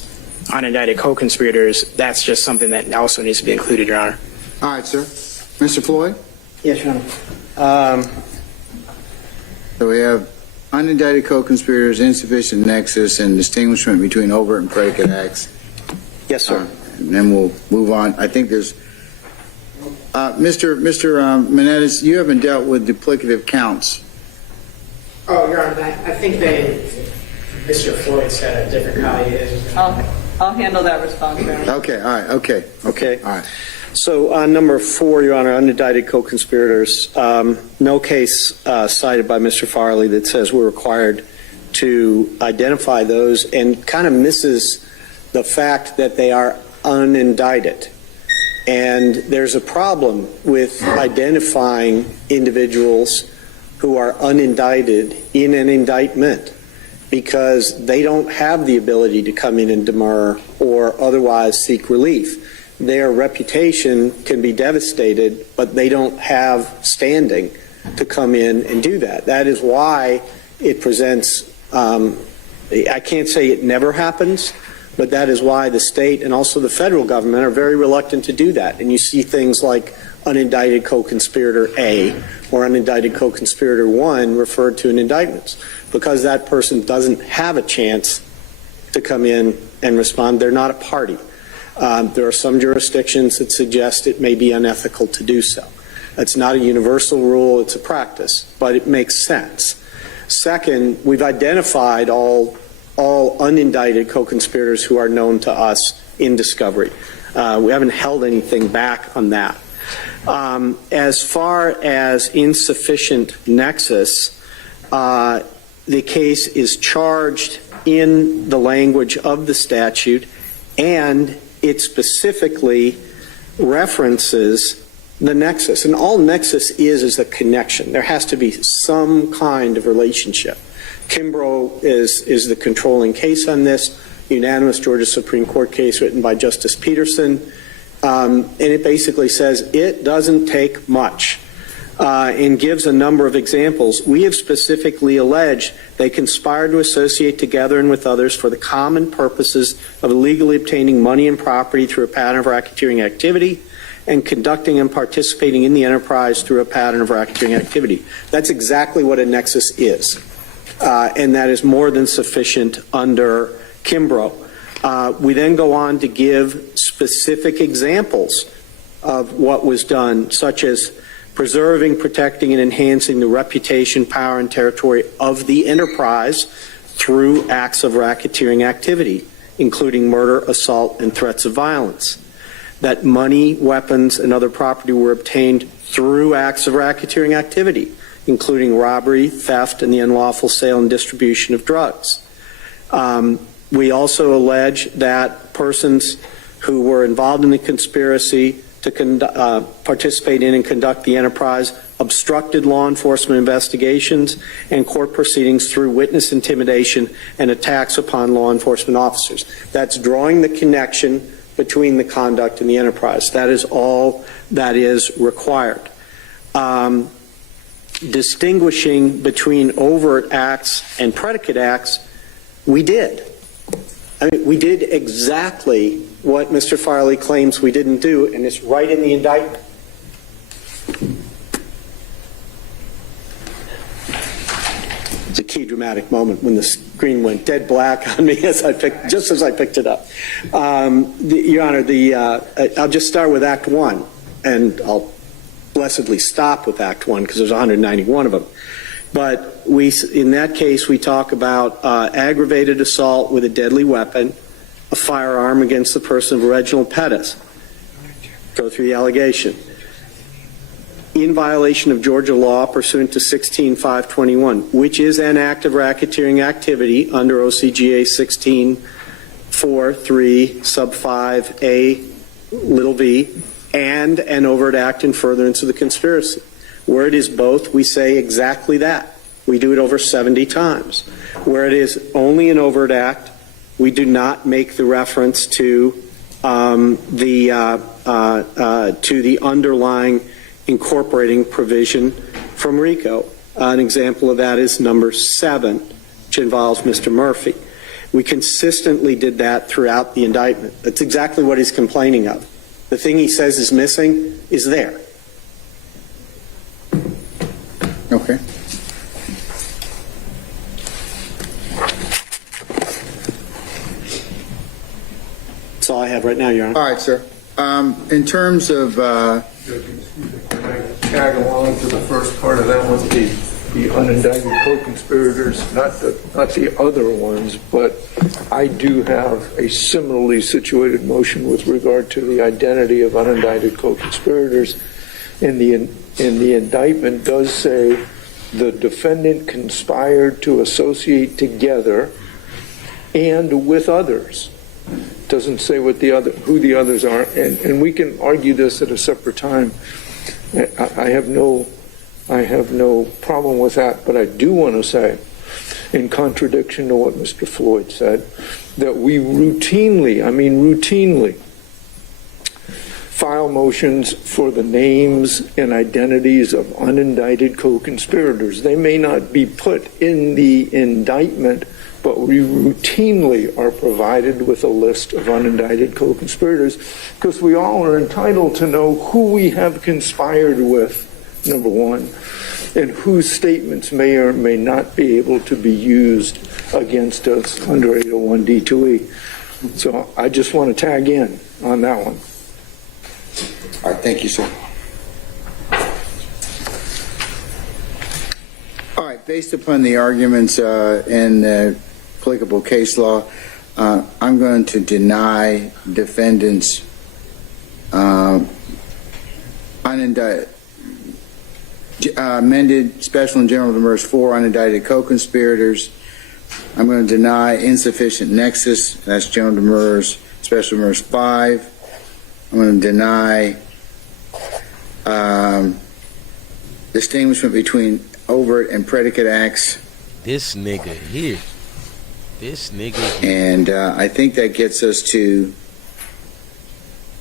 unindicted co-conspirators, that's just something that also needs to be included, Your Honor. All right, sir. Mr. Floyd? Yes, Your Honor. So we have unindicted co-conspirators, insufficient nexus, and distinguishment between overt and predicate acts. Yes, sir. And then we'll move on. I think there's... Mr. Menendez, you haven't dealt with duplicative counts. Oh, Your Honor, I think Mr. Floyd said a different colleague. I'll handle that response, Your Honor. Okay, all right, okay. All right. So on number 4, Your Honor, unindicted co-conspirators, no case cited by Mr. Farley that says we're required to identify those, and kind of misses the fact that they are unindicted. And there's a problem with identifying individuals who are unindicted in an indictment because they don't have the ability to come in and demur or otherwise seek relief. Their reputation can be devastated, but they don't have standing to come in and do that. That is why it presents, I can't say it never happens, But that is why the state and also the federal government are very reluctant to do that. And you see things like unindicted co-conspirator A or unindicted co-conspirator 1 referred to in indictments, because that person doesn't have a chance to come in and respond. They're not a party. There are some jurisdictions that suggest it may be unethical to do so. It's not a universal rule, it's a practice, but it makes sense. Second, we've identified all unindicted co-conspirators who are known to us in discovery. We haven't held anything back on that. As far as insufficient nexus, the case is charged in the language of the statute, and it specifically references the nexus. And all nexus is a connection. There has to be some kind of relationship. Kimbrough is the controlling case on this, unanimous Georgia Supreme Court case written by Justice Peterson. And it basically says it doesn't take much, and gives a number of examples. We have specifically alleged they conspired to associate together and with others for the common purposes of illegally obtaining money and property through a pattern of racketeering activity and conducting and participating in the enterprise through a pattern of racketeering activity. That's exactly what a nexus is, and that is more than sufficient under Kimbrough. We then go on to give specific examples of what was done, such as preserving, protecting, and enhancing the reputation, power, and territory of the enterprise through acts of racketeering activity, including murder, assault, and threats of violence. That money, weapons, and other property were obtained through acts of racketeering activity, including robbery, theft, and the unlawful sale and distribution of drugs. We also allege that persons who were involved in the conspiracy to participate in and conduct the enterprise obstructed law enforcement investigations and court proceedings through witness intimidation and attacks upon law enforcement officers. That's drawing the connection between the conduct and the enterprise. That is all that is required. Distinguishing between overt acts and predicate acts, we did. I mean, we did exactly what Mr. Farley claims we didn't do, and it's right in the indictment. It's a key dramatic moment when the screen went dead black on me just as I picked it up. Your Honor, I'll just start with Act 1, and I'll blessedly stop with Act 1 because there's 191 of them. But in that case, we talk about aggravated assault with a deadly weapon, a firearm against the person of Reginald Pettis. Go through the allegation. In violation of Georgia law pursuant to 16-521, which is an act of racketeering activity under OCGA 16-4-3 sub 5A little v, and an overt act in furtherance of the conspiracy. Where it is both, we say exactly that. We do it over 70 times. Where it is only an overt act, we do not make the reference to the underlying incorporating provision from RICO. An example of that is number 7, which involves Mr. Murphy. We consistently did that throughout the indictment. That's exactly what he's complaining of. The thing he says is missing is there. Okay. That's all I have right now, Your Honor. All right, sir. In terms of tag along to the first part of that with the unindicted co-conspirators, not the other ones, but I do have a similarly situated motion with regard to the identity of unindicted co-conspirators. In the indictment does say the defendant conspired to associate together and with others. Doesn't say who the others are, and we can argue this at a separate time. I have no problem with that, but I do want to say, in contradiction to what Mr. Floyd said, that we routinely file motions for the names and identities of unindicted co-conspirators. They may not be put in the indictment but we routinely are provided with a list of unindicted co-conspirators because we all are entitled to know who we have conspired with, number one, and whose statements may or may not be able to be used against us under 801 D2E. So I just want to tag in on that one. All right, thank you, sir. All right, based upon the arguments and the applicable case law, I'm going to deny defendants unindicted, amended special and general demurs for unindicted co-conspirators. I'm going to deny insufficient nexus, that's general demurs, special demurs 5. I'm going to deny distinguishment between overt and predicate acts. This nigga here. And I think that gets us to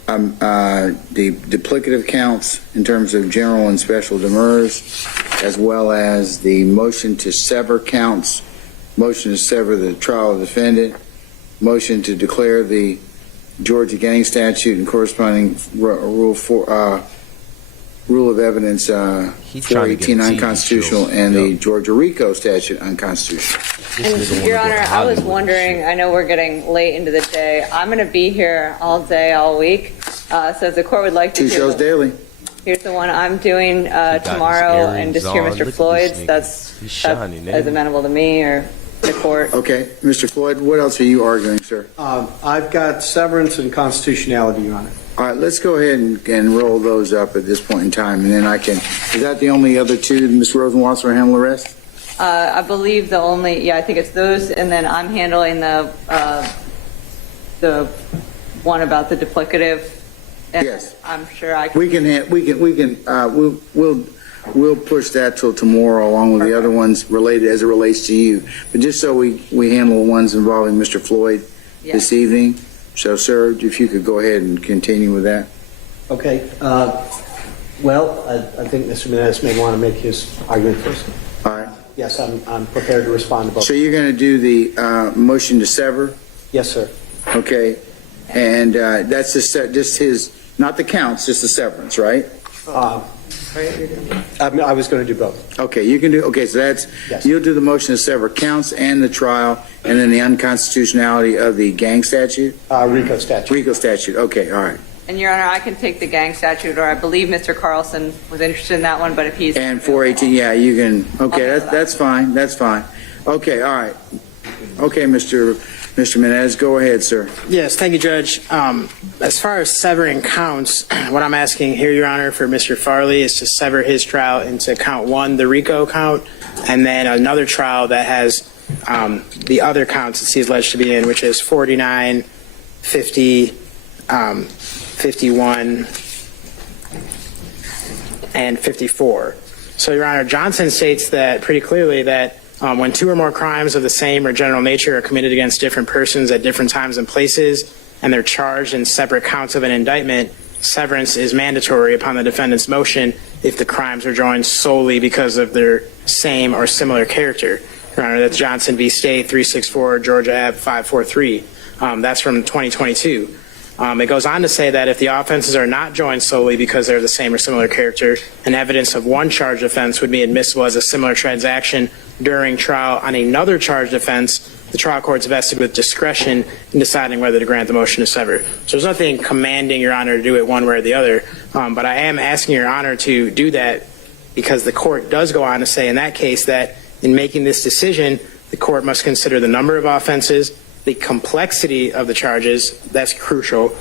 the duplicative counts in terms of general and special demurs, as well as the motion to sever counts, motion to sever the trial of defendant, motion to declare the Georgia gang statute and corresponding rule of evidence 418 unconstitutional and the Georgia RICO statute unconstitutional. And Your Honor, I was wondering, I know we're getting late into the day. I'm going to be here all day, all week. So if the court would like to 2 shows daily. Here's the one I'm doing tomorrow, and just hear Mr. Floyd's. That's as amenable to me or the court. Okay, Mr. Floyd, what else are you arguing, sir? I've got severance and constitutionality, Your Honor. All right, let's go ahead and roll those up at this point in time, and then I can. Is that the only other two? Ms. Rosenwasser will handle the rest? I believe the only, I think it's those, and then I'm handling the one about the duplicative. And yes, I'm sure I can. We'll push that till tomorrow, along with the other ones related as it relates to you. But just so we handle the ones involving Mr. Floyd this evening. So, sir, if you could go ahead and continue with that. Okay. Well, I think Mr. Menendez may want to make his argument first. All right. Yes, I'm prepared to respond to both. So you're going to do the motion to sever? Yes, sir. Okay. And that's just his, not the counts, just the severance, right? I was going to do both. Okay, you can do, okay, so that's, you'll do the motion to sever counts and the trial, and then the unconstitutionality of the gang statute? RICO statute. RICO statute, okay, all right. And Your Honor, I can take the gang statute, or I believe Mr. Carlson was interested in that one, but if he's... And 418, yeah, you can, okay, that's fine, that's fine. Okay, all right. Okay, Mr. Menendez, go ahead, sir. Yes, thank you, Judge. As far as severing counts, what I'm asking here, Your Honor, for Mr. Farley is to sever his trial into count 1, the RICO count, and then another trial that has the other counts that he's alleged to be in, which is 49, 50, 51, and 54. So, Your Honor, Johnson states that pretty clearly that when 2 or more crimes of the same or general nature are committed against different persons at different times and places, and they're charged in separate counts of an indictment, severance is mandatory upon the defendant's motion if the crimes are joined solely because of their same or similar character. Your Honor, that's Johnson v. State, 364 Georgia Ave. 543. That's from 2022. It goes on to say that if the offenses are not joined solely because they're the same or similar character, and evidence of one charged offense would be admissible as a similar transaction during trial on another charged offense, the trial court's vested with discretion in deciding whether to grant the motion to sever. So there's nothing commanding Your Honor to do it one way or the other, but I am asking Your Honor to do that because the court does go on to say in that case that in making this decision, the court must consider the number of offenses, the complexity of the charges, that's crucial,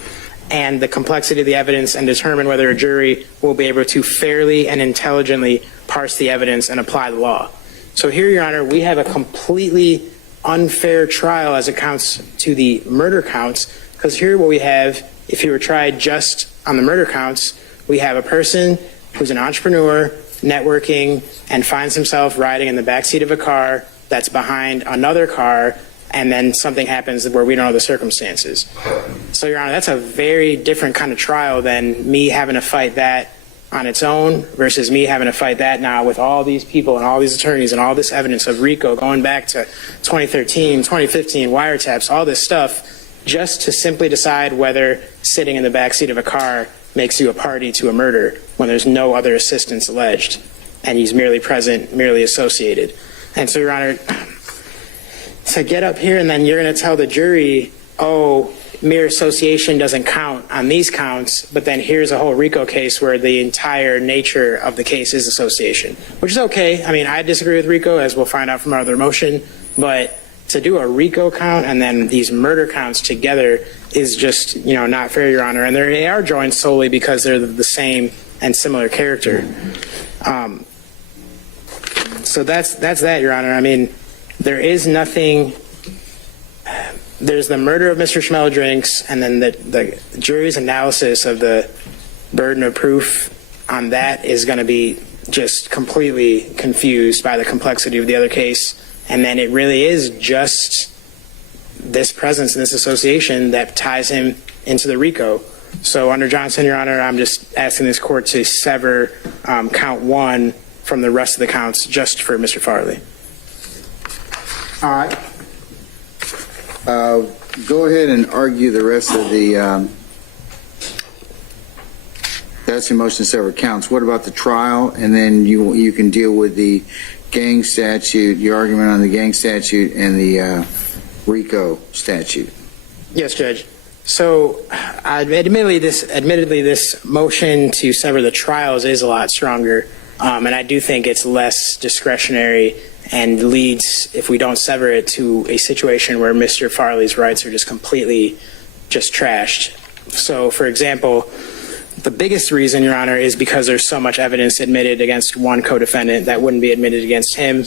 and the complexity of the evidence, and determine whether a jury will be able to fairly and intelligently parse the evidence and apply the law. So here, Your Honor, we have a completely unfair trial as it counts to the murder counts, because here what we have, if he were tried just on the murder counts, we have a person who's an entrepreneur, networking, and finds himself riding in the backseat of a car that's behind another car, and then something happens where we don't know the circumstances. So, Your Honor, that's a very different kind of trial than me having to fight that on its own versus me having to fight that now with all these people and all these attorneys and all this evidence of RICO going back to 2013, 2015, wiretaps, all this stuff, just to simply decide whether sitting in the backseat of a car makes you a party to a murder when there's no other assistance alleged and he's merely present, merely associated. And so, Your Honor, to get up here and then you're going to tell the jury, oh, mere association doesn't count on these counts, but then here's a whole RICO case where the entire nature of the case is association, which is okay. I mean, I disagree with RICO, as we'll find out from our other motion, but to do a RICO count and then these murder counts together is just, not fair, Your Honor. And they are joined solely because they're the same and similar character. So that's that, Your Honor. I mean, there is nothing. There's the murder of Mr. Schmeldrinks, and then the jury's analysis of the burden of proof on that is going to be just completely confused by the complexity of the other case. And then it really is just this presence and this association that ties him into the RICO. So under Johnson, Your Honor, I'm just asking this court to sever count 1 from the rest of the counts just for Mr. Farley. All right. Go ahead and argue the rest of the, that's your motion to sever counts. What about the trial? And then you can deal with the gang statute, your argument on the gang statute and the RICO statute. Yes, Judge. So admittedly, this motion to sever the trials is a lot stronger. And I do think it's less discretionary and leads, if we don't sever it, to a situation where Mr. Farley's rights are just completely trashed. So, for example, the biggest reason, Your Honor, is because there's so much evidence admitted against one co-defendant that wouldn't be admitted against him.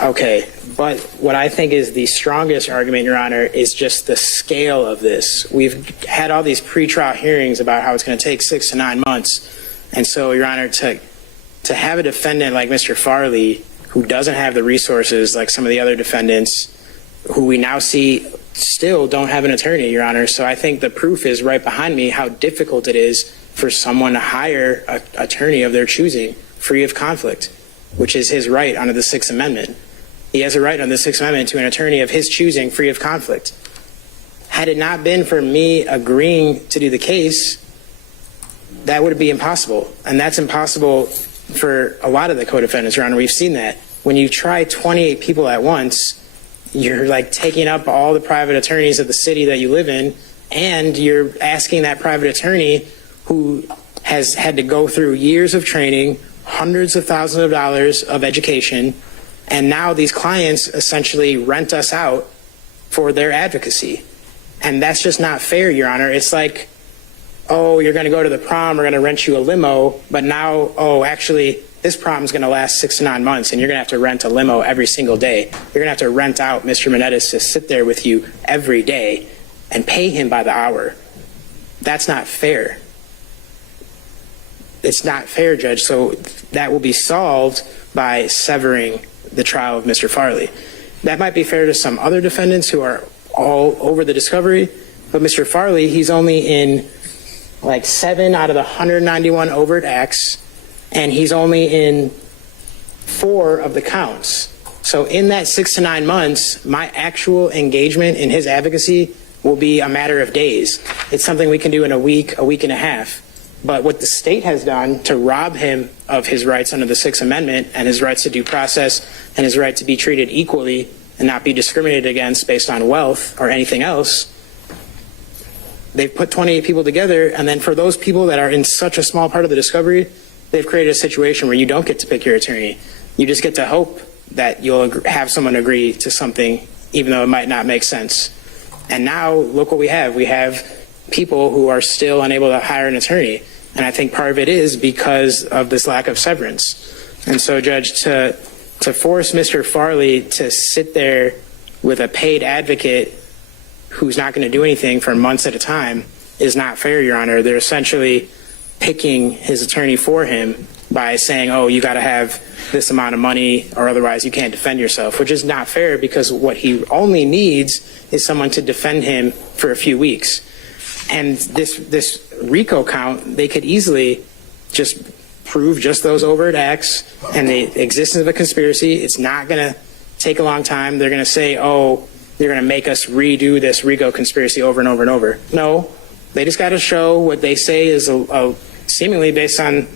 Okay, but what I think is the strongest argument, Your Honor, is just the scale of this. We've had all these pretrial hearings about how it's going to take 6 to 9 months. And so, Your Honor, to have a defendant like Mr. Farley, who doesn't have the resources like some of the other defendants, who we now see still don't have an attorney, Your Honor. So I think the proof is right behind me how difficult it is for someone to hire an attorney of their choosing, free of conflict, which is his right under the Sixth Amendment. He has a right under the Sixth Amendment to an attorney of his choosing, free of conflict. Had it not been for me agreeing to do the case, that would be impossible. And that's impossible for a lot of the co-defendants, Your Honor. We've seen that. When you try 28 people at once, you're like taking up all the private attorneys of the city that you live in, and you're asking that private attorney who has had to go through years of training, hundreds of thousands of dollars of education, and now these clients essentially rent us out for their advocacy. And that's just not fair, Your Honor. It's like, oh, you're going to go to the prom, we're going to rent you a limo, but now, oh, actually, this prom is going to last 6 to 9 months, and you're going to have to rent a limo every single day. You're going to have to rent out Mr. Menendez to sit there with you every day and pay him by the hour. That's not fair. It's not fair, Judge. So that will be solved by severing the trial of Mr. Farley. That might be fair to some other defendants who are all over the discovery, but Mr. Farley, he's only in like 7 out of the 191 overt acts, and he's only in 4 of the counts. So in that 6 to 9 months, my actual engagement in his advocacy will be a matter of days. It's something we can do in a week and a half. But what the state has done to rob him of his rights under the Sixth Amendment and his rights to due process and his right to be treated equally and not be discriminated against based on wealth or anything else, they've put 28 people together, and then for those people that are in such a small part of the discovery, they've created a situation where you don't get to pick your attorney. You just get to hope that you'll have someone agree to something, even though it might not make sense. And now, look what we have. We have people who are still unable to hire an attorney. And I think part of it is because of this lack of severance. And so, Judge, to force Mr. Farley to sit there with a paid advocate who's not going to do anything for months at a time is not fair, Your Honor. They're essentially picking his attorney for him by saying, oh, you got to have this amount of money or otherwise you can't defend yourself, which is not fair because what he only needs is someone to defend him for a few weeks. And this RICO count, they could easily just prove just those overt acts and the existence of a conspiracy. It's not going to take a long time. They're going to say, oh, you're going to make us redo this RICO conspiracy over and over and over. No, they just got to show what they say is seemingly based on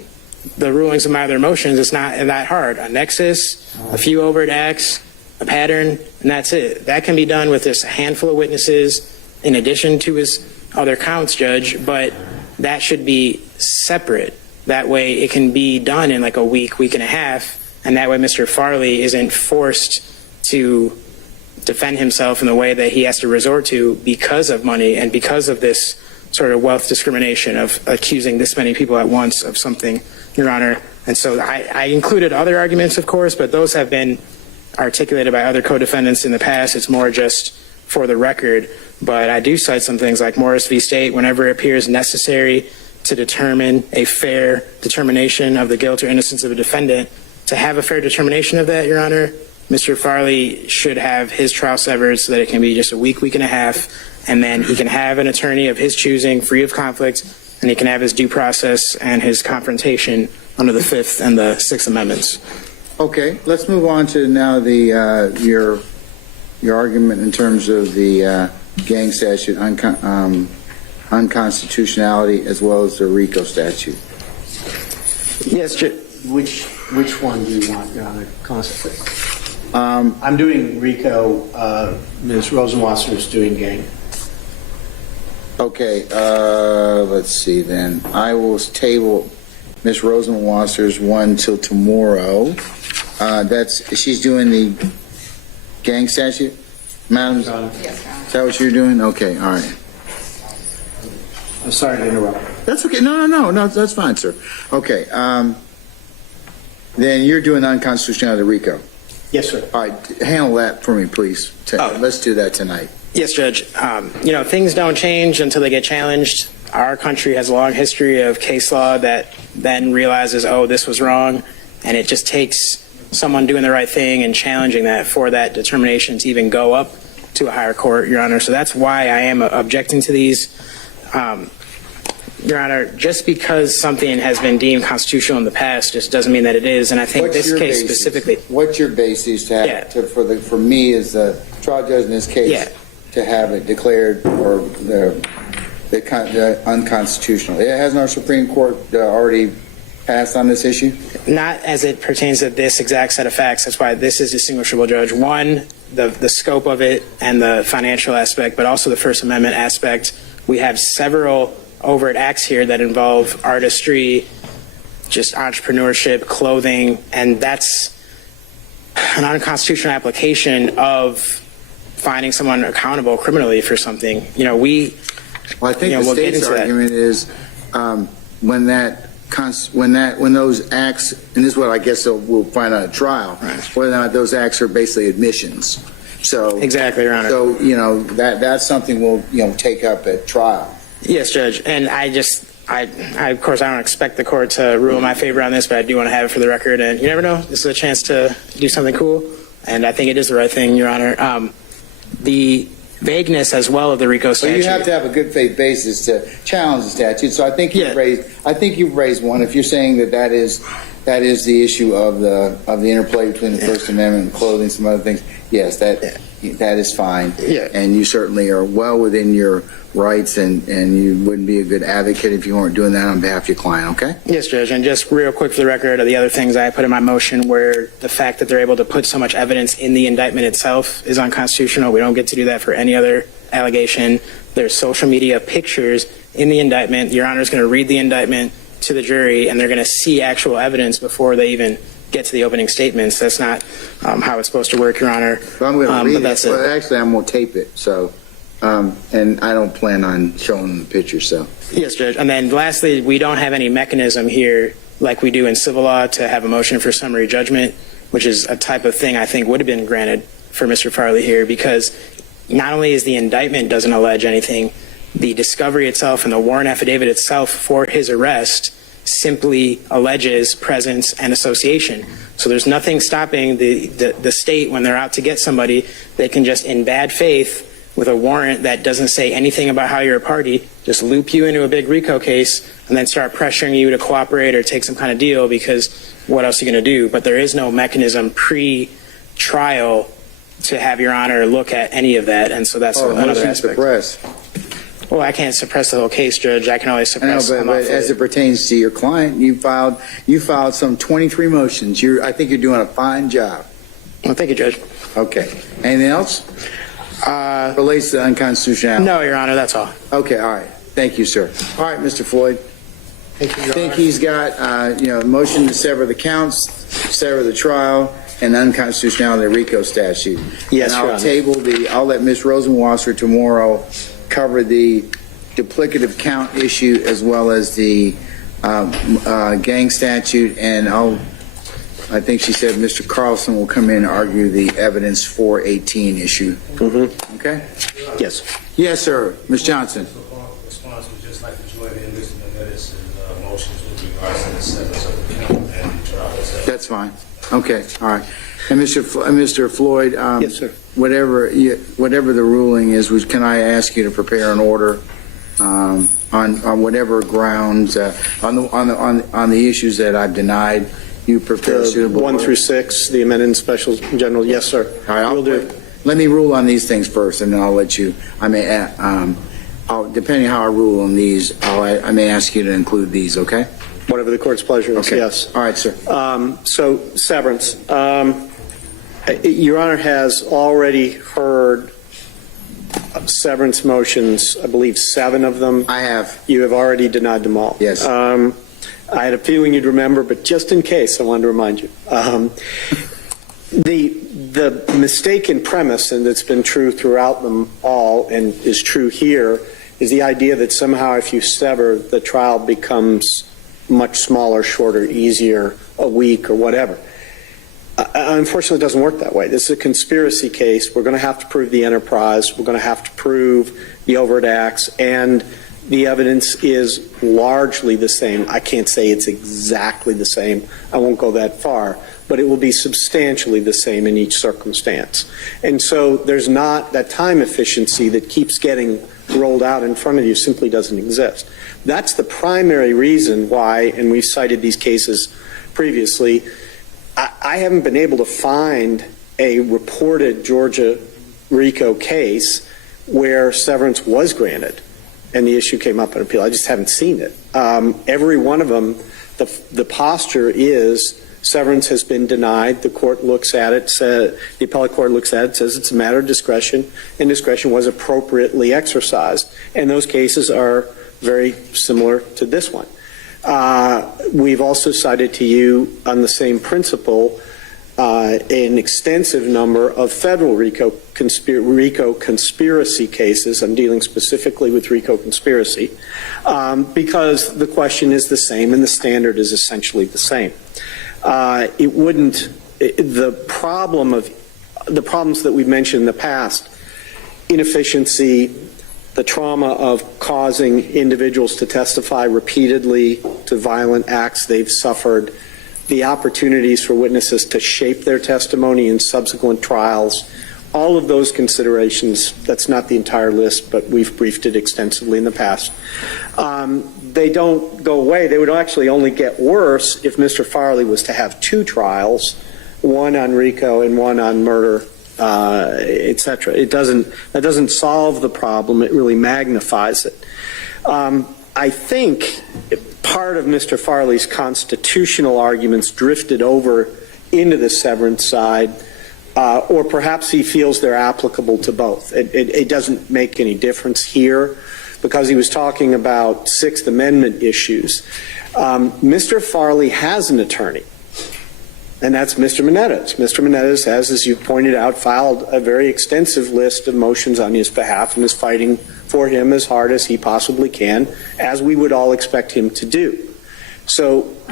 the rulings of my other motions. It's not that hard. A nexus, a few overt acts, a pattern, and that's it. That can be done with just a handful of witnesses in addition to his other counts, Judge, but that should be separate. That way it can be done in like a week and a half, and that way Mr. Farley isn't forced to defend himself in the way that he has to resort to because of money and because of this sort of wealth discrimination of accusing this many people at once of something, Your Honor. And so I included other arguments, of course, but those have been articulated by other co-defendants in the past. It's more just for the record. But I do cite some things like Morris v. State, whenever it appears necessary to determine a fair determination of the guilt or innocence of a defendant. To have a fair determination of that, Your Honor, Mr. Farley should have his trial severed so that it can be just a week and a half, and then he can have an attorney of his choosing, free of conflict, and he can have his due process and his confrontation under the Fifth and the Sixth Amendments. Okay, let's move on to now the your argument in terms of the gang statute, unconstitutionality, as well as the RICO statute. Yes, Which one do you want, Your Honor? I'm doing RICO. Ms. Rosenwasser is doing gang. Okay, let's see then. I will table Ms. Rosenwasser's one till tomorrow. She's doing the gang statute? Madam? Yes, Is that what you're doing? Okay, all right. I'm sorry to interrupt. That's okay. No, that's fine, sir. Okay, then you're doing unconstitutionality RICO. Yes, sir. All right, handle that for me, please. Let's do that tonight. Yes, Judge. Things don't change until they get challenged. Our country has a long history of case law that then realizes, oh, this was wrong, and it just takes someone doing the right thing and challenging that for that determination to even go up to a higher court, Your Honor. So that's why I am objecting to these. Your Honor, just because something has been deemed constitutional in the past just doesn't mean that it is, and I think this case specifically. What's your basis to have for me as the trial judge in this case to have it declared or the unconstitutional? It hasn't our Supreme Court already passed on this issue? Not as it pertains to this exact set of facts. That's why this is distinguishable, Judge. One, the scope of it and the financial aspect, but also the First Amendment aspect. We have several overt acts here that involve artistry, just entrepreneurship, clothing, and that's an unconstitutional application of finding someone accountable criminally for something. Well, I think the state's argument is when those acts, and this is what I guess we'll find out at trial, whether or not those acts are basically admissions. So exactly, Your Honor. So that's something we'll take up at trial. Yes, Judge. And I of course, I don't expect the court to rule in my favor on this, but I do want to have it for the record. And you never know, this is a chance to do something cool. And I think it is the right thing, Your Honor. The vagueness as well of the RICO statute. Well, you have to have a good faith basis to challenge the statute. So I think you've raised one. If you're saying that is the issue of the interplay between the First Amendment and clothing, some other things. Yes, that is fine. Yeah. And you certainly are well within your rights, and you wouldn't be a good advocate if you weren't doing that on behalf of your client, okay? Yes, Judge. And just real quick for the record, the other things I put in my motion were the fact that they're able to put so much evidence in the indictment itself is unconstitutional. We don't get to do that for any other allegation. There's social media pictures in the indictment. Your Honor is going to read the indictment to the jury, and they're going to see actual evidence before they even get to the opening statements. That's not how it's supposed to work, Your Honor. Well, I'm going to read it. Well, actually, I'm going to tape it. So, and I don't plan on showing the picture. So. Yes, Judge. And then lastly, we don't have any mechanism here like we do in civil law to have a motion for summary judgment, which is a type of thing I think would have been granted for Mr. Farley here, because not only is the indictment doesn't allege anything, the discovery itself and the warrant affidavit itself for his arrest simply alleges presence and association. So there's nothing stopping the state when they're out to get somebody. They can just, in bad faith, with a warrant that doesn't say anything about how you're a party, just loop you into a big RICO case and then start pressuring you to cooperate or take some kind of deal, because what else are you going to do? But there is no mechanism pre-trial to have Your Honor look at any of that, and so that's another aspect. Well, I can't suppress the whole case, Judge. I can only suppress. I know, but as it pertains to your client, you filed some 23 motions. I think you're doing a fine job. Well, thank you, Judge. Okay. Anything else? Relates to unconstitutionality? No, Your Honor, that's all. Okay, all right. Thank you, sir. All right, Mr. Floyd. Thank you, Your I think Honor. he's got, motion to sever the counts, sever the trial, and unconstitutionality of the RICO statute. Yes, and Your Honor. I'll let Ms. Rosenwasser tomorrow cover the duplicative count issue as well as the gang statute, and I think she said Mr. Carlson will come in and argue the evidence 418 issue. Mm-hmm. Okay? Yes. Yes, sir. Ms. Johnson. Response would just like to join in Mr. Menendez's motions with regards to the severance of the count and the trial itself. That's fine. Okay. All right. And Mr. Floyd, yes, sir. Whatever the ruling is, can I ask you to prepare an order on whatever grounds on the issues that I've denied? You prepare suitable 1 through 6, the amended special general. Yes, sir. All right, Will do. Let me rule on these things first, and then I'll let you. Depending how I rule on these, I may ask you to include these. Okay. Whatever the court's pleasure is. Okay. Yes. All right, sir. So severance. Your Honor has already heard severance motions. I believe 7 of them. I have. You have already denied them all. Yes. I had a feeling you'd remember, but just in case, I wanted to remind you. The mistaken premise, and it's been true throughout them all and is true here, is the idea that somehow if you sever, the trial becomes much smaller, shorter, easier, a week or whatever. Unfortunately, it doesn't work that way. This is a conspiracy case. We're going to have to prove the enterprise. We're going to have to prove the overt acts, and the evidence is largely the same. I can't say it's exactly the same. I won't go that far, but it will be substantially the same in each circumstance. And so there's not that time efficiency that keeps getting rolled out in front of you simply doesn't exist. That's the primary reason why, and we've cited these cases previously, I haven't been able to find a reported Georgia RICO case where severance was granted and the issue came up in appeal. I just haven't seen it. Every one of them, the posture is severance has been denied. The court looks at it, the appellate court looks at it, says it's a matter of discretion, and discretion was appropriately exercised. And those cases are very similar to this one. We've also cited to you on the same principle an extensive number of federal RICO conspiracy cases. I'm dealing specifically with RICO conspiracy because the question is the same and the standard is essentially the same. The problems that we've mentioned in the past, inefficiency, the trauma of causing individuals to testify repeatedly to violent acts they've suffered, the opportunities for witnesses to shape their testimony in subsequent trials, all of those considerations, that's not the entire list, but we've briefed it extensively in the past. They don't go away. They would actually only get worse if Mr. Farley was to have 2 trials, one on RICO and one on murder, etc. That doesn't solve the problem. It really magnifies it. I think part of Mr. Farley's constitutional arguments drifted over into the severance side, or perhaps he feels they're applicable to both. It doesn't make any difference here because he was talking about Sixth Amendment issues. Mr. Farley has an attorney, and that's Mr. Menendez. Mr. Menendez has, as you pointed out, filed a very extensive list of motions on his behalf and is fighting for him as hard as he possibly can, as we would all expect him to do.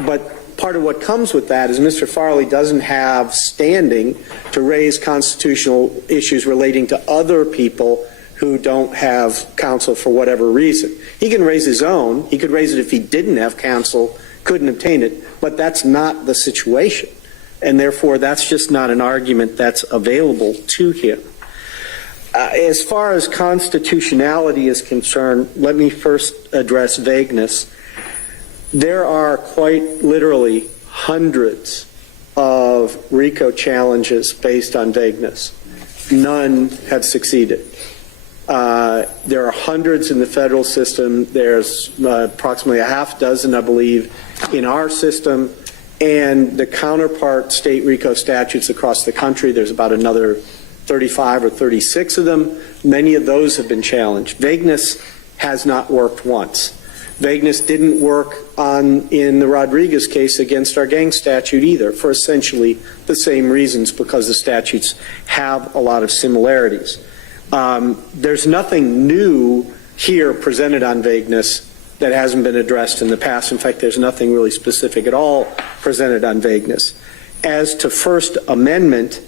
But part of what comes with that is Mr. Farley doesn't have standing to raise constitutional issues relating to other people who don't have counsel for whatever reason. He can raise his own. He could raise it if he didn't have counsel, couldn't obtain it, but that's not the situation. And therefore, that's just not an argument that's available to him. As far as constitutionality is concerned, let me first address vagueness. There are quite literally hundreds of RICO challenges based on vagueness. None have succeeded. There are hundreds in the federal system. There's approximately a half dozen, I believe, in our system. And the counterpart state RICO statutes across the country, there's about another 35 or 36 of them. Many of those have been challenged. Vagueness has not worked once. Vagueness didn't work in the Rodriguez case against our gang statute either, for essentially the same reasons, because the statutes have a lot of similarities. There's nothing new here presented on vagueness that hasn't been addressed in the past. In fact, there's nothing really specific at all presented on vagueness. As to First Amendment,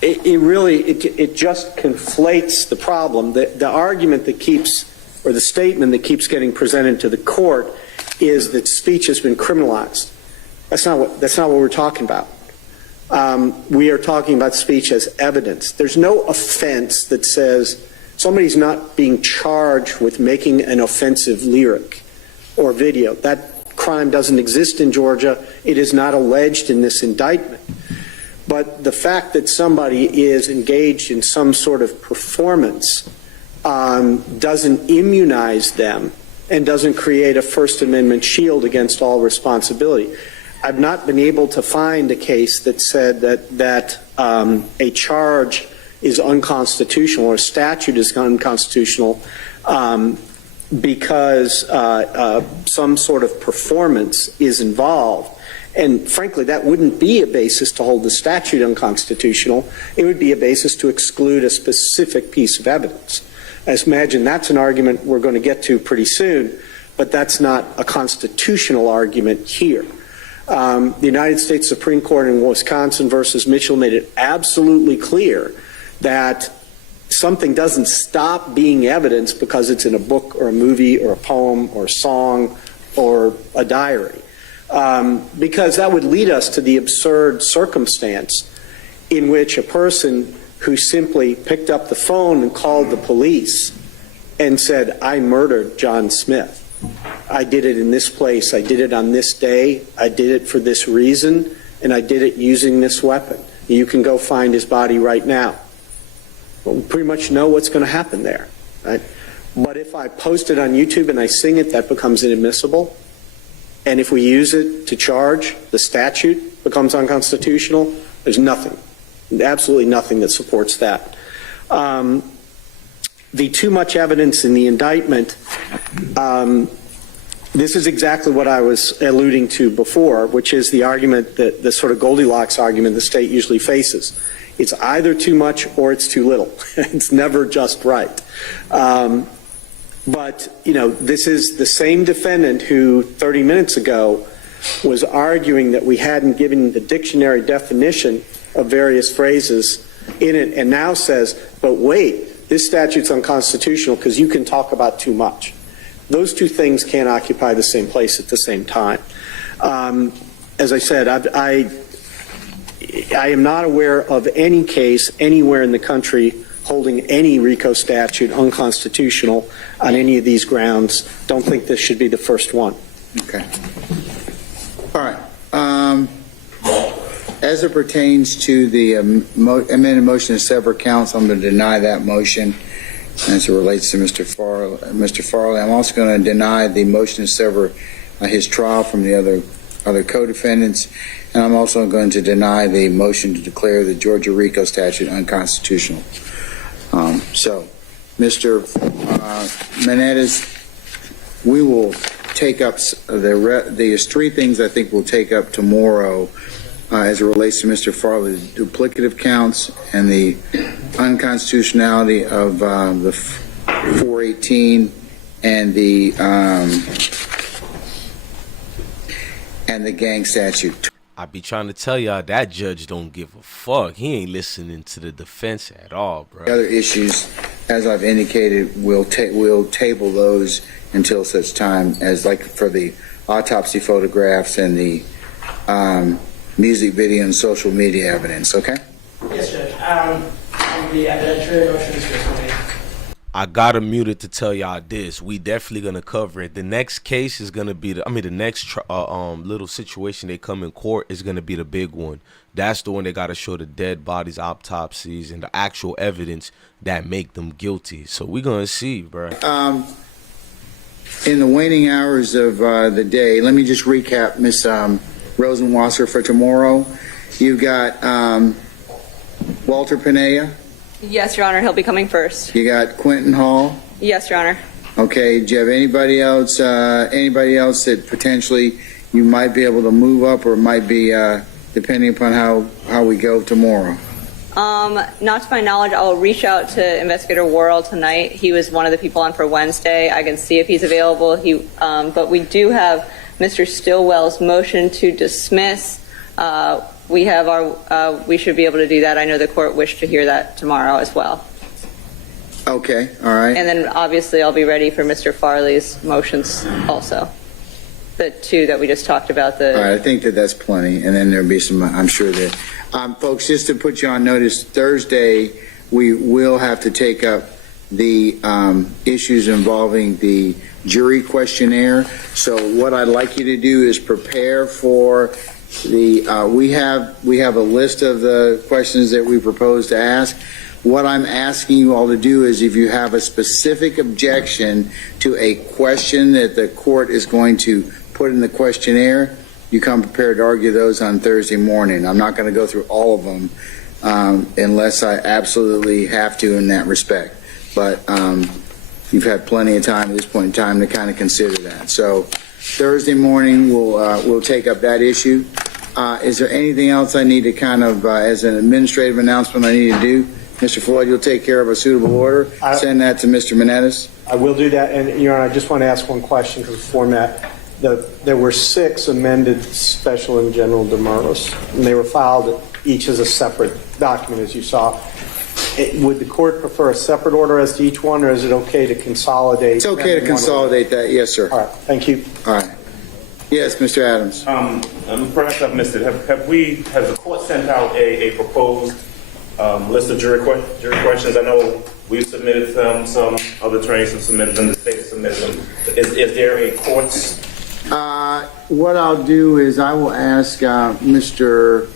it just conflates the problem. The argument that keeps, or the statement that keeps getting presented to the court, is that speech has been criminalized. That's not what we're talking about. We are talking about speech as evidence. There's no offense that says somebody's not being charged with making an offensive lyric or video. That crime doesn't exist in Georgia. It is not alleged in this indictment. But the fact that somebody is engaged in some sort of performance doesn't immunize them and doesn't create a First Amendment shield against all responsibility. I've not been able to find a case that said that a charge is unconstitutional or a statute is unconstitutional because some sort of performance is involved. And frankly, that wouldn't be a basis to hold the statute unconstitutional. It would be a basis to exclude a specific piece of evidence. I imagine that's an argument we're going to get to pretty soon, but that's not a constitutional argument here. The United States Supreme Court in Wisconsin versus Mitchell made it absolutely clear that something doesn't stop being evidence because it's in a book or a movie or a poem or a song or a diary. Because that would lead us to the absurd circumstance in which a person who simply picked up the phone and called the police and said, I murdered John Smith. I did it in this place. I did it on this day. I did it for this reason, and I did it using this weapon. You can go find his body right now. Well, we pretty much know what's going to happen there, right? But if I post it on YouTube and I sing it, that becomes inadmissible. And if we use it to charge, the statute becomes unconstitutional. There's nothing, absolutely nothing that supports that. The too much evidence in the indictment, this is exactly what I was alluding to before, which is the argument that the sort of Goldilocks argument the state usually faces. It's either too much or it's too little. It's never just right. But, you know, this is the same defendant who 30 minutes ago was arguing that we hadn't given the dictionary definition of various phrases in it, and now says, but wait, this statute's unconstitutional because you can talk about too much. Those two things can't occupy the same place at the same time. As I said, I am not aware of any case anywhere in the country holding any RICO statute unconstitutional on any of these grounds. Don't think this should be the first one. Okay. All right. As it pertains to the amended motion to sever counts, I'm going to deny that motion as it relates to Mr. Farley. I'm also going to deny the motion to sever his trial from the other co-defendants, and I'm also going to deny the motion to declare the Georgia RICO statute unconstitutional. So, Mr. Menendez, we will take up there's three things I think we'll take up tomorrow as it relates to Mr. Farley's duplicative counts and the unconstitutionality of the 418 and the gang statute. I be trying to tell y'all that judge don't give a fuck. He ain't listening to the defense at all, bro. The other issues, as I've indicated, we'll table those until such time as, like for the autopsy photographs and the music video and social media evidence, okay? Yes, Judge. On the evidentiary motions, I got to mute it to tell y'all this. We definitely gonna cover it. The next case is gonna be the next little situation they come in court is gonna be the big one. That's the one they gotta show the dead bodies, autopsies, and the actual evidence that make them guilty. So we gonna see, bro. In the waning hours of the day, let me just recap, Ms. Rosenwasser, for tomorrow. You've got Walter Pineda. Yes, Your Honor, he'll be coming first. You got Quentin Hall. Yes, Your Honor. Okay, do you have anybody else that potentially you might be able to move up, or might be depending upon how we go tomorrow? Not to my knowledge. I'll reach out to Investigator Worrell tonight. He was one of the people on for Wednesday. I can see if he's available. But we do have Mr. Stillwell's motion to dismiss. We should be able to do that. I know the court wished to hear that tomorrow as well. Okay, all right. And then obviously I'll be ready for Mr. Farley's motions also. The two that we just talked about. All right, I think that's plenty. And then there'll be some, I'm sure that, folks, just to put you on notice, Thursday we will have to take up the issues involving the jury questionnaire. So what I'd like you to do is prepare for we have a list of the questions that we propose to ask. What I'm asking you all to do is, if you have a specific objection to a question that the court is going to put in the questionnaire, you come prepared to argue those on Thursday morning. I'm not going to go through all of them unless I absolutely have to in that respect. But you've had plenty of time at this point in time to kind of consider that. So Thursday morning we'll take up that issue. Is there anything else I need to kind of, as an administrative announcement, I need to do? Mr. Floyd, you'll take care of a suitable order. Send that to Mr. Menendez. I will do that. And, Your Honor, I just want to ask one question because of the format. There were 6 amended special and general demurrals, and they were filed each as a separate document, as you saw. Would the court prefer a separate order as to each one, or is it okay to consolidate? It's okay to consolidate that. Yes, sir. All right. Thank you. All right. Yes, Mr. Adams. Perhaps I've missed it. Has the court sent out a proposed list of jury questions? I know we've submitted them, some other attorneys have submitted them, the state has submitted them. Is there a court's? What I'll do is I will ask Mr.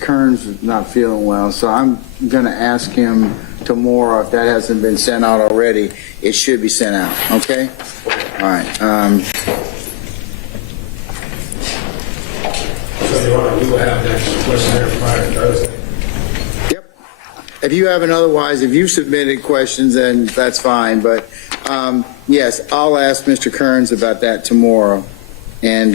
Kearns is not feeling well, so I'm going to ask him tomorrow if that hasn't been sent out already. It should be sent out. Okay? All right. So, Your Honor, we will have that questionnaire prior to Thursday. Yep. If you haven't otherwise, if you've submitted questions, then that's fine. But yes, I'll ask Mr. Kearns about that tomorrow, and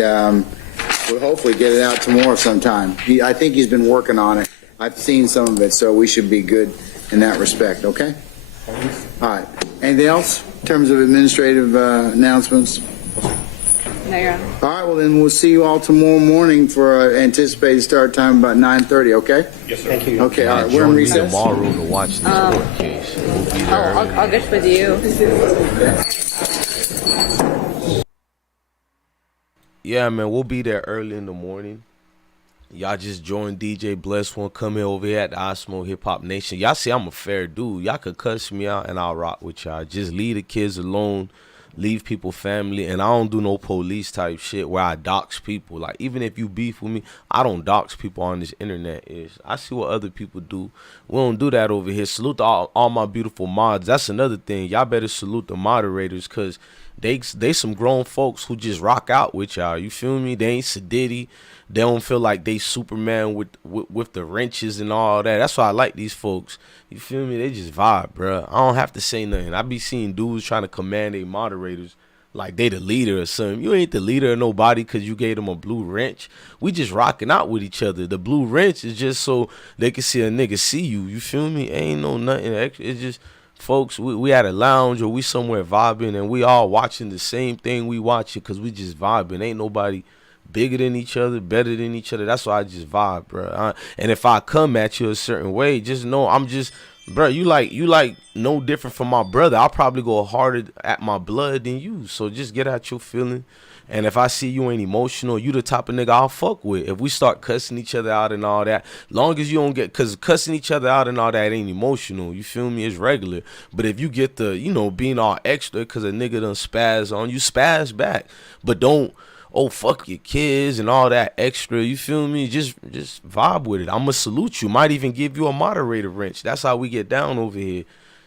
we'll hopefully get it out tomorrow sometime. I think he's been working on it. I've seen some of it, so we should be good in that respect. Okay. All right. Anything else in terms of administrative announcements? No, Your Honor. All right, well then we'll see you all tomorrow morning for anticipated start time about 9:30. Okay. Yes, sir. Thank you. Okay. All right. We're in recess. Tomorrow to watch this court case. We'll be there. I'll get with you. Yeah, man, we'll be there early in the morning. Y'all just joined DJ Bless One coming over here at the Osmo Hip Hop Nation. Y'all see I'm a fair dude. Y'all could cuss me out and I'll rock with y'all. Just leave the kids alone. Leave people family. And I don't do no police type shit where I dox people. Like, even if you beef with me, I don't dox people on this internet. I see what other people do. We don't do that over here. Salute to all my beautiful mods. That's another thing. Y'all better salute the moderators, because they some grown folks who just rock out with y'all. You feel me? They ain't sedity. They don't feel like they Superman with the wrenches and all that. That's why I like these folks. You feel me? They just vibe, bro. I don't have to say nothing. I be seeing dudes trying to command their moderators like they the leader or something. You ain't the leader of nobody because you gave them a blue wrench. We just rocking out with each other. The blue wrench is just so they can see a nigga see you. You feel me? Ain't no nothing extra. It's just, folks, we at a lounge or we somewhere vibing and we all watching the same thing we watching because we just vibing. Ain't nobody bigger than each other, better than each other. That's why I just vibe, bro. And if I come at you a certain way, just know I'm just, bro, you like no different from my brother. I'll probably go harder at my blood than you. So just get out your feeling. And if I see you ain't emotional, you the type of nigga I'll fuck with. If we start cussing each other out and all that, long as you don't get, cause cussing each other out and all that ain't emotional. You feel me? It's regular. But if you get the, you know, being all extra cause a nigga done spaz on you, spaz back. But don't, oh, fuck your kids and all that extra, you feel me? Just vibe with it. I'ma salute you. Might even give you a moderator wrench. That's how we get down over here.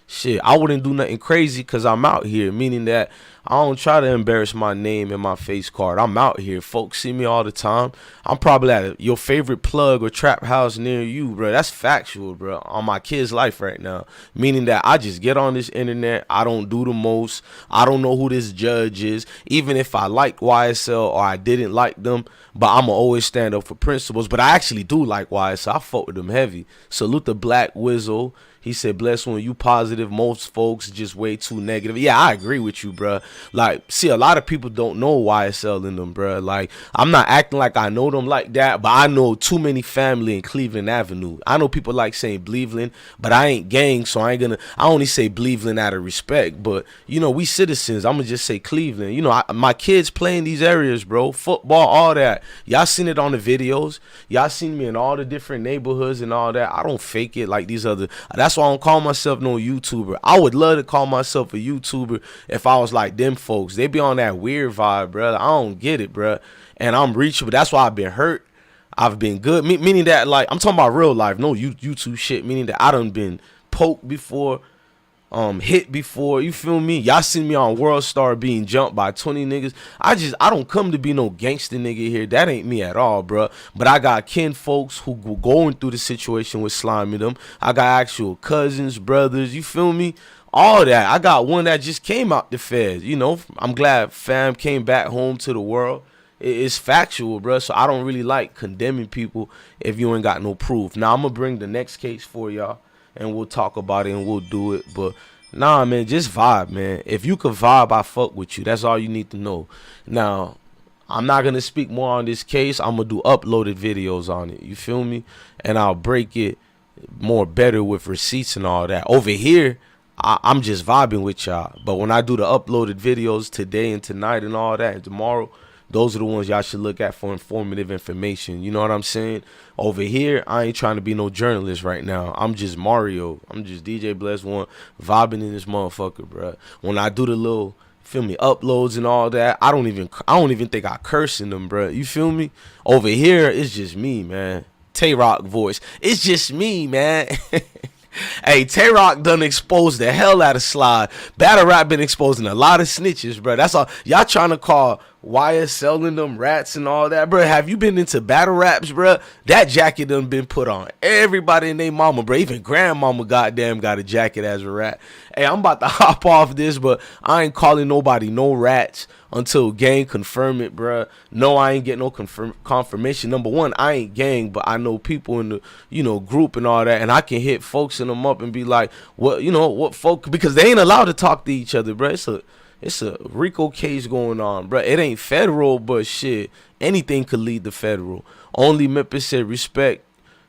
Shit, I wouldn't do nothing crazy because I'm out here, meaning that I don't try to embarrass my name and my face card. I'm out here. Folks see me all the time. I'm probably at your favorite plug or trap house near you, bro. That's factual, bro, on my kid's life right now. Meaning that I just get on this internet. I don't do the most. I don't know who this judge is. Even if I like YSL or I didn't like them, but I'ma always stand up for principles. But I actually do like YSL. I fuck with them heavy. Salute the Black Wizzle. He said, bless when you positive, most folks just way too negative. Yeah, I agree with you, bruh. Like, see, a lot of people don't know YSL in them, bruh. Like, I'm not acting like I know them like that, but I know too many family in Cleveland Avenue. I know people like saying Cleveland, but I ain't gang, so I only say Cleveland out of respect. But, you know, we citizens, I'm going to just say Cleveland. You know, my kids play in these areas, bro. Football, all that. Y'all seen it on the videos. Y'all seen me in all the different neighborhoods and all that. I don't fake it like these other. That's why I don't call myself no YouTuber. I would love to call myself a YouTuber if I was like them folks. They be on that weird vibe, bro. I don't get it, bro. And I'm reachable. That's why I've been hurt. I've been good. Meaning that, like, I'm talking about real life, no YouTube shit. Meaning that I done been poked before, hit before. You feel me? Y'all seen me on World Star being jumped by 20 niggas. I don't come to be no gangster nigga here. That ain't me at all, bro. But I got kin folks who going through the situation with Slimy them. I got actual cousins, brothers. You feel me? All that. I got one that just came out the feds. You know, I'm glad fam came back home to the world. It's factual, bro. So I don't really like condemning people if you ain't got no proof. Now I'm gonna bring the next case for y'all, and we'll talk about it and we'll do it. But nah, man, just vibe, man. If you could vibe, I fuck with you. That's all you need to know. Now, I'm not gonna speak more on this case. I'm gonna do uploaded videos on it. You feel me? And I'll break it more better with receipts and all that. Over here, I'm just vibing with y'all. But when I do the uploaded videos today and tonight and all that and tomorrow, those are the ones y'all should look at for informative information. You know what I'm saying? Over here, I ain't trying to be no journalist right now. I'm just Mario. I'm just DJ Bless One vibing in this motherfucker, bro. When I do the little, feel me, uploads and all that, I don't even think I curse in them, bro. You feel me? Over here, it's just me, man. Tay-Rock voice. It's just me, man. Hey, Tay-Rock done exposed the hell out of Slide. Battle Rap been exposing a lot of snitches, bro. That's all. Y'all trying to call YSL and them rats and all that, bro. Have you been into battle raps, bro? That jacket done been put on everybody and their mama, bro. Even grandmama goddamn got a jacket as a rat. Hey, I'm about to hop off this, but I ain't calling nobody no rats until gang confirm it, bro. No, I ain't getting no confirmation. Number one, I ain't gang, but I know people in the, you know, group and all that, and I can hit folks in them up and be like, what, you know, what folk, because they ain't allowed to talk to each other, bro. It's a RICO case going on, bro. It ain't federal, but shit, anything could lead to federal. Only Memphis said respect,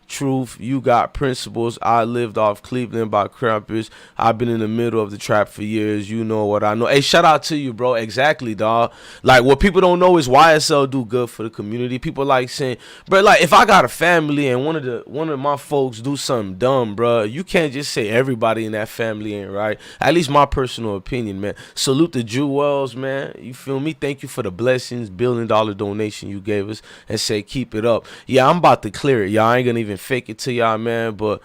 truth, you got principles. I lived off Cleveland by Krampus. I've been in the middle of the trap for years. You know what I know. Hey, shout out to you, bro. Exactly, dog. Like, what people don't know is YSL do good for the community. People like saying, bro, like, if I got a family and one of my folks do something dumb, bro, you can't just say everybody in that family ain't right. At least my personal opinion, man. Salute the Jewels, man. You feel me? Thank you for the blessings, $1 billion donation you gave us, and say keep it up. Yeah, I'm about to clear it, y'all. I ain't gonna even fake it to y'all, man. But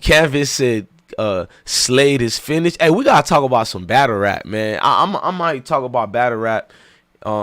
Canvas said Slade is finished. Hey, we gotta talk about some battle rap, man. I might talk about battle rap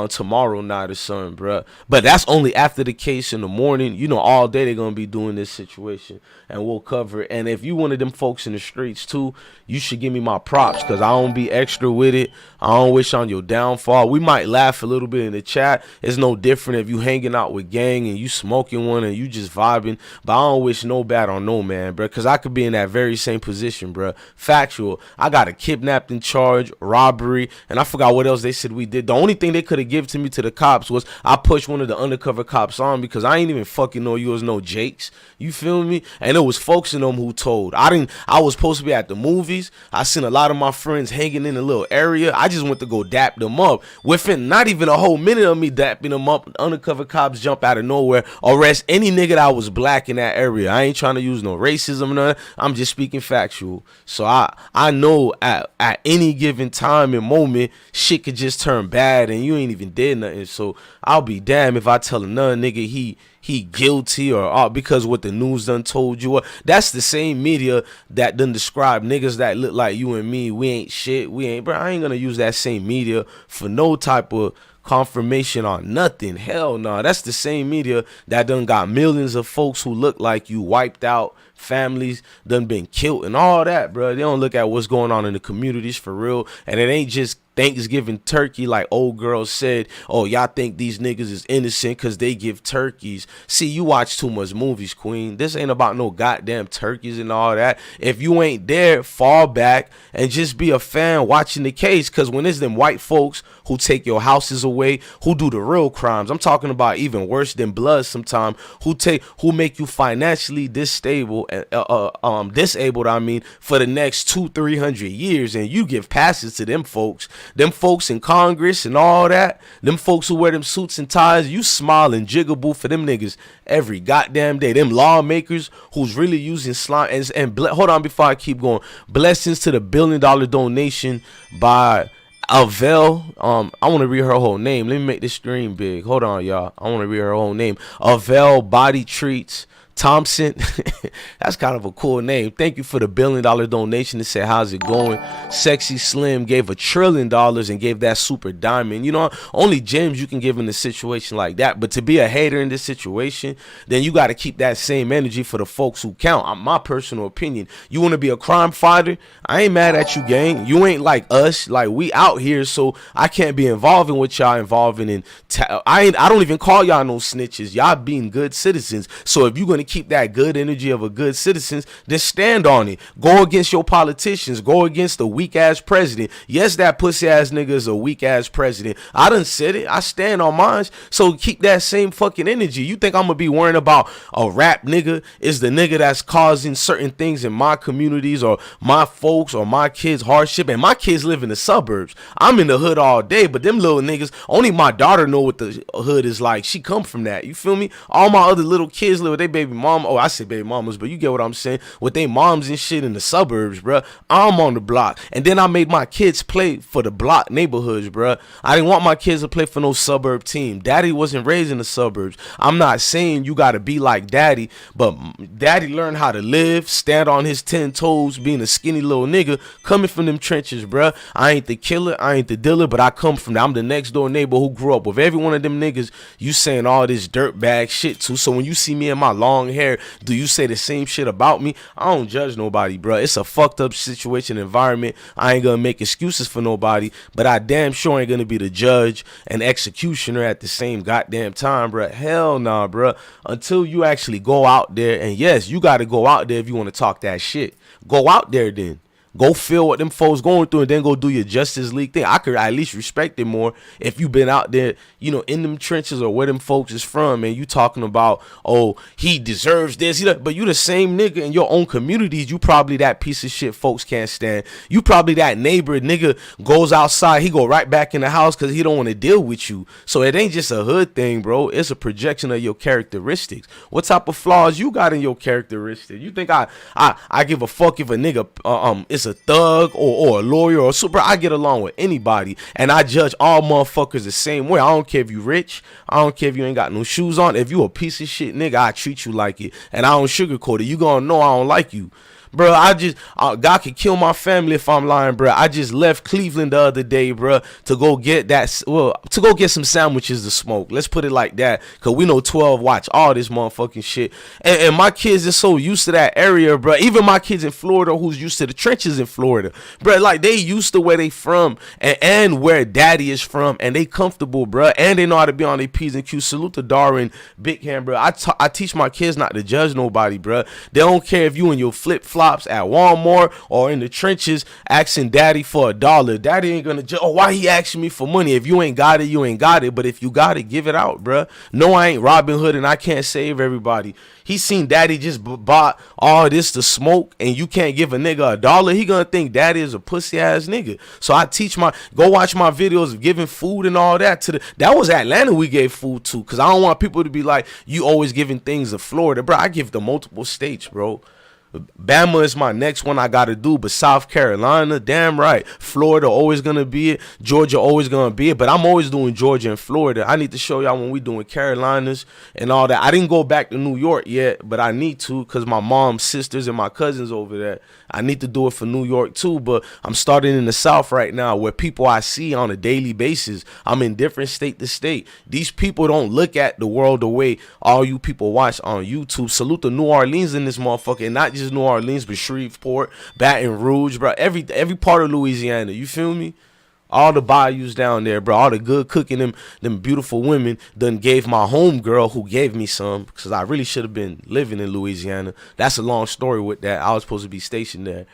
tomorrow night or something, bro. But that's only after the case in the morning. You know, all day they're gonna be doing this situation, and we'll cover it. And if you one of them folks in the streets too, you should give me my props, because I don't be extra with it. I don't wish on your downfall. We might laugh a little bit in the chat. It's no different if you hanging out with gang and you smoking one and you just vibing. But I don't wish no bad on no man, bro, because I could be in that very same position, bro. Factual. I got a kidnapped in charge, robbery, and I forgot what else they said we did. The only thing they could have given to me to the cops was I pushed one of the undercover cops on, because I ain't even fucking know you was no Jakes. You feel me? And it was folks in them who told. I was supposed to be at the movies. I seen a lot of my friends hanging in a little area. I just went to go dap them up. Within not even a whole minute of me dapping them up, undercover cops jump out of nowhere, arrest any nigga that was black in that area. I ain't trying to use no racism or nothing. I'm just speaking factual. So I know at any given time and moment, shit could just turn bad and you ain't even did nothing. So I'll be damned if I tell another nigga he guilty or because what the news done told you. That's the same media that done describe niggas that look like you and me. We ain't shit. We ain't, bro. I ain't gonna use that same media for no type of confirmation on nothing. Hell no. That's the same media that done got millions of folks who look like you wiped out, families done been killed and all that, bro. They don't look at what's going on in the communities for real. And it ain't just Thanksgiving turkey like old girl said. Oh, y'all think these niggas is innocent because they give turkeys. See, you watch too much movies, queen. This ain't about no goddamn turkeys and all that. If you ain't there, fall back and just be a fan watching the case, because when it's them white folks who take your houses away, who do the real crimes, I'm talking about even worse than blood sometimes, who make you financially disabled, I mean, for the next 200-300 years, and you give passes to them folks in Congress and all that, them folks who wear them suits and ties, you smile and jigaboo for them niggas every goddamn day. Them lawmakers who's really using slime hold on before I keep going. Blessings to the $1 billion donation by Avel. I want to read her whole name. Let me make this screen big. Hold on, y'all. I want to read her whole name. Avel Body Treats Thompson. That's kind of a cool name. Thank you for the $1 billion donation. To say how's it going. Sexy Slim gave $1 trillion and gave that super diamond. You know, only gems you can give in a situation like that. But to be a hater in this situation, then you got to keep that same energy for the folks who count. My personal opinion. You want to be a crime fighter? I ain't mad at you, gang. You ain't like us. Like, we out here, so I can't be involved in what y'all involving in. I don't even call y'all no snitches. Y'all being good citizens. So if you're gonna keep that good energy of a good citizen, then stand on it. Go against your politicians. Go against the weak ass president. Yes, that pussy ass nigga is a weak ass president. I done said it. I stand on mine. So keep that same fucking energy. You think I'm gonna be worrying about a rap nigga is the nigga that's causing certain things in my communities or my folks or my kids hardship? And my kids live in the suburbs. I'm in the hood all day, but them little niggas, only my daughter know what the hood is like. She come from that. You feel me? All my other little kids live with their baby mama. Oh, I say baby mamas, but you get what I'm saying. With their moms and shit in the suburbs, bruh. I'm on the block. And then I made my kids play for the block neighborhoods, bruh. I didn't want my kids to play for no suburb team. Daddy wasn't raised in the suburbs. I'm not saying you got to be like daddy, but daddy learned how to live, stand on his 10 toes, being a skinny little nigga, coming from them trenches, bruh. I ain't the killer, I ain't the dealer, but I come from that. I'm the next door neighbor who grew up with every one of them niggas you saying all this dirt bag shit to. So when you see me in my long hair, do you say the same shit about me? I don't judge nobody, bruh. It's a fucked up situation, environment. I ain't gonna make excuses for nobody, but I damn sure ain't gonna be the judge and executioner at the same goddamn time, bruh. Hell nah, bruh. Until you actually go out there, and yes, you gotta go out there if you want to talk that shit. Go out there then. Go feel what them folks going through and then go do your Justice League thing. I could at least respect it more if you been out there, you know, in them trenches or where them folks is from, and you talking about, oh, he deserves this. But you the same nigga in your own communities. You probably that piece of shit folks can't stand. You probably that neighbor nigga goes outside, he go right back in the house because he don't want to deal with you. So it ain't just a hood thing, bro. It's a projection of your characteristics. What type of flaws you got in your characteristics? You think I give a fuck if a nigga is a thug or a lawyer or super? I get along with anybody, and I judge all motherfuckers the same way. I don't care if you rich, I don't care if you ain't got no shoes on. If you a piece of shit nigga, I treat you like it, and I don't sugarcoat it. You gonna know I don't like you. Bro, God could kill my family if I'm lying, bro. I just left Cleveland the other day, bro, to go get some sandwiches to smoke. Let's put it like that, because we know 12 watch all this motherfucking shit. And my kids are so used to that area, bro. Even my kids in Florida who's used to the trenches in Florida, bro, like they used to where they from and where daddy is from, and they comfortable, bro. And they know how to be on their P's and Q's. Salute to Darwin, Big Hand, bro. I teach my kids not to judge nobody, bro. They don't care if you in your flip-flop flip-flops at Walmart or in the trenches asking daddy for $1. Daddy ain't gonna why he asking me for money? If you ain't got it, you ain't got it. But if you got it, give it out, bruh. No, I ain't Robin Hood and I can't save everybody. He seen daddy just bought all this to smoke and you can't give a nigga $1. He gonna think daddy is a pussy ass nigga. So I teach go watch my videos of giving food and all that that was Atlanta we gave food to, because I don't want people to be like, you always giving things to Florida. Bro, I give to multiple states, bro. Bama is my next one I gotta do, but South Carolina, damn right. Florida always gonna be it. Georgia always gonna be it, but I'm always doing Georgia and Florida. I need to show y'all when we doing Carolinas and all that. I didn't go back to New York yet, but I need to, because my mom's sisters and my cousins over there. I need to do it for New York too, but I'm starting in the South right now where people I see on a daily basis. I'm in different state to state. These people don't look at the world the way all you people watch on YouTube. Salute to New Orleans in this motherfucker, and not just New Orleans, but Shreveport, Baton Rouge, bro. Every part of Louisiana, you feel me? All the bayous down there, bro. All the good cooking, them beautiful women done gave my home girl, who gave me some, because I really should have been living in Louisiana. That's a long story with that. I was supposed to be stationed there.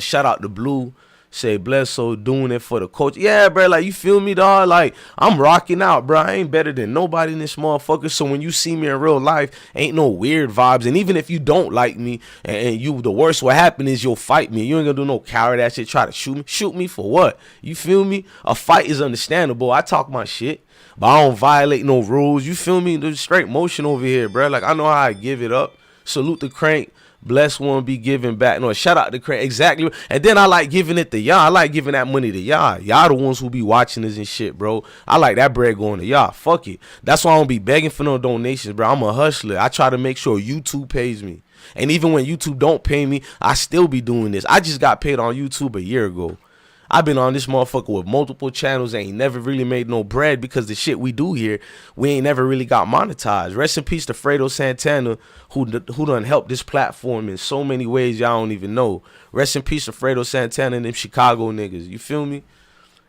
Shout out to Blue. Say Bledsoe doing it for the coach. Yeah, bro, like, you feel me, dog? Like, I'm rocking out, bro. I ain't better than nobody in this motherfucker. So when you see me in real life, ain't no weird vibes. And even if you don't like me, and the worst what happen is you'll fight me. You ain't gonna do no coward ass shit, try to shoot me. Shoot me for what? You feel me? A fight is understandable. I talk my shit, but I don't violate no rules. You feel me? There's straight motion over here, bro. Like, I know how I give it up. Salute the Crank. Bless one be giving back. No, shout out to Craig. Exactly. And then I like giving it to y'all. I like giving that money to y'all. Y'all the ones who be watching this and shit, bro. I like that bread going to y'all. Fuck it. That's why I don't be begging for no donations, bro. I'm a hustler. I try to make sure YouTube pays me. And even when YouTube don't pay me, I still be doing this. I just got paid on YouTube a year ago. I've been on this motherfucker with multiple channels, ain't never really made no bread because the shit we do here, we ain't never really got monetized. Rest in peace to Fredo Santana, who done helped this platform in so many ways y'all don't even know. Rest in peace to Fredo Santana and them Chicago niggas. You feel me?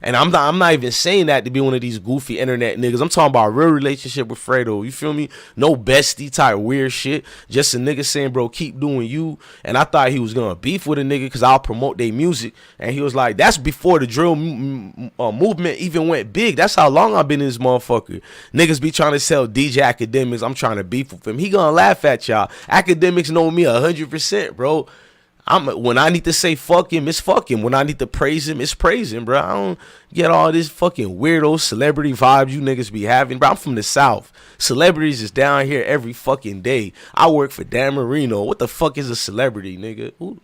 And I'm not even saying that to be one of these goofy internet niggas. I'm talking about a real relationship with Fredo. You feel me? No bestie type weird shit. Just a nigga saying, bro, keep doing you. And I thought he was gonna beef with a nigga because I'll promote their music. And he was like, that's before the drill movement even went big. That's how long I've been in this motherfucker. Niggas be trying to sell DJ Academics. I'm trying to beef with him. He gonna laugh at y'all. Academics know me 100%, bro. When I need to say fuck him, it's fuck him. When I need to praise him, it's praise him, bro. I don't get all this fucking weirdo celebrity vibes you niggas be having, bro. I'm from the South. Celebrities is down here every fucking day. I work for Dan Marino. What the fuck is a celebrity, nigga? Who?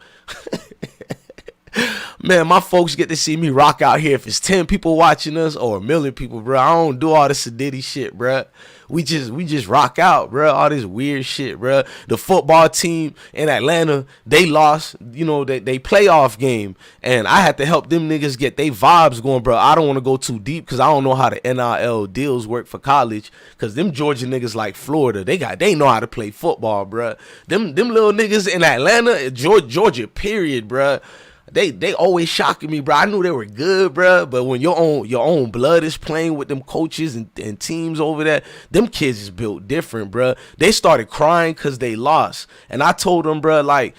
Man, my folks get to see me rock out here. If it's 10 people watching us or 1 million people, bro, I don't do all this sedity shit, bro. We just rock out, bro. All this weird shit, bro. The football team in Atlanta, they lost, they playoff game, and I had to help them niggas get they vibes going, bro. I don't want to go too deep because I don't know how the NIL deals work for college. Because them Georgia niggas like Florida, they know how to play football, bro. Them little niggas in Atlanta, Georgia, period, bro. They always shocking me, bro. I knew they were good, bro. But when your own blood is playing with them coaches and teams over there, them kids is built different, bro. They started crying because they lost. And I told them, bro, like,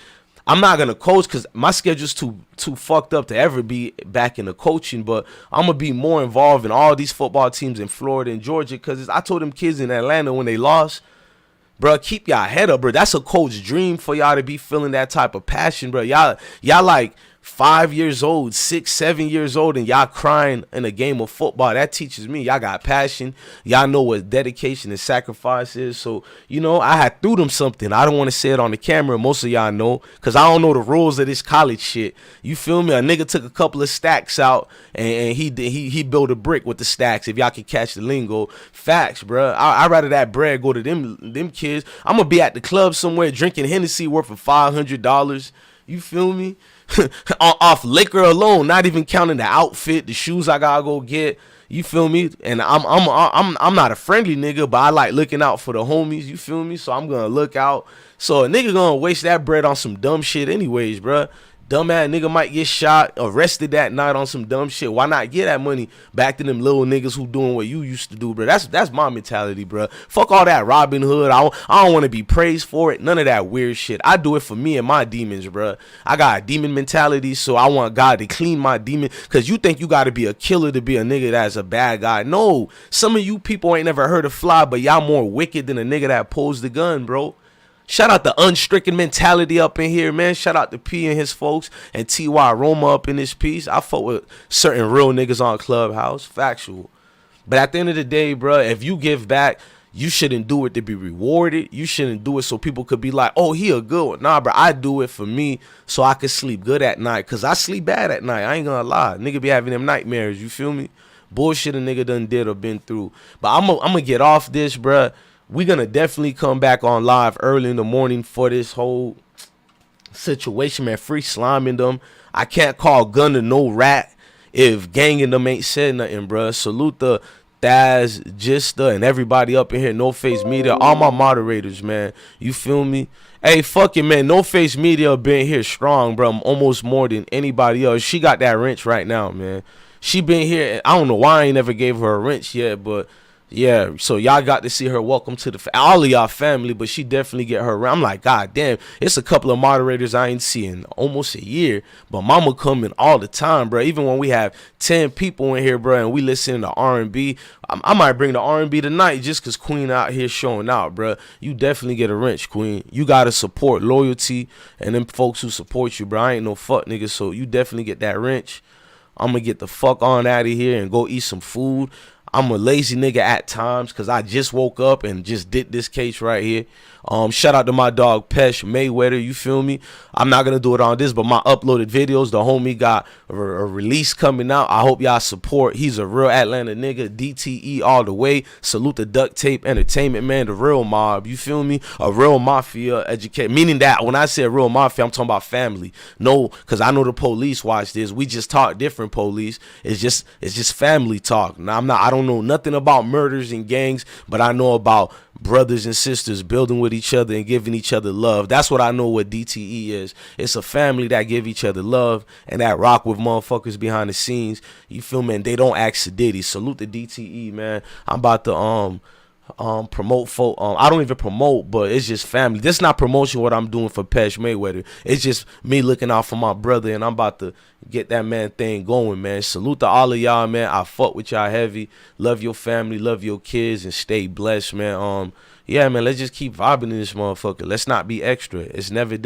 I'm not going to coach because my schedule's too fucked up to ever be back in the coaching. But I'm going to be more involved in all these football teams in Florida and Georgia because I told them kids in Atlanta when they lost, bro, keep y'all head up, bro. That's a coach's dream for y'all to be feeling that type of passion, bro. Y'all like 5 years old, 6, 7 years old, and y'all crying in a game of football. That teaches me y'all got passion. Y'all know what dedication and sacrifice is. So, I had threw them something. I don't want to say it on the camera. Most of y'all know, because I don't know the rules of this college shit. You feel me? A nigga took a couple of stacks out, and he built a brick with the stacks, if y'all can catch the lingo. Facts, bro. I'd rather that bread go to them kids. I'm going to be at the club somewhere drinking Hennessy worth of $500. You feel me? Off liquor alone, not even counting the outfit, the shoes I gotta go get. You feel me? And I'm not a friendly nigga, but I like looking out for the homies. You feel me? So I'm gonna look out. So a nigga gonna waste that bread on some dumb shit anyways, bruh. dumbass nigga might get shot, arrested that night on some dumb shit. Why not get that money back to them little niggas who doing what you used to do, bro? That's my mentality, bro. Fuck all that Robin Hood. I don't want to be praised for it. None of that weird shit. I do it for me and my demons, bro. I got a demon mentality, so I want God to clean my demon. Cause you think you got to be a killer to be a nigga that's a bad guy. No, some of you people ain't never heard of fly, but y'all more wicked than a nigga that pulls the gun, bro. Shout out the unstricken mentality up in here, man. Shout out to P and his folks and T.Y. Roma up in this piece. I fuck with certain real niggas on Clubhouse. Factual. But at the end of the day, bro, if you give back, you shouldn't do it to be rewarded. You shouldn't do it so people could be like, oh, he a good one. Nah, bro, I do it for me so I could sleep good at night. Because I sleep bad at night. I ain't gonna lie. Nigga be having them nightmares. You feel me? Bullshit a nigga done did or been through. But I'm gonna get off this, bro. We're going to definitely come back on live early in the morning for this whole situation, man. Free sliming them. I can't call Gunna no rat if gang and them ain't said nothing, bro. Salute the Thaz, Gista, and everybody up in here. No Face Media. All my moderators, man. You feel me? Hey, fuck it, man. No Face Media been here strong, bro. Almost more than anybody else. She got that wrench right now, man. She been here. I don't know why I ain't never gave her a wrench yet, but yeah, so y'all got to see her. Welcome to all of y'all family, but she definitely get her around. I'm like, God damn, it's a couple of moderators I ain't seen almost a year, but mama coming all the time, bro. Even when we have 10 people in here, bro, and we listen to R&B, I might bring the R&B tonight just because Queen out here showing out, bro. You definitely get a wrench, Queen. You got to support loyalty and them folks who support you, bro. I ain't no fuck nigga, so you definitely get that wrench. I'm going to get the fuck on out of here and go eat some food. I'm a lazy nigga at times because I just woke up and just did this case right here. Shout out to my dog Pesh Mayweather, you feel me? I'm not going to do it on this, but my uploaded videos, the homie got a release coming out. I hope y'all support. He's a real Atlanta nigga, DTE all the way. Salute the Duct Tape Entertainment, man, the real mob, you feel me? A real mafia educate, meaning that when I say real mafia, I'm talking about family. No, because I know the police watch this. We just talk different police. It's just family talk. Now, I don't know nothing about murders and gangs, but I know about brothers and sisters building with each other and giving each other love. That's what I know what DTE is. It's a family that give each other love and that rock with motherfuckers behind the scenes. You feel me? And they don't act sedity. Salute the DTE, man. I'm about to promote folk. I don't even promote, but it's just family. This is not promotion what I'm doing for Pesh Mayweather. It's just me looking out for my brother, and I'm about to get that man thing going, man. Salute to all of y'all, man. I fuck with y'all heavy. Love your family, love your kids, and stay blessed, man. Yeah, man, let's just keep vibing in this motherfucker. Let's not be extra. It's never